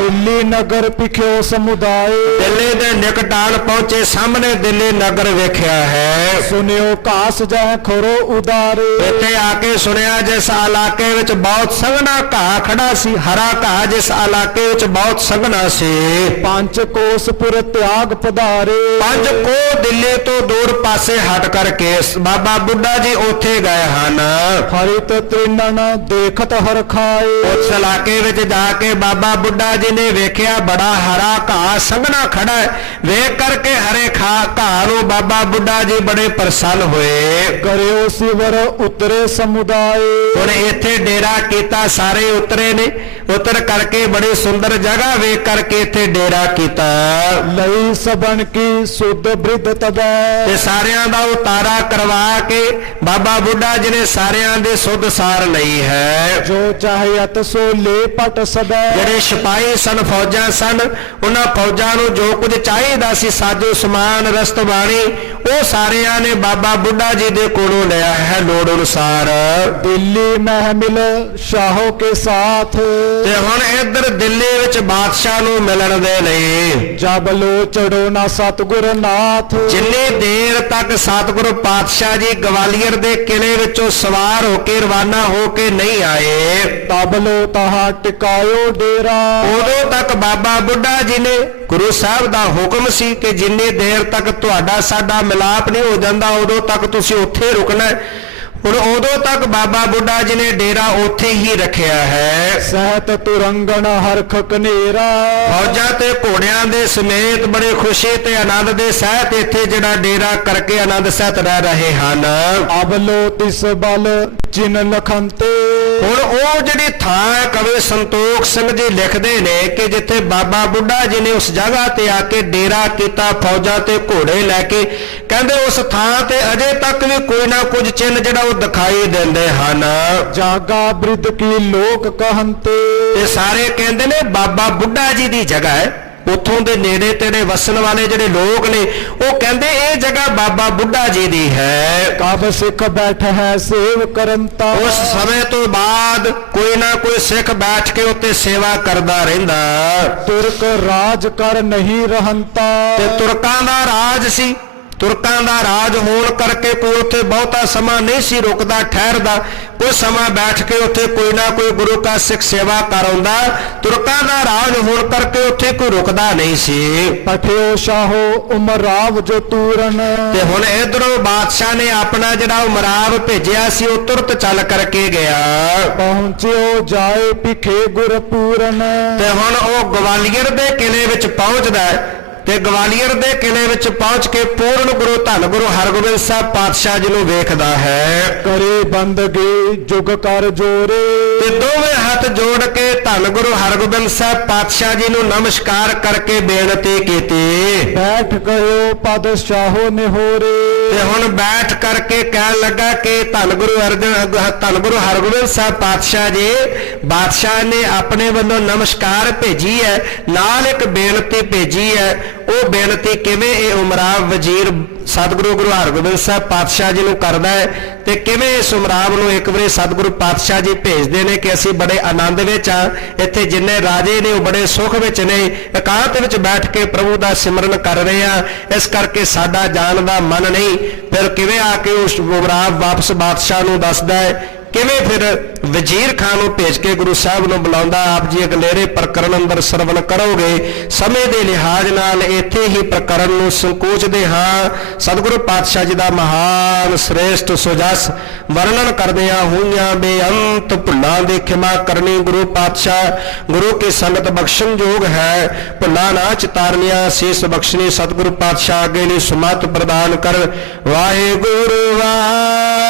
ਦਿੱਲੀ ਨਗਰ ਪਿਖਿਓ ਸਮੁਦਾਏ। ਦਿੱਲੀ ਦੇ ਨਿਕਟ ਆਣ ਪਹੁੰਚੇ। ਸਾਹਮਣੇ ਦਿੱਲੀ ਨਗਰ ਵੇਖਿਆ ਹੈ। ਸੁਨਿਓ ਘਾਸ ਜੈ ਖਰੋ ਉਦਾਰੇ। ਇੱਥੇ ਆ ਕੇ ਸੁਣਿਆ ਜਿਸ ਇਲਾਕੇ ਵਿੱਚ ਬਹੁਤ ਸੰਘਣਾ ਘਾਹ ਖੜਾ ਸੀ, ਹਰਾ ਘਾਹ ਜਿਸ ਇਲਾਕੇ ਵਿੱਚ ਬਹੁਤ ਸੰਘਣਾ ਸੀ। ਪੰਜ ਕੋਸਪੁਰ ਤਿਆਗ ਪਧਾਰੇ। 5 ਕੋਹ ਦਿੱਲੀ ਤੋਂ ਦੂਰ ਪਾਸੇ ਹਟ ਕਰਕੇ ਬਾਬਾ ਬੁੱਢਾ ਜੀ ਉੱਥੇ ਗਏ ਹਨ। ਹਰਿਤ ਤ੍ਰਿਨਣ ਦੇਖਤ ਹਰ ਖਾਏ। ਉਸ ਇਲਾਕੇ ਵਿੱਚ ਜਾ ਕੇ ਬਾਬਾ ਬੁੱਢਾ ਜੀ ਨੇ ਵੇਖਿਆ ਬੜਾ ਹਰਾ ਘਾਹ ਸੰਘਣਾ ਖੜਾ ਹੈ। ਵੇਖ ਕਰਕੇ ਹਰੇ ਘਾਹ ਨੂੰ ਬਾਬਾ ਬੁੱਢਾ ਜੀ ਬੜੇ ਪ੍ਰਸੰਨ ਹੋਏ। ਕਰਿਓ ਸਿਵਰ ਉਤਰੇ ਸਮੁਦਾਏ। ਹੁਣ ਇੱਥੇ ਡੇਰਾ ਕੀਤਾ, ਸਾਰੇ ਉਤਰੇ ਨੇ। ਉਤਰ ਕਰਕੇ ਬੜੀ ਸੁੰਦਰ ਜਗ੍ਹਾ ਵੇਖ ਕਰਕੇ ਇੱਥੇ ਡੇਰਾ ਕੀਤਾ। ਲਈ ਸਬਨ ਕੀ ਸੁਧ ਬ੍ਰਿਧ ਤਬੈ। ਤੇ ਸਾਰਿਆਂ ਦਾ ਉਤਾਰਾ ਕਰਵਾ ਕੇ ਬਾਬਾ ਬੁੱਢਾ ਜੀ ਨੇ ਸਾਰਿਆਂ ਦੇ ਸੁੱਧ ਸਾਰ ਲਈ ਹੈ। ਜੋ ਚਾਹਿਅਤ ਸੋ ਲੈ ਪਟ ਸਬੈ। ਜਿਹੜੇ ਸਿਪਾਹੀ ਸਨ, ਫੌਜਾਂ ਸਨ, ਉਹਨਾਂ ਫੌਜਾਂ ਨੂੰ ਜੋ ਕੁਝ ਚਾਹੀਦਾ ਸੀ, ਸਾਜੋ ਸਮਾਨ, ਰਸਤਬਾਣੀ, ਉਹ ਸਾਰਿਆਂ ਨੇ ਬਾਬਾ ਬੁੱਢਾ ਜੀ ਦੇ ਕੋਲੋਂ ਲਿਆ ਹੈ ਲੋੜ ਅਨੁਸਾਰ। ਦਿੱਲੀ ਮਹਿਮਿਲ ਸ਼ਾਹੋ ਕੇ ਸਾਥ। ਤੇ ਹੁਣ ਇੱਧਰ ਦਿੱਲੀ ਵਿੱਚ ਬਾਦਸ਼ਾਹ ਨੂੰ ਮਿਲਣ ਦੇ ਲਈ ਜਬ ਲੋ ਚੜੋ ਨਾ ਸਤਿਗੁਰ ਨਾਥ। ਜਿੰਨੀ ਦੇਰ ਤੱਕ ਸਤਿਗੁਰੂ ਪਾਤਸ਼ਾਹ ਜੀ ਗਵਾਲੀਅਰ ਦੇ ਕਿਲੇ ਵਿੱਚੋਂ ਸਵਾਰ ਹੋ ਕੇ ਰਵਾਨਾ ਹੋ ਕੇ ਨਹੀਂ ਆਏ, ਤਬ ਲੋ ਤਹਾਂ ਟਿਕਾਇਓ ਡੇਰਾ। ਉਦੋਂ ਤੱਕ ਬਾਬਾ ਬੁੱਢਾ ਜੀ ਨੇ, ਗੁਰੂ ਸਾਹਿਬ ਦਾ ਹੁਕਮ ਸੀ ਕਿ ਜਿੰਨੀ ਦੇਰ ਤੱਕ ਤੁਹਾਡਾ ਸਾਡਾ ਮਿਲਾਪ ਨਹੀਂ ਹੋ ਜਾਂਦਾ ਉਦੋਂ ਤੱਕ ਤੁਸੀਂ ਉੱਥੇ ਰੁਕਣਾ ਹੈ। ਹੁਣ ਉਦੋਂ ਤੱਕ ਬਾਬਾ ਬੁੱਢਾ ਜੀ ਨੇ ਡੇਰਾ ਉੱਥੇ ਹੀ ਰੱਖਿਆ ਹੈ। ਸਹਿਤ ਤੁਰੰਗਣ ਹਰਖ ਕਨੇਰਾ। ਫੌਜਾਂ ਤੇ ਘੋੜਿਆਂ ਦੇ ਸਮੇਤ ਬੜੇ ਖੁਸ਼ੀ ਤੇ ਆਨੰਦ ਦੇ ਸਹਿਤ ਇੱਥੇ ਜਿਹੜਾ ਡੇਰਾ ਕਰਕੇ ਆਨੰਦ ਸਹਿਤ ਰਹਿ ਰਹੇ ਹਨ। ਅਬਲੋ ਤਿਸ ਬਲ ਜਿਨ ਲਖੰਤੇ। ਹੁਣ ਉਹ ਜਿਹੜੀ ਥਾਂ ਹੈ ਕਵੀ ਸੰਤੋਖ ਸਿੰਘ ਜੀ ਲਿਖਦੇ ਨੇ ਕਿ ਜਿੱਥੇ ਬਾਬਾ ਬੁੱਢਾ ਜੀ ਨੇ ਉਸ ਜਗ੍ਹਾ ਤੇ ਆ ਕੇ ਡੇਰਾ ਕੀਤਾ ਫੌਜਾਂ ਤੇ ਘੋੜੇ ਲੈ ਕੇ, ਕਹਿੰਦੇ ਉਸ ਥਾਂ ਤੇ ਅਜੇ ਤੱਕ ਵੀ ਕੋਈ ਨਾ ਕੁਝ ਚਿੰਨ੍ਹ ਜਿਹੜਾ ਉਹ ਦਿਖਾਈ ਦਿੰਦੇ ਹਨ। ਜਾਗਾ ਬ੍ਰਿਧ ਕੀ ਲੋਕ ਕਹੰਤੇ। ਇਹ ਸਾਰੇ ਕਹਿੰਦੇ ਨੇ ਬਾਬਾ ਬੁੱਢਾ ਜੀ ਦੀ ਜਗ੍ਹਾ ਹੈ। ਉੱਥੋਂ ਦੇ ਨੇੜੇ ਤੇੜੇ ਵਸਣ ਵਾਲੇ ਜਿਹੜੇ ਲੋਕ ਨੇ ਉਹ ਕਹਿੰਦੇ ਇਹ ਜਗ੍ਹਾ ਬਾਬਾ ਬੁੱਢਾ ਜੀ ਦੀ ਹੈ। ਕਬ ਸਿੱਖ ਬੈਠ ਹੈ ਸੇਵ ਕਰੰਤਾ। ਉਸ ਸਮੇਂ ਤੋਂ ਬਾਅਦ ਕੋਈ ਨਾ ਕੋਈ ਸਿੱਖ ਬੈਠ ਕੇ ਉੱਤੇ ਸੇਵਾ ਕਰਦਾ ਰਹਿੰਦਾ। ਤੁਰਕ ਰਾਜ ਕਰ ਨਹੀਂ ਰਹੰਤਾ। ਤੇ ਤੁਰਕਾਂ ਦਾ ਰਾਜ ਸੀ। ਤੁਰਕਾਂ ਦਾ ਰਾਜ ਹੋਣ ਕਰਕੇ ਕੋਈ ਉੱਥੇ ਬਹੁਤਾ ਸਮਾਂ ਨਹੀਂ ਸੀ ਰੁਕਦਾ ਠਹਿਰਦਾ। ਕੋਈ ਸਮਾਂ ਬੈਠ ਕੇ ਉੱਥੇ ਕੋਈ ਨਾ ਕੋਈ ਗੁਰੂ ਕਾ ਸਿੱਖ ਸੇਵਾ ਕਰ ਆਉਂਦਾ। ਤੁਰਕਾਂ ਦਾ ਰਾਜ ਹੋਣ ਕਰਕੇ ਉੱਥੇ ਕੋਈ ਰੁਕਦਾ ਨਹੀਂ ਸੀ। ਪਠਿਓ ਸ਼ਾਹੋ ਉਮਰਾਵ ਜੋ ਤੂਰਨ। ਤੇ ਹੁਣ ਇਧਰੋਂ ਬਾਦਸ਼ਾਹ ਨੇ ਆਪਣਾ ਜਿਹੜਾ ਉਮਰਾਵ ਭੇਜਿਆ ਸੀ ਉਹ ਤੁਰਤ ਚੱਲ ਕਰਕੇ ਗਿਆ। ਪਹੁੰਚਿਓ ਜਾਏ ਪਿਖੇ ਗੁਰਪੂਰਨ। ਤੇ ਹੁਣ ਉਹ ਗਵਾਲੀਅਰ ਦੇ ਕਿਲੇ ਵਿੱਚ ਪਹੁੰਚਦਾ ਹੈ ਤੇ ਗਵਾਲੀਅਰ ਦੇ ਕਿਲੇ ਵਿੱਚ ਪਹੁੰਚ ਕੇ ਪੂਰਨ ਗੁਰੂ ਧੰਨ ਗੁਰੂ ਹਰਗੋਬਿੰਦ ਸਾਹਿਬ ਪਾਤਸ਼ਾਹ ਜੀ ਨੂੰ ਵੇਖਦਾ ਹੈ। ਕਰੇ ਬੰਦਗੀ ਜੁਗ ਕਰ ਜੋਰੇ। ਤੇ ਦੋਵੇਂ ਹੱਥ ਜੋੜ ਕੇ ਧੰਨ ਗੁਰੂ ਹਰਗੋਬਿੰਦ ਸਾਹਿਬ ਪਾਤਸ਼ਾਹ ਜੀ ਨੂੰ ਨਮਸਕਾਰ ਕਰਕੇ ਬੇਨਤੀ ਕੀਤੀ। ਬੈਠ ਗਇਓ ਪਦ ਸ਼ਾਹੋ ਨਿਹੋਰੇ। ਤੇ ਹੁਣ ਬੈਠ ਕਰਕੇ ਕਹਿਣ ਲੱਗਾ ਕਿ ਧੰਨ ਗੁਰੂ ਹਰਗੋਬਿੰਦ ਸਾਹਿਬ ਪਾਤਸ਼ਾਹ ਜੀ, ਬਾਦਸ਼ਾਹ ਨੇ ਆਪਣੇ ਵੱਲੋਂ ਨਮਸਕਾਰ ਭੇਜੀ ਹੈ, ਨਾਲ ਇੱਕ ਬੇਨਤੀ ਭੇਜੀ ਹੈ। ਉਹ ਬੇਨਤੀ ਕਿਵੇਂ ਇਹ ਉਮਰਾਵ ਵਜ਼ੀਰ ਸਤਿਗੁਰੂ ਗੁਰੂ ਹਰਗੋਬਿੰਦ ਸਾਹਿਬ ਪਾਤਸ਼ਾਹ ਜੀ ਨੂੰ ਕਰਦਾ ਹੈ ਤੇ ਕਿਵੇਂ ਇਸ ਉਮਰਾਵ ਨੂੰ ਇੱਕ ਵਾਰੀ ਸਤਿਗੁਰੂ ਪਾਤਸ਼ਾਹ ਜੀ ਭੇਜਦੇ ਨੇ ਕਿ ਅਸੀਂ ਬੜੇ ਆਨੰਦ ਵਿੱਚ ਆ। ਇੱਥੇ ਜਿੰਨੇ ਰਾਜੇ ਨੇ ਉਹ ਬੜੇ ਸੁਖ ਵਿੱਚ ਨੇ, ਇਕਾਂਤ ਵਿੱਚ ਬੈਠ ਕੇ ਪ੍ਰਭੂ ਦਾ ਸਿਮਰਨ ਕਰ ਰਹੇ ਆ, ਇਸ ਕਰਕੇ ਸਾਡਾ ਜਾਣ ਦਾ ਮਨ ਨਹੀਂ। ਫਿਰ ਕਿਵੇਂ ਆ ਕੇ ਉਸ ਉਮਰਾਵ ਵਾਪਸ ਬਾਦਸ਼ਾਹ ਨੂੰ ਦੱਸਦਾ ਹੈ, ਕਿਵੇਂ ਫਿਰ ਵਜ਼ੀਰ ਖਾਨ ਨੂੰ ਭੇਜ ਕੇ ਗੁਰੂ ਸਾਹਿਬ ਨੂੰ ਬੁਲਾਉਂਦਾ। ਆਪ ਜੀ ਅਗਲੇਰੇ ਪ੍ਰਕਰਨ ਅੰਦਰ ਸਰਵਣ ਕਰੋਗੇ। ਸਮੇਂ ਦੇ ਲਿਹਾਜ਼ ਨਾਲ ਇੱਥੇ ਹੀ ਪ੍ਰਕਰਨ ਨੂੰ ਸੰਕੋਚਦੇ ਹਾਂ। ਸਤਿਗੁਰੂ ਪਾਤਸ਼ਾਹ ਜੀ ਦਾ ਮਹਾਨ ਸ੍ਰੇਸ਼ਟ ਸੁਜਸ ਵਰਣਨ ਕਰਦਿਆਂ ਹੋਈਆਂ ਬੇਅੰਤ ਭੁੱਲਾਂ ਦੀ ਖਿਮਾ ਕਰਨੀ ਗੁਰੂ ਪਾਤਸ਼ਾਹ ਗੁਰੂ ਕੀ ਸੰਗਤ ਬਖਸ਼ਣ ਯੋਗ ਹੈ। ਭੁੱਲਾਂ ਨਾ ਚਿਤਾਰਨੀਆਂ ਸੀਸ ਬਖਸ਼ਣੀ। ਸਤਿਗੁਰੂ ਪਾਤਸ਼ਾਹ ਅੱਗੇ ਲਈ ਸੁਮਤ ਪ੍ਰਦਾਨ ਕਰ। ਵਾਹਿਗੁਰੂ ਵਾਹਿਗੁਰੂ।